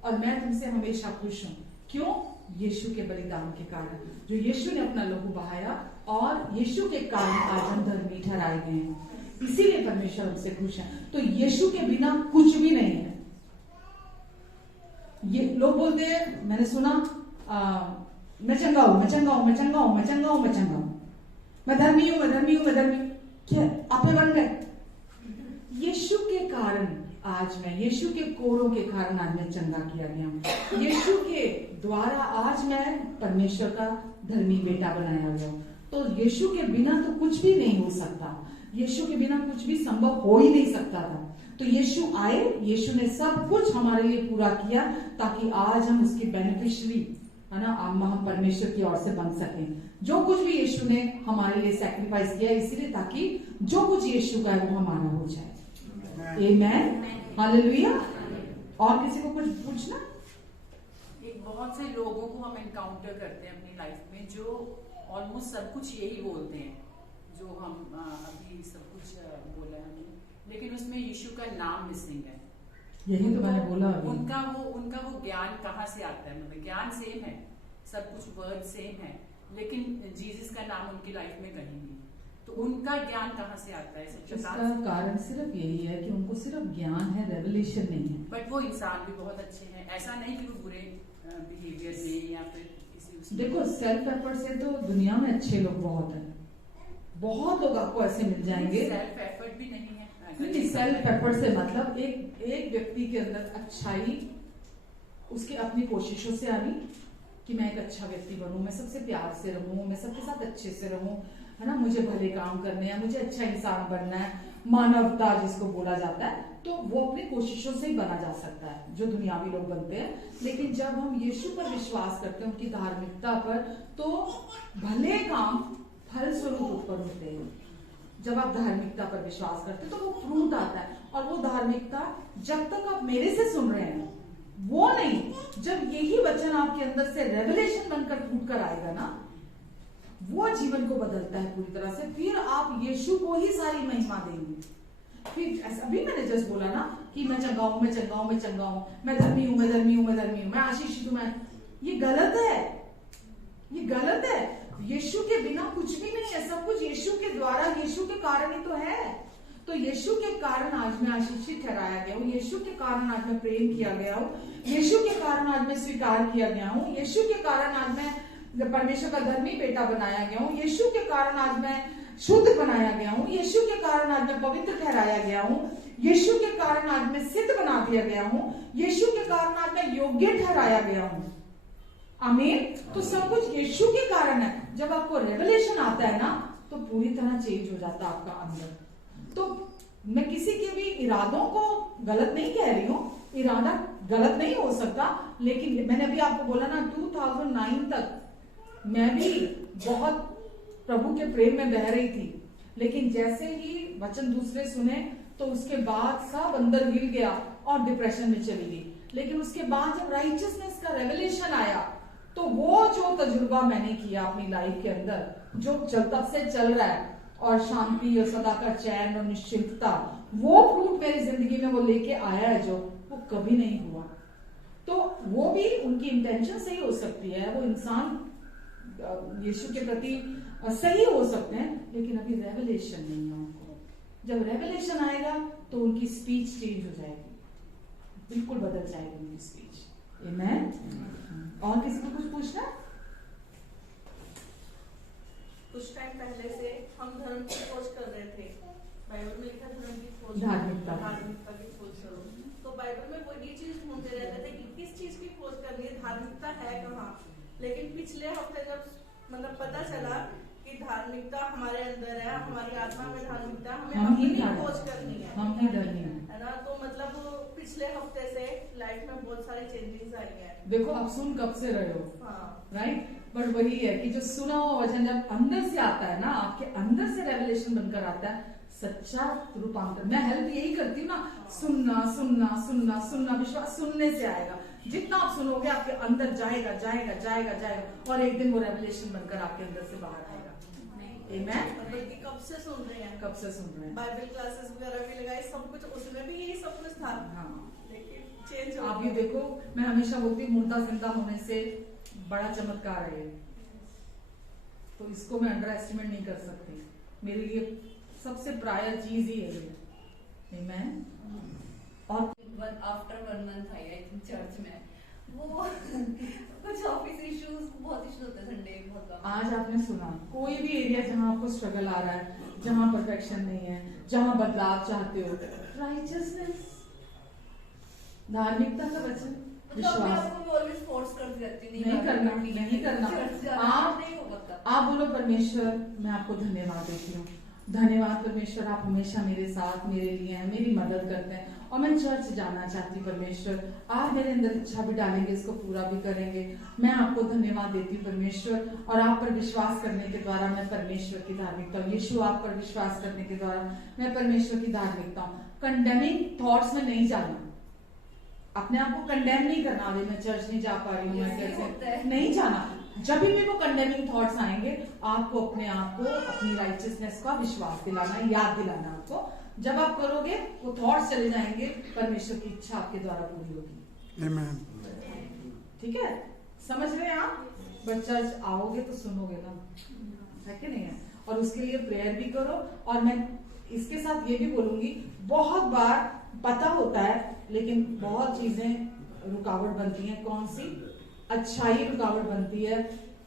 और मैं तुमसे हमेशा खुश हूँ। क्यों? यीशु के बलिदान के कारण, जो यीशु ने अपना लहू बहाया, और यीशु के कारण आज हम धर्मी ठहराए गए हैं, इसीलिए परमेश्वर हमसे खुश है। तो यीशु के बिना कुछ भी नहीं है। ये लोग बोलते हैं, मैंने सुना, मैं चंगा हूं, मैं चंगा हूं, मैं चंगा हूं, मैं चंगा हूं, मैं चंगा हूं, मैं धर्मी हूं, मैं धर्मी हूं, मैं धर्मी। क्या आपने बन गए? यीशु के कारण आज मैं, यीशु के कोड़ों के कारण आज मैं चंगा किया गया, यीशु के द्वारा आज मैं परमेश्वर का धर्मी बेटा बनाया गया। तो यीशु के बिना तो कुछ भी नहीं हो सकता, यीशु के बिना कुछ भी संभव हो ही नहीं सकता था। तो यीशु आए, यीशु ने सब कुछ हमारे लिए पूरा किया ताकि आज हम उसकी बेनिफिशियरी, है ना, हम परमेश्वर की ओर से बन सकें। जो कुछ भी यीशु ने हमारे लिए सैक्रिफाइस किया, इसीलिए ताकि जो कुछ यीशु का है वो हमारा हो जाए। आमेन, हालेलुया। और किसी को कुछ पूछना? एक बहुत से लोगों को हम एनकाउंटर करते हैं अपनी लाइफ में, जो ऑलमोस्ट सब कुछ यही बोलते हैं जो हम अभी सब कुछ बोला है हमने, लेकिन उसमें यीशु का नाम मिसिंग है। यही तो मैंने बोला अभी। उनका वो ज्ञान कहाँ से आता है? मतलब ज्ञान सेम है, सब कुछ वर्ड सेम है, लेकिन जीसस का नाम उनकी लाइफ में कहीं नहीं। तो उनका ज्ञान कहाँ से आता है? इसका कारण सिर्फ यही है कि उनको सिर्फ ज्ञान है, रेवलेशन नहीं है। बट वो इंसान भी बहुत अच्छे हैं, ऐसा नहीं कि वो बुरे बिहेवियर में या फिर किसी देखो, सेल्फ एफर्ट से तो दुनिया में अच्छे लोग बहुत हैं, बहुत लोग आपको ऐसे मिल जाएंगे। सेल्फ एफर्ट भी नहीं है। सेल्फ एफर्ट से मतलब एक व्यक्ति के अंदर अच्छाई उसकी अपनी कोशिशों से आनी कि मैं एक अच्छा व्यक्ति बनूं, मैं सबसे प्यार से रहूं, मैं सबके साथ अच्छे से रहूं, है ना, मुझे भले काम करने हैं, मुझे अच्छा इंसान बनना है, मानवता जिसको बोला जाता है, तो वो अपनी कोशिशों से ही बना जा सकता है, जो दुनियावी लोग बनते हैं। लेकिन जब हम यीशु पर विश्वास करते हैं, उनकी धार्मिकता पर, तो भले काम फलस्वरूप उत्पन्न होते हैं। जब आप धार्मिकता पर विश्वास करते हैं तो वो फ्रूट आता है, और वो धार्मिकता जब तक आप मेरे से सुन रहे हैं वो नहीं, जब यही वचन आपके अंदर से रेवलेशन बनकर फूट कर आएगा ना, वो जीवन को बदलता है पूरी तरह से। फिर आप यीशु को ही सारी महिमा देंगे। फिर ऐसा अभी मैंने जस्ट बोला ना कि मैं चंगा हूं, मैं चंगा हूं, मैं चंगा हूं, मैं धर्मी हूं, मैं धर्मी हूं, मैं धर्मी हूं, मैं आशीषित हूं, मैं, ये गलत है, ये गलत है। यीशु के बिना कुछ भी नहीं है, सब कुछ यीशु के द्वारा, यीशु के कारण ही तो है। तो यीशु के कारण आज मैं आशीषित ठहराया गया हूँ, यीशु के कारण आज मैं प्रेम किया गया हूँ, यीशु के कारण आज मैं स्वीकार किया गया हूँ, यीशु के कारण आज मैं परमेश्वर का धर्मी बेटा बनाया गया हूँ, यीशु के कारण आज मैं शुद्ध बनाया गया हूँ, यीशु के कारण आज मैं पवित्र ठहराया गया हूँ, यीशु के कारण आज मैं सिद्ध बना दिया गया हूँ, यीशु के कारण आज मैं योग्य ठहराया गया हूँ। आमीन। तो सब कुछ यीशु के कारण है। जब आपको रेवलेशन आता है ना, तो पूरी तरह चेंज हो जाता है आपका अंदर। तो मैं किसी के भी इरादों को गलत नहीं कह रही हूँ, इरादा गलत नहीं हो सकता, लेकिन मैंने अभी आपको बोला ना 2009 तक मैं भी बहुत प्रभु के प्रेम में बह रही थी, लेकिन जैसे ही वचन दूसरे सुने तो उसके बाद सब अंदर गिर गया और डिप्रेशन में चली गई। लेकिन उसके बाद जब राइचियसनेस का रेवलेशन आया, तो वो जो तजुर्बा मैंने किया अपनी लाइफ के अंदर, जो तब से चल रहा है, और शांति और सदा का चैन और निश्चिंतता, वो फ्रूट मेरी जिंदगी में वो लेके आया है, जो वो कभी नहीं हुआ। तो वो भी उनकी इंटेंशन सही हो सकती है, वो इंसान यीशु के प्रति सही हो सकते हैं, लेकिन अभी रेवलेशन नहीं है उनको। जब रेवलेशन आएगा तो उनकी स्पीच चेंज हो जाएगी, बिल्कुल बदल जाएगी उनकी स्पीच। आमीन। और किसी को कुछ पूछना? कुछ टाइम पहले से हम धर्म की खोज कर रहे थे। बाइबल में लिखा धर्म की खोज, धार्मिकता की खोज करो। तो बाइबल में वो ये चीज ढूंढते रहते थे कि किस चीज की खोज करनी है, धार्मिकता है कहाँ। लेकिन पिछले हफ्ते जब मतलब पता चला कि धार्मिकता हमारे अंदर है, हमारी आत्मा में धार्मिकता, हमें अपनी खोज करनी है, हम ही धर्मी है ना। तो मतलब पिछले हफ्ते से लाइफ में बहुत सारी चेंजेस आई है। देखो आप सुन कब से रहे हो, हाँ, राइट, बट वही है कि जो सुना हुआ वचन जब अंदर से आता है ना, आपके अंदर से रेवलेशन बनकर आता है, सच्चा रूपांतर। मैं हेल्प यही करती हूँ ना, सुनना सुनना सुनना सुनना, विश्वास सुनने से आएगा। जितना आप सुनोगे आपके अंदर जाएगा जाएगा जाएगा जाएगा, और एक दिन वो रेवलेशन बनकर आपके अंदर से बाहर आएगा। बल्कि कब से सुन रहे हैं, कब से सुन रहे हैं, बाइबल क्लासेस वगैरह भी लगाई, सब कुछ उसमें भी यही सब कुछ था। हाँ, लेकिन चेंज हो आप ये देखो, मैं हमेशा बोलती हूँ मुर्दा जिंदा होने से बड़ा चमत्कार है, तो इसको मैं अंडर एस्टिमेट नहीं कर सकती। मेरे लिए सबसे प्रायर चीज ही है ये। आमीन। और after 1 month I I think church में, वो कुछ ऑफिस इश्यूज, बहुत इश्यूज होते हैं संडे बहुत। आज आपने सुना कोई भी एरिया जहां आपको स्ट्रगल आ रहा है, जहां परफेक्शन नहीं है, जहां बदलाव चाहते हो, राइचियसनेस, धार्मिकता का वचन, विश्वास नहीं करना, नहीं करना। आप बोलो परमेश्वर मैं आपको धन्यवाद देती हूँ, धन्यवाद परमेश्वर, आप हमेशा मेरे साथ, मेरे लिए हैं, मेरी मदद करते हैं, और मैं चर्च जाना चाहती हूँ परमेश्वर, आप मेरे अंदर इच्छा भी डालेंगे, इसको पूरा भी करेंगे। मैं आपको धन्यवाद देती हूँ परमेश्वर, और आप पर विश्वास करने के द्वारा मैं परमेश्वर की धार्मिकता हूँ। यीशु आप पर विश्वास करने के द्वारा मैं परमेश्वर की धार्मिकता हूँ। कंडेमिंग थॉट्स में नहीं जाना, अपने आप को कंडेम नहीं करना, अभी मैं चर्च नहीं जा पा रही हूँ, मैं कैसे नहीं जाना। जब भी वो कंडेमिंग थॉट्स आएंगे, आपको अपने आप को, अपनी राइचियसनेस का विश्वास दिलाना, याद दिलाना आपको, जब आप करोगे वो थॉट्स चले जाएंगे, परमेश्वर की इच्छा आपके द्वारा पूरी होगी। आमेन। ठीक है, समझ रहे हैं आप? बच्चा आओगे तो सुनोगे ना, है कि नहीं है? और उसके लिए प्रेयर भी करो। और मैं इसके साथ ये भी बोलूंगी, बहुत बार पता होता है लेकिन बहुत चीजें रुकावट बनती हैं। कौन सी? अच्छाई रुकावट बनती है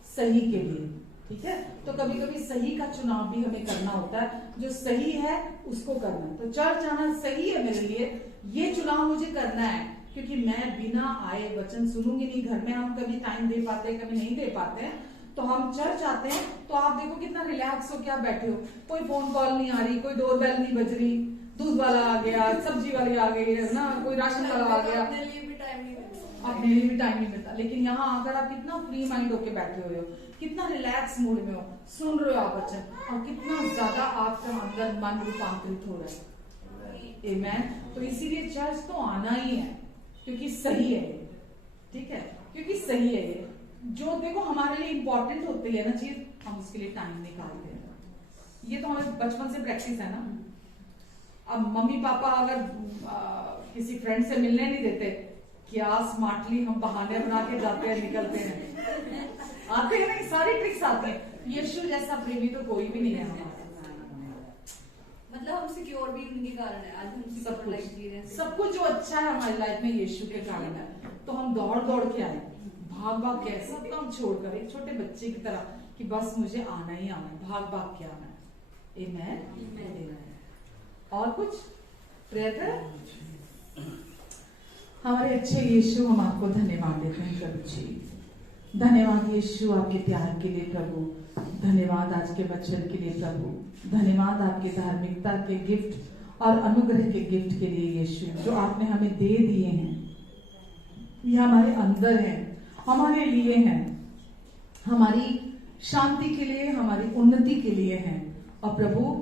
सही के लिए। ठीक है, तो कभी कभी सही का चुनाव भी हमें करना होता है, जो सही है उसको करना। तो चर्च आना सही है मेरे लिए, ये चुनाव मुझे करना है, क्योंकि मैं बिना आए वचन सुनूंगी नहीं। घर में हम कभी टाइम दे पाते हैं, कभी नहीं दे पाते हैं, तो हम चर्च आते हैं तो आप देखो कितना रिलैक्स हो के आप बैठे हो, कोई फोन कॉल नहीं आ रही, कोई डोरबेल नहीं बज रही, दूध वाला आ गया, सब्जी वाली आ गई है ना, कोई राशन वाला आ गया, अपने लिए भी टाइम नहीं मिलता। अपने लिए भी टाइम नहीं मिलता। लेकिन यहाँ आकर आप कितना फ्री माइंड होके बैठे हुए हो, कितना रिलैक्स मूड में हो, सुन रहे हो आप वचन, और कितना ज्यादा आपका अंदर मन रूपांतरित हो रहा है। आमेन। तो इसीलिए चर्च तो आना ही है, क्योंकि सही है ये। ठीक है, क्योंकि सही है ये। जो देखो हमारे लिए इंपॉर्टेंट होती है ना चीज, हम उसके लिए टाइम निकालते हैं। ये तो हमें बचपन से प्रैक्टिस है ना। अब मम्मी पापा अगर किसी फ्रेंड से मिलने नहीं देते, क्या स्मार्टली हम बहाने बना के जाते हैं, निकलते हैं, आते हैं ना, सारी ट्रिक्स आती हैं। यीशु जैसा प्रेमी तो कोई भी नहीं है हमारा। मतलब हम सिक्योर भी उनके कारण है, आज हम सब सिक्योर लाइफ जी रहे हैं। सब कुछ जो अच्छा है हमारी लाइफ में यीशु के कारण है। तो हम दौड़ दौड़ के आए, भाग भाग के, सब काम छोड़कर, एक छोटे बच्चे की तरह कि बस मुझे आना ही आना है, भाग भाग के आना है। आमेन। और कुछ प्रेयर करें? हमारे अच्छे यीशु, हम आपको धन्यवाद देते हैं प्रभु जी। धन्यवाद यीशु आपके प्यार के लिए प्रभु, धन्यवाद आज के वचन के लिए प्रभु, धन्यवाद आपके धार्मिकता के गिफ्ट और अनुग्रह के गिफ्ट के लिए यीशु, जो आपने हमें दे दिए हैं। ये हमारे अंदर है, हमारे लिए है, हमारी शांति के लिए, हमारी उन्नति के लिए है। और प्रभु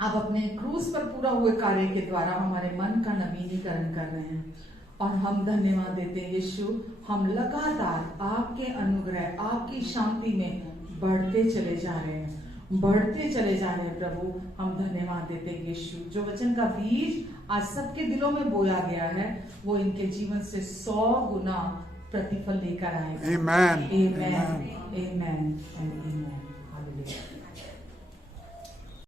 आप अपने क्रूस पर पूरा हुए कार्य के द्वारा हमारे मन का नवीनीकरण कर रहे हैं, और हम धन्यवाद देते हैं यीशु। हम लगातार आपके अनुग्रह, आपकी शांति में बढ़ते चले जा रहे हैं, बढ़ते चले जा रहे हैं प्रभु। हम धन्यवाद देते हैं यीशु, जो वचन का बीज आज सबके दिलों में बोया गया है, वो इनके जीवन से 100 गुना प्रतिफल लेकर आएगा। Amen. Amen. Amen. And amen.